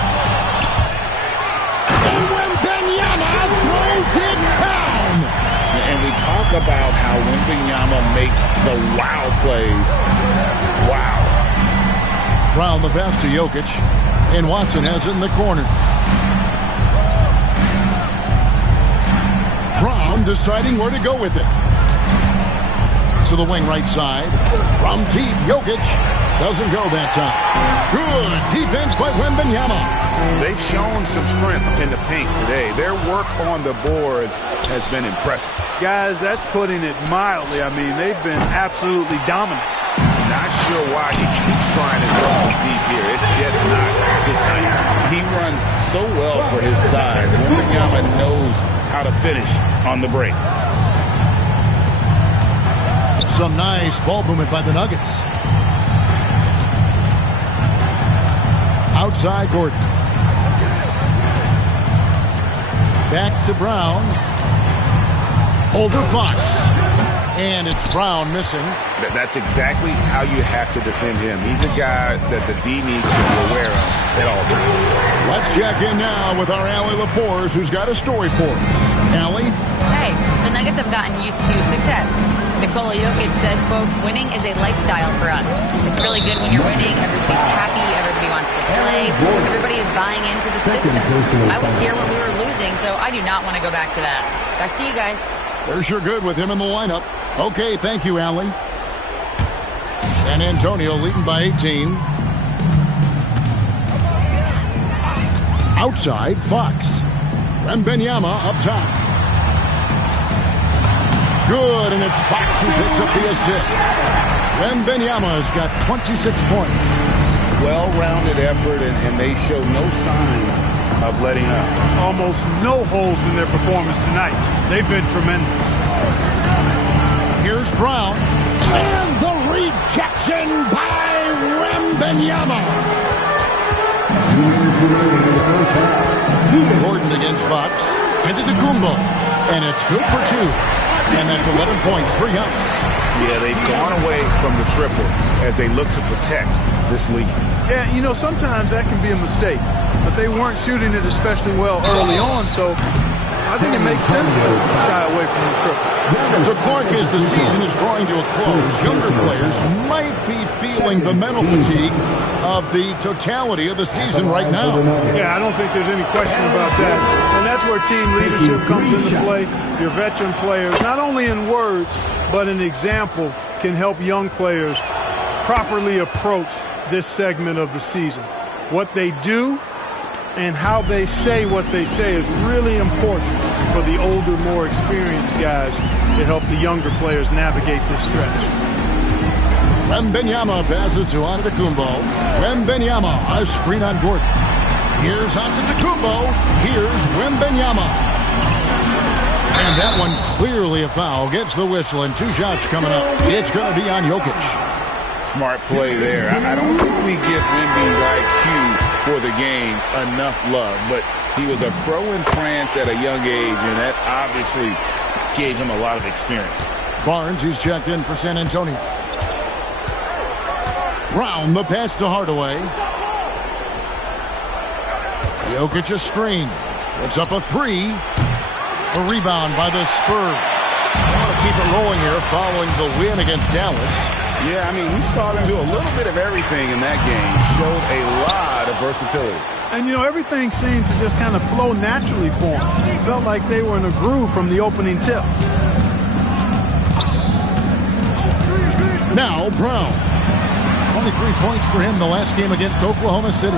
And Wembanyama throws it down. And we talk about how Wembanyama makes the wow plays. Wow. Brown the pass to Jokic. And Watson has it in the corner. Brown deciding where to go with it. to the wing right side. From deep, Jokic doesn't go that time. Good defense by Wembanyama. They've shown some strength in the paint today. Their work on the boards has been impressive. Guys, that's putting it mildly. I mean, they've been absolutely dominant. Not sure why he keeps trying to go deep here. It's just not his night. He runs so well for his size. Wembanyama knows how to finish on the break. Some nice ball movement by the Nuggets. Outside Gordon. Back to Brown. Over Fox. And it's Brown missing. That's exactly how you have to defend him. He's a guy that the D needs to be aware of at all times. Let's check in now with our Allie LaForce, who's got a story for us. Allie? Hey, the Nuggets have gotten used to success. Nikola Jokic said, quote, winning is a lifestyle for us. It's really good when you're winning. Everybody's happy. Everybody wants to play. Everybody is buying into the system. I was here when we were losing, so I do not want to go back to that. Back to you guys. They're sure good with him in the lineup. Okay, thank you, Allie. San Antonio leading by 18. Outside, Fox. Wembanyama up top. Good, and it's Fox who picks up the assist. Wembanyama's got 26 points. Well-rounded effort, and they show no signs of letting up. Almost no holes in their performance tonight. They've been tremendous. Here's Brown. And the rejection by Wembanyama. Gordon against Fox. Into the Kumbo. And it's good for 2. And that's 11 points for Giannis. Yeah, they've gone away from the triple as they look to protect this lead. Yeah, you know, sometimes that can be a mistake. But they weren't shooting it especially well early on, so I think it makes sense to shy away from the triple. So, Clark, as the season is drawing to a close, younger players might be feeling the mental fatigue of the totality of the season right now. Yeah, I don't think there's any question about that. And that's where team leadership comes into play. Your veteran players, not only in words, but an example, can help young players properly approach this segment of the season. What they do and how they say what they say is really important for the older, more experienced guys to help the younger players navigate this stretch. Wembanyama passes to Antetokounmpo. Wembanyama, a screen on Gordon. Here's Antetokounmpo. Here's Wembanyama. And that one clearly a foul. Gets the whistle, and 2 shots coming up. It's going to be on Jokic. Smart play there. I don't think we give Wemby's IQ for the game enough love, but he was a pro in France at a young age, and that obviously gave him a lot of experience. Barnes, he's checked in for San Antonio. Brown, the pass to Hardaway. Jokic a screen. It's up a 3. A rebound by the Spurs. They want to keep it rolling here following the win against Dallas. Yeah, I mean, we saw them do a little bit of everything in that game. Showed a lot of versatility. And, you know, everything seemed to just kind of flow naturally for them. Felt like they were in a groove from the opening tip. Now Brown. 23 points for him the last game against Oklahoma City.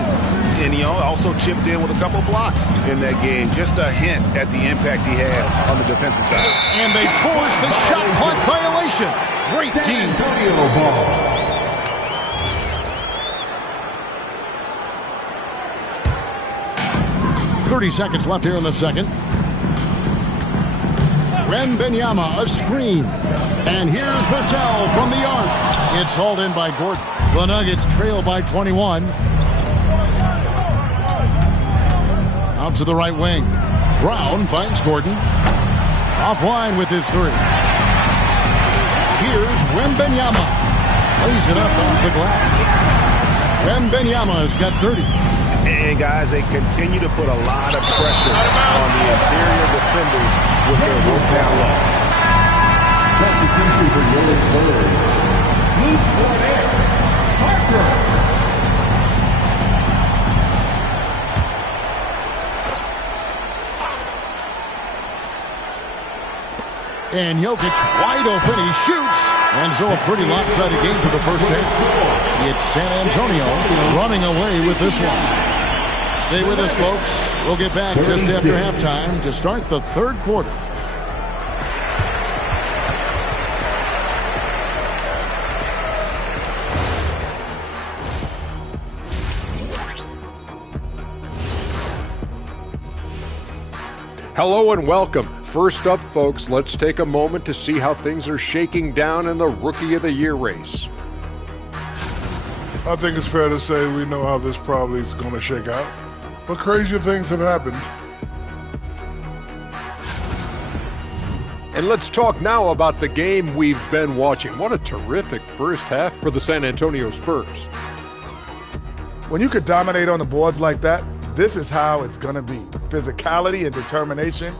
And he also chipped in with a couple blocks in that game. Just a hint at the impact he had on the defensive side. And they forced the shot clock violation. Great team. 30 seconds left here in the second. Wembanyama, a screen. And here's Vassell from the arc. It's hauled in by Gordon. The Nuggets trail by 21. Out to the right wing. Brown finds Gordon. Offline with his 3. Here's Wembanyama. Lays it up off the glass. Wembanyama's got 30. And, guys, they continue to put a lot of pressure on the interior defenders with their work down low. Substitution for your Spurs. Luke Barnett. Parker. And Jokic wide open. He shoots. And so a pretty lopsided game for the first half. It's San Antonio running away with this one. Stay with us, folks. We'll get back just after halftime to start the third quarter. Hello and welcome. First up, folks, let's take a moment to see how things are shaking down in the Rookie of the Year race. I think it's fair to say we know how this probably is going to shake out. But crazier things have happened. And let's talk now about the game we've been watching. What a terrific first half for the San Antonio Spurs. When you could dominate on the boards like that, this is how it's going to be. Physicality and determination.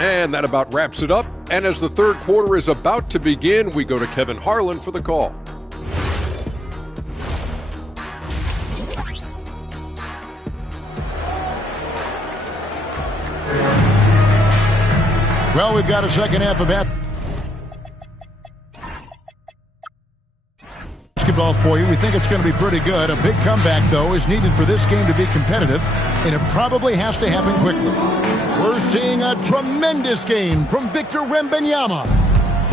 And that about wraps it up. And as the third quarter is about to begin, we go to Kevin Harlan for the call. Well, we've got a second half of basketball for you. We think it's going to be pretty good. A big comeback, though, is needed for this game to be competitive, and it probably has to happen quickly. We're seeing a tremendous game from Victor Wembanyama.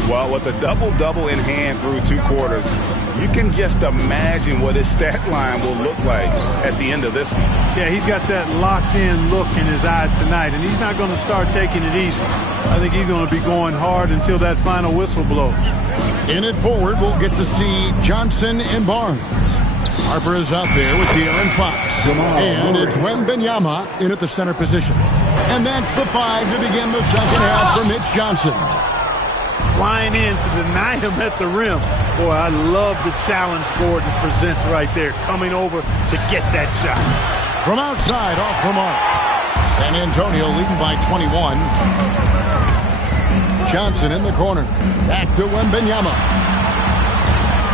Well, with a double-double in hand through two quarters, you can just imagine what his stat line will look like at the end of this one. Yeah, he's got that locked-in look in his eyes tonight, and he's not going to start taking it easy. I think he's going to be going hard until that final whistle blows. In it forward, we'll get to see Johnson and Barnes. Harper is out there with De'Aaron Fox. And it's Wembanyama in at the center position. And that's the 5 to begin the second half for Mitch Johnson. Flying in to deny him at the rim. Boy, I love the challenge Gordon presents right there, coming over to get that shot. From outside, off the mark. San Antonio leading by 21. Johnson in the corner. Back to Wembanyama.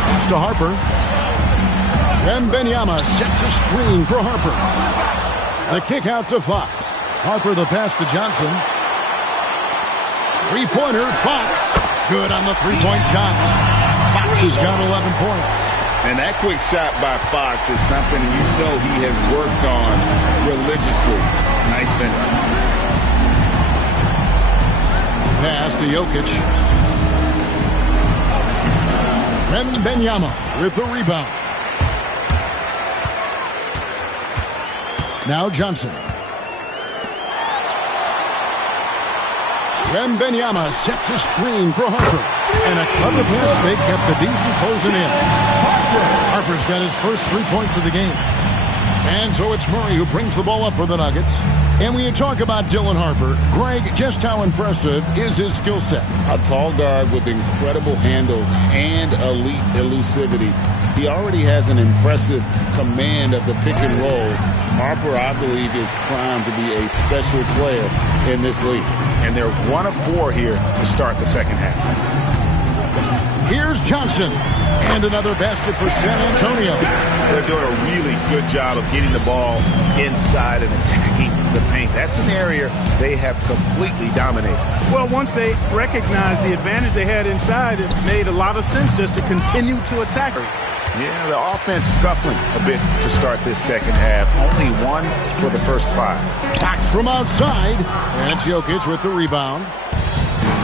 Pass to Harper. Wembanyama sets a screen for Harper. The kick out to Fox. Harper the pass to Johnson. Three-pointer, Fox. Good on the three-point shot. Fox has got 11 points. And that quick shot by Fox is something you know he has worked on religiously. Nice finish. Pass to Jokic. Wembanyama with the rebound. Now Johnson. Wembanyama sets a screen for Harper. And a clever pass fake kept the D from closing in. Harper's got his first 3 points of the game. And so it's Murray who brings the ball up for the Nuggets. And when you talk about Dylan Harper, Greg, just how impressive is his skill set? A tall guard with incredible handles and elite elusivity. He already has an impressive command of the pick and roll. Harper, I believe, is primed to be a special player in this league. And they're 1 of 4 here to start the second half. Here's Johnson. And another basket for San Antonio. They're doing a really good job of getting the ball inside and attacking the paint. That's an area they have completely dominated. Well, once they recognized the advantage they had inside, it made a lot of sense just to continue to attack her. Yeah, the offense scuffling a bit to start this second half. Only 1 for the first 5. Back from outside. And it's Jokic with the rebound.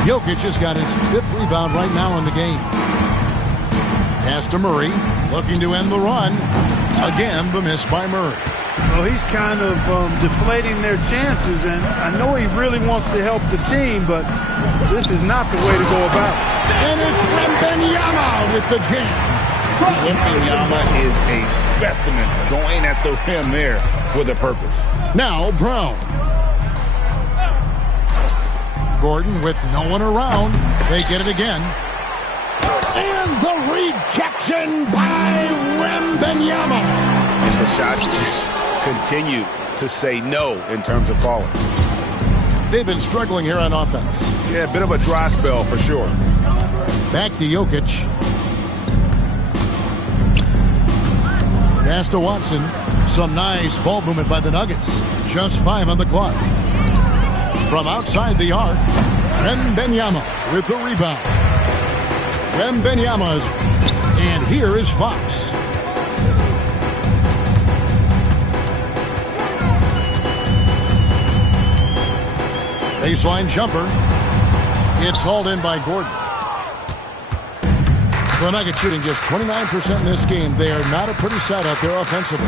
Jokic has got his 5th rebound right now in the game. Pass to Murray, looking to end the run. Again, the miss by Murray. Well, he's kind of deflating their chances, and I know he really wants to help the team, but this is not the way to go about it. And it's Wembanyama with the jam. Wembanyama is a specimen going at the rim there with a purpose. Now Brown. Gordon with no one around. They get it again. And the rejection by Wembanyama. And the shots just continue to say no in terms of falling. They've been struggling here on offense. Yeah, a bit of a dry spell for sure. Back to Jokic. Pass to Watson. Some nice ball movement by the Nuggets. Just 5 on the clock. From outside the arc, Wembanyama with the rebound. Wembanyama's, and here is Fox. Baseline jumper. It's hauled in by Gordon. The Nuggets shooting just 29% in this game. They are not a pretty sight out there offensively.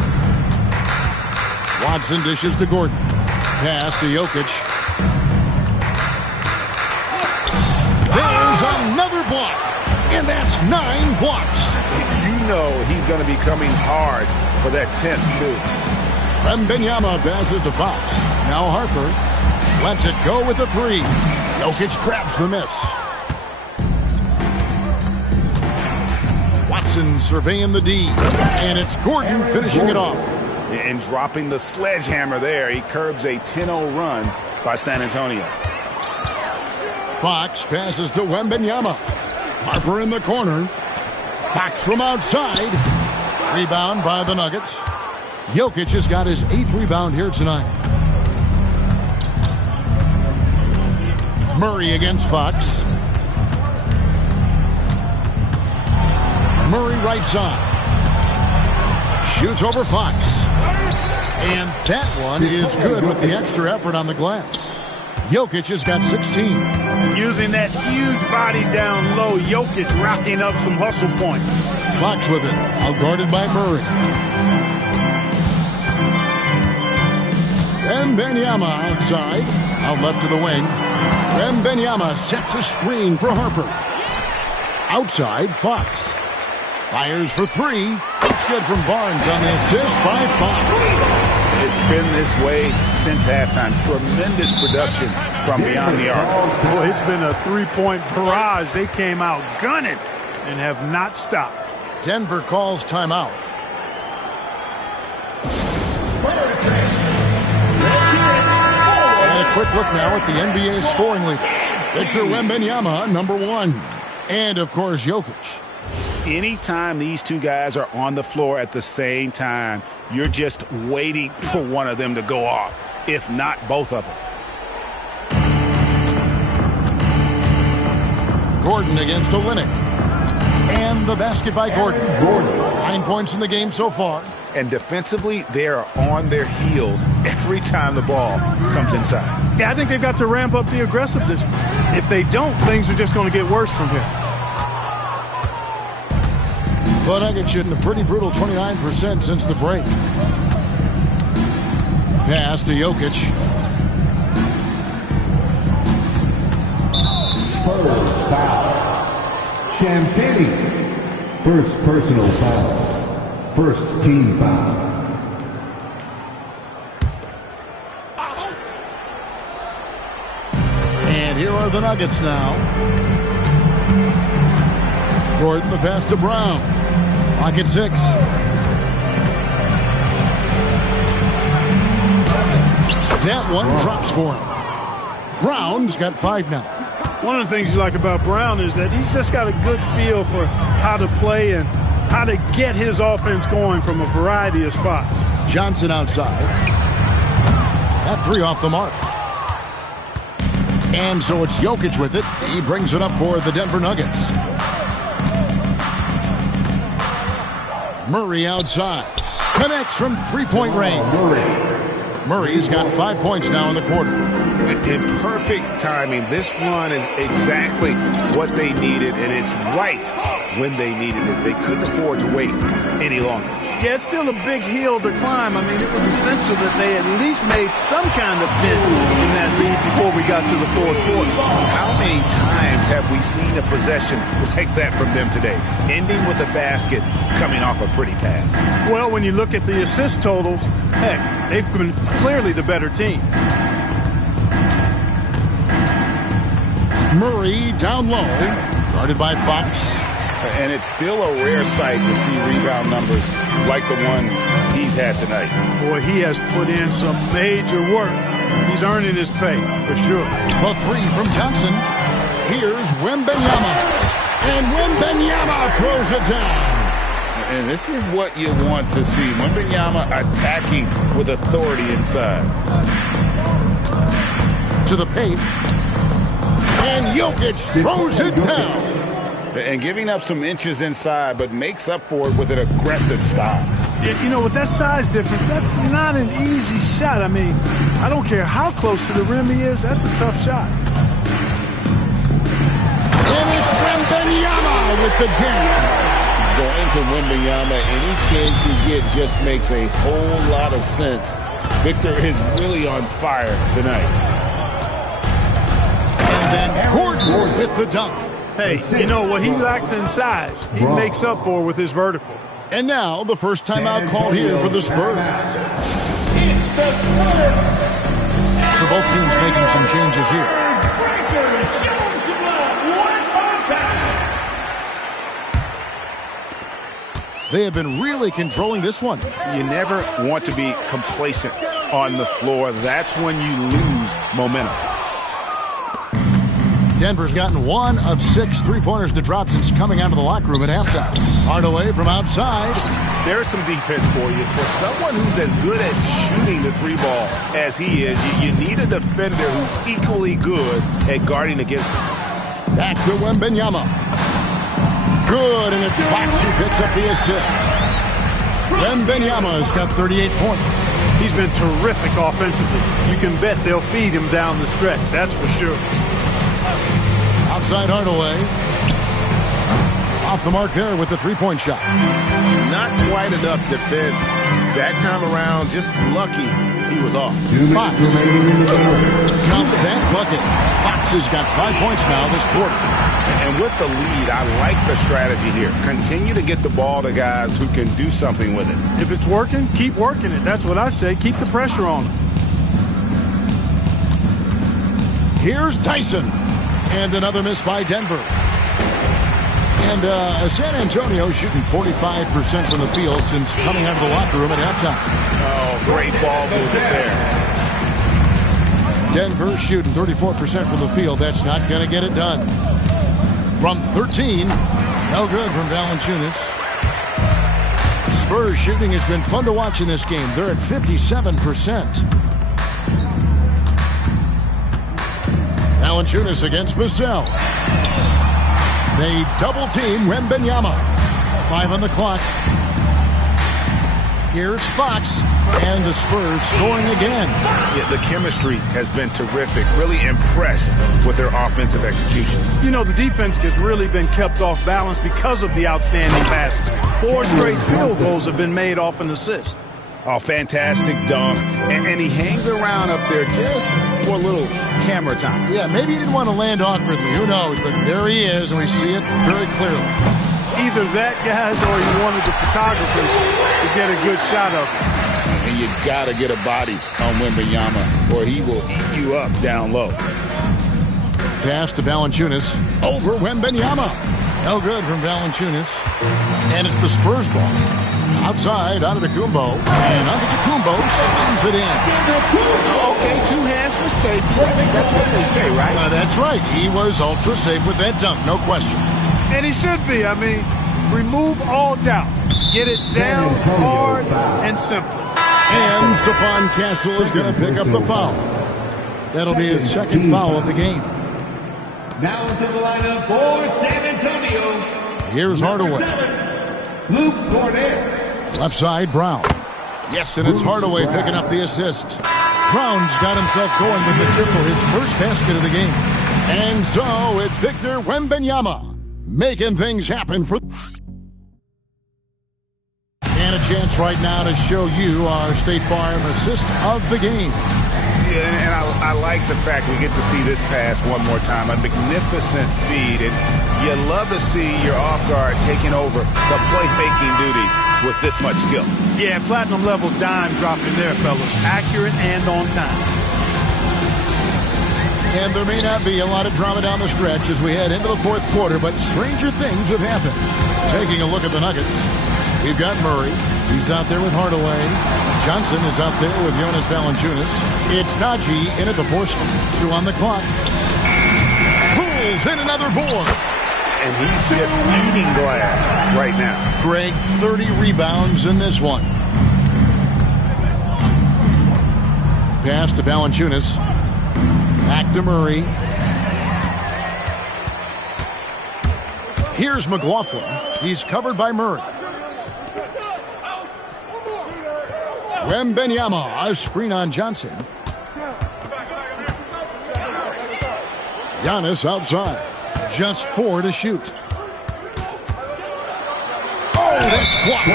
Watson dishes to Gordon. Pass to Jokic. There's another block. And that's 9 blocks. You know he's going to be coming hard for that 10th, too. Wembanyama passes to Fox. Now Harper lets it go with the 3. Jokic grabs the miss. Watson surveying the D. And it's Gordon finishing it off. And dropping the sledgehammer there, he curbs a 10-0 run by San Antonio. Fox passes to Wembanyama. Harper in the corner. Fox from outside. Rebound by the Nuggets. Jokic has got his 8th rebound here tonight. Murray against Fox. Murray right side. Shoots over Fox. And that one is good with the extra effort on the glass. Jokic has got 16. Using that huge body down low, Jokic racking up some hustle points. Fox with it, outguarded by Murray. Wembanyama outside, out left to the wing. Wembanyama sets a screen for Harper. Outside, Fox. Fires for 3. It's good from Barnes on the assist by Fox. It's been this way since halftime. Tremendous production from beyond the arc. Boy, it's been a 3-point barrage. They came out gunning and have not stopped. Denver calls timeout. And a quick look now at the NBA scoring leaders. Victor Wembanyama, number 1. And, of course, Jokic. Anytime these two guys are on the floor at the same time, you're just waiting for one of them to go off, if not both of them. Gordon against Olynyk. And the basket by Gordon. 9 points in the game so far. And defensively, they are on their heels every time the ball comes inside. Yeah, I think they've got to ramp up the aggressiveness. If they don't, things are just going to get worse from here. The Nuggets shooting a pretty brutal 29% since the break. Pass to Jokic. Spurs foul. Champagnie. First personal foul. First team foul. And here are the Nuggets now. Gordon the pass to Brown. Clock at 6. That one drops for him. Brown's got 5 now. One of the things you like about Brown is that he's just got a good feel for how to play and how to get his offense going from a variety of spots. Johnson outside. That 3 off the mark. And so it's Jokic with it. He brings it up for the Denver Nuggets. Murray outside. Connects from 3-point range. Murray's got 5 points now in the quarter. In perfect timing. This run is exactly what they needed, and it's right when they needed it. They couldn't afford to wait any longer. Yeah, it's still a big hill to climb. I mean, it was essential that they at least made some kind of fit in that lead before we got to the fourth quarter. How many times have we seen a possession like that from them today, ending with a basket coming off a pretty pass? Well, when you look at the assist totals, heck, they've been clearly the better team. Murray down low, guarded by Fox. And it's still a rare sight to see rebound numbers like the ones he's had tonight. Boy, he has put in some major work. He's earning his pay, for sure. The 3 from Johnson. Here's Wembanyama. And Wembanyama throws it down. And this is what you want to see. Wembanyama attacking with authority inside. To the paint. And Jokic throws it down. And giving up some inches inside, but makes up for it with an aggressive style. You know, with that size difference, that's not an easy shot. I mean, I don't care how close to the rim he is, that's a tough shot. And it's Wembanyama with the jam. Going to Wembanyama, any chance you get just makes a whole lot of sense. Victor is really on fire tonight. And then Gordon with the dunk. Hey, you know, what he lacks in size, he makes up for with his vertical. And now, the first timeout called here for the Spurs. It's the Spurs. So both teams making some changes here. They have been really controlling this one. You never want to be complacent on the floor. That's when you lose momentum. Denver's gotten 1 of 6 three-pointers to drop since coming out of the locker room at halftime. Hardaway from outside. There's some defense for you. For someone who's as good at shooting the three ball as he is, you need a defender who's equally good at guarding against him. Back to Wembanyama. Good, and it's Fox who picks up the assist. Wembanyama's got 38 points. He's been terrific offensively. You can bet they'll feed him down the stretch, that's for sure. Outside Hardaway. Off the mark there with the three-point shot. Not quite enough defense that time around. Just lucky he was off. Fox. Count that bucket. Fox has got 5 points now this quarter. And with the lead, I like the strategy here. Continue to get the ball to guys who can do something with it. If it's working, keep working it. That's what I say. Keep the pressure on him. Here's Tyson. And another miss by Denver. And San Antonio shooting 45% from the field since coming out of the locker room at halftime. Oh, great ball movement there. Denver shooting 34% from the field. That's not going to get it done. From 13, no good from Valanciunas. Spurs shooting has been fun to watch in this game. They're at 57%. Valanciunas against Vassell. They double team Wembanyama. 5 on the clock. Here's Fox, and the Spurs scoring again. Yeah, the chemistry has been terrific. Really impressed with their offensive execution. You know, the defense has really been kept off balance because of the outstanding passes. 4 straight field goals have been made off an assist. Oh, fantastic dunk. And he hangs around up there just for a little camera time. Yeah, maybe he didn't want to land awkwardly. Who knows? But there he is, and we see it very clearly. Either that, guys, or he wanted the photographers to get a good shot of him. And you got to get a body on Wembanyama, or he will eat you up down low. Pass to Valanciunas. Over Wembanyama. No good from Valanciunas. And it's the Spurs ball. Outside, Antetokounmpo. And Antetokounmpo slams it in. Okay, 2 hands for safety. That's what they say, right? That's right. He was ultra safe with that dunk, no question. And he should be. I mean, remove all doubt. Get it down hard and simple. And Stephon Castle is going to pick up the foul. That'll be his second foul of the game. Now into the lineup for San Antonio. Here's Hardaway. Luke Cornett. Left side, Brown. Yes, and it's Hardaway picking up the assist. Brown's got himself going with the triple, his first basket of the game. And so it's Victor Wembanyama making things happen for... And a chance right now to show you our State Farm assist of the game. Yeah, and I like the fact we get to see this pass one more time. A magnificent feed. And you love to see your off guard taking over the playmaking duties with this much skill. Yeah, platinum level dime dropping there, fellas. Accurate and on time. And there may not be a lot of drama down the stretch as we head into the fourth quarter, but stranger things have happened. Taking a look at the Nuggets, we've got Murray. He's out there with Hardaway. Johnson is out there with Jonas Valanciunas. It's Najee in at the 4th. 2 on the clock. Pulls in another board. And he's just eating glass right now. Greg, 30 rebounds in this one. Pass to Valanciunas. Back to Murray. Here's McLaughlin. He's covered by Murray. Wembanyama, a screen on Johnson. Giannis outside. Just 4 to shoot. Oh, that's blocked.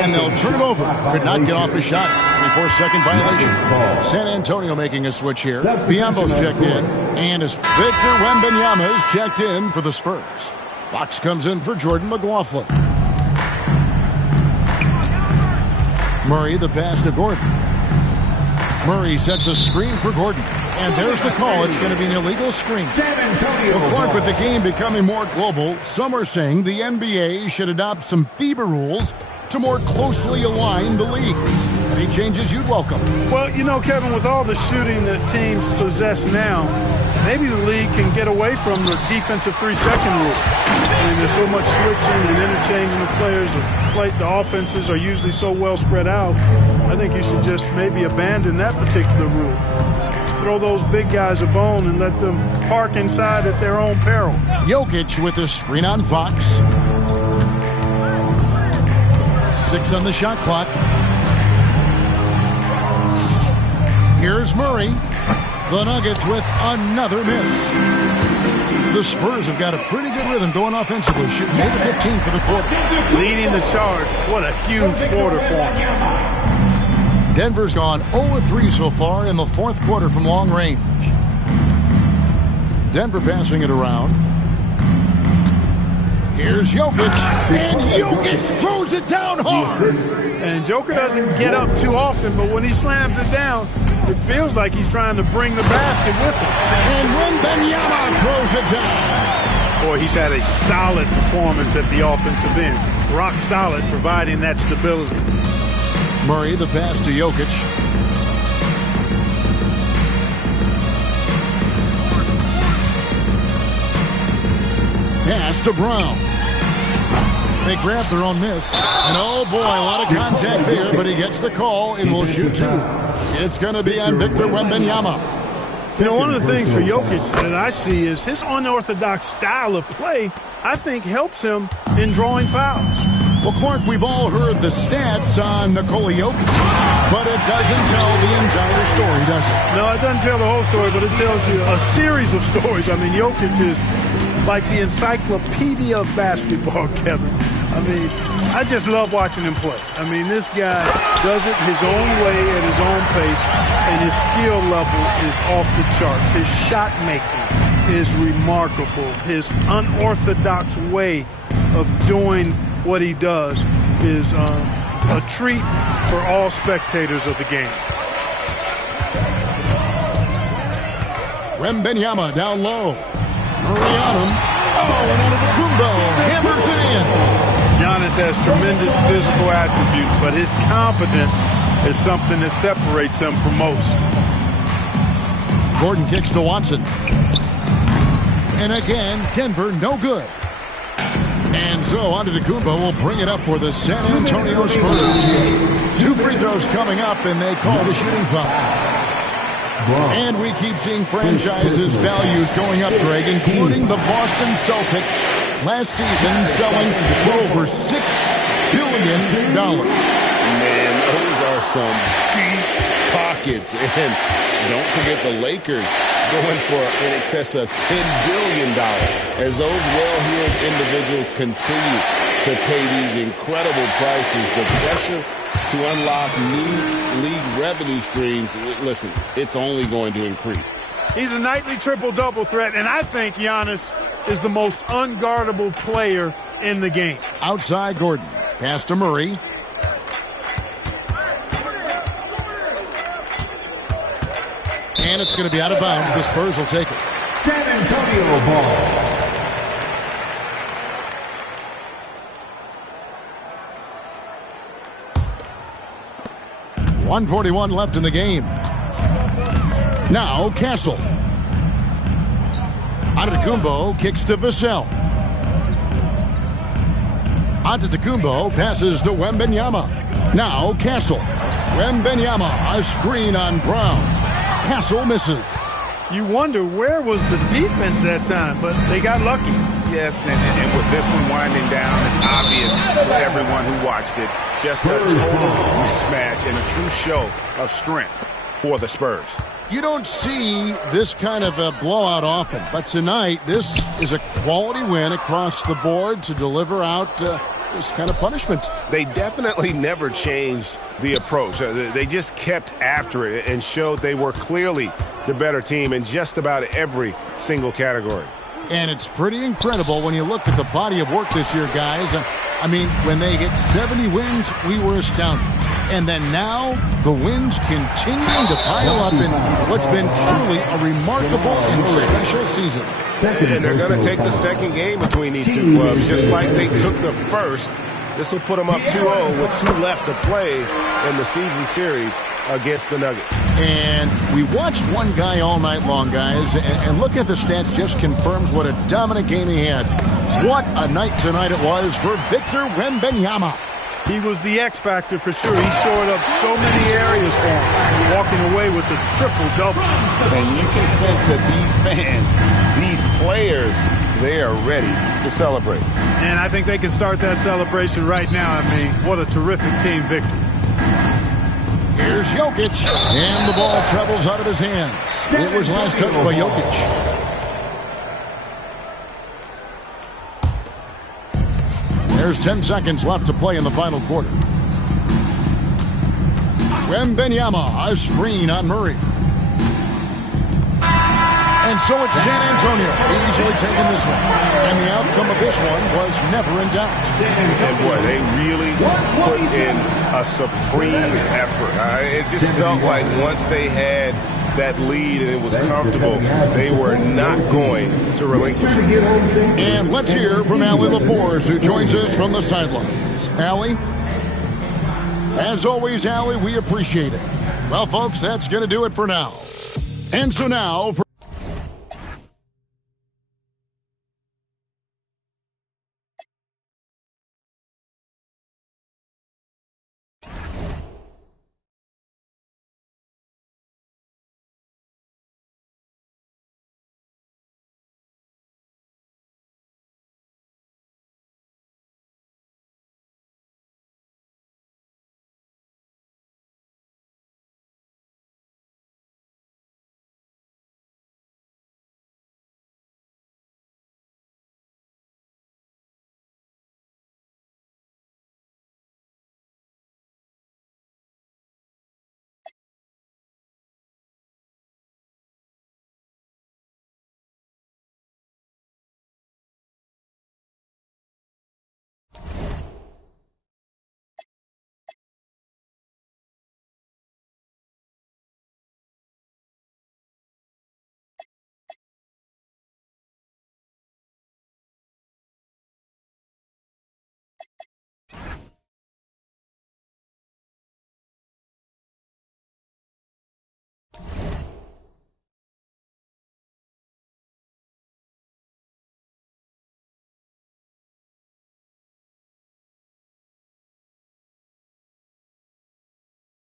And they'll turn it over. Could not get off a shot. 24-second violation. San Antonio making a switch here. Biyombo's checked in. And as Victor Wembanyama is checked in for the Spurs. Fox comes in for Jordan McLaughlin. Murray, the pass to Gordon. Murray sets a screen for Gordon. And there's the call. It's going to be an illegal screen. Well, Clark, with the game becoming more global, some are saying the NBA should adopt some FIBA rules to more closely align the league. Any changes you'd welcome? Well, you know, Kevin, with all the shooting that teams possess now, maybe the league can get away from the defensive 3-second rule. I mean, there's so much switching and interchanging of players. The offenses are usually so well spread out. I think you should just maybe abandon that particular rule. Throw those big guys a bone and let them park inside at their own peril. Jokic with a screen on Fox. 6 on the shot clock. Here's Murray. The Nuggets with another miss. The Spurs have got a pretty good rhythm going offensively, shooting 8 of 15 for the quarter. Leading the charge. What a huge quarter for them. Denver's gone 0-3 so far in the fourth quarter from long range. Denver passing it around. Here's Jokic, and Jokic throws it down hard. And Joker doesn't get up too often, but when he slams it down, it feels like he's trying to bring the basket with him. And Wembanyama throws it down. Boy, he's had a solid performance at the offensive end. Rock solid, providing that stability. Murray, the pass to Jokic. Pass to Brown. They grab their own miss. And oh boy, a lot of contact there, but he gets the call and will shoot 2. It's going to be on Victor Wembanyama. You know, one of the things for Jokic that I see is his unorthodox style of play, I think, helps him in drawing fouls. Well, Clark, we've all heard the stats on Nikola Jokic, but it doesn't tell the entire story, does it? No, it doesn't tell the whole story, but it tells you a series of stories. I mean, Jokic is like the encyclopedia of basketball, Kevin. I mean, I just love watching him play. I mean, this guy does it his own way at his own pace, and his skill level is off the charts. His shot making is remarkable. His unorthodox way of doing what he does is a treat for all spectators of the game. Wembanyama down low. Murray on him. Oh, and Antetokounmpo hammers it in. Giannis has tremendous physical attributes, but his confidence is something that separates him from most. Gordon kicks to Watson. And again, Denver no good. And so Antetokounmpo will bring it up for the San Antonio Spurs. 2 free throws coming up, and they call the shooting foul. And we keep seeing franchises' values going up, Greg, including the Boston Celtics last season selling for over $6 billion. Man, those are some deep pockets. And don't forget the Lakers going for in excess of $10 billion as those well-heeled individuals continue to pay these incredible prices. The pressure to unlock new league revenue streams, listen, it's only going to increase. He's a nightly triple-double threat, and I think Giannis is the most unguardable player in the game. Outside Gordon. Pass to Murray. And it's going to be out of bounds. The Spurs will take it. San Antonio ball. .141 left in the game. Now Castle. Antetokounmpo kicks to Vassell. Antetokounmpo passes to Wembanyama. Now Castle. Wembanyama, a screen on Brown. Castle misses. You wonder where was the defense that time, but they got lucky. Yes, and with this one winding down, it's obvious to everyone who watched it. Just a total mismatch and a true show of strength for the Spurs. You don't see this kind of a blowout often, but tonight this is a quality win across the board to deliver out this kind of punishment. They definitely never changed the approach. They just kept after it and showed they were clearly the better team in just about every single category. And it's pretty incredible when you look at the body of work this year, guys. I mean, when they hit 70 wins, we were astounded. And then now, the wins continuing to pile up in what's been truly a remarkable and special season. And they're going to take the second game between these two clubs, just like they took the first. This will put them up 2-0 with 2 left to play in the season series against the Nuggets. And we watched one guy all night long, guys, and look at the stats, just confirms what a dominant game he had. What a night tonight it was for Victor Wembanyama. He was the X factor for sure. He showed up so many areas for him, walking away with the triple-double. And you can sense that these fans, these players, they are ready to celebrate. And I think they can start that celebration right now. I mean, what a terrific team victory. Here's Jokic, and the ball travels out of his hands. It was last touched by Jokic. There's 10 seconds left to play in the final quarter. Wembanyama, a screen on Murray. And so it's San Antonio easily taking this one. And the outcome of this one was never in doubt. And boy, they really put in a supreme effort. It just felt like once they had that lead and it was comfortable, they were not going to relinquish it. And let's hear from Allie LaForce, who joins us from the sidelines. Allie? As always, Allie, we appreciate it. Well, folks, that's going to do it for now. And so now...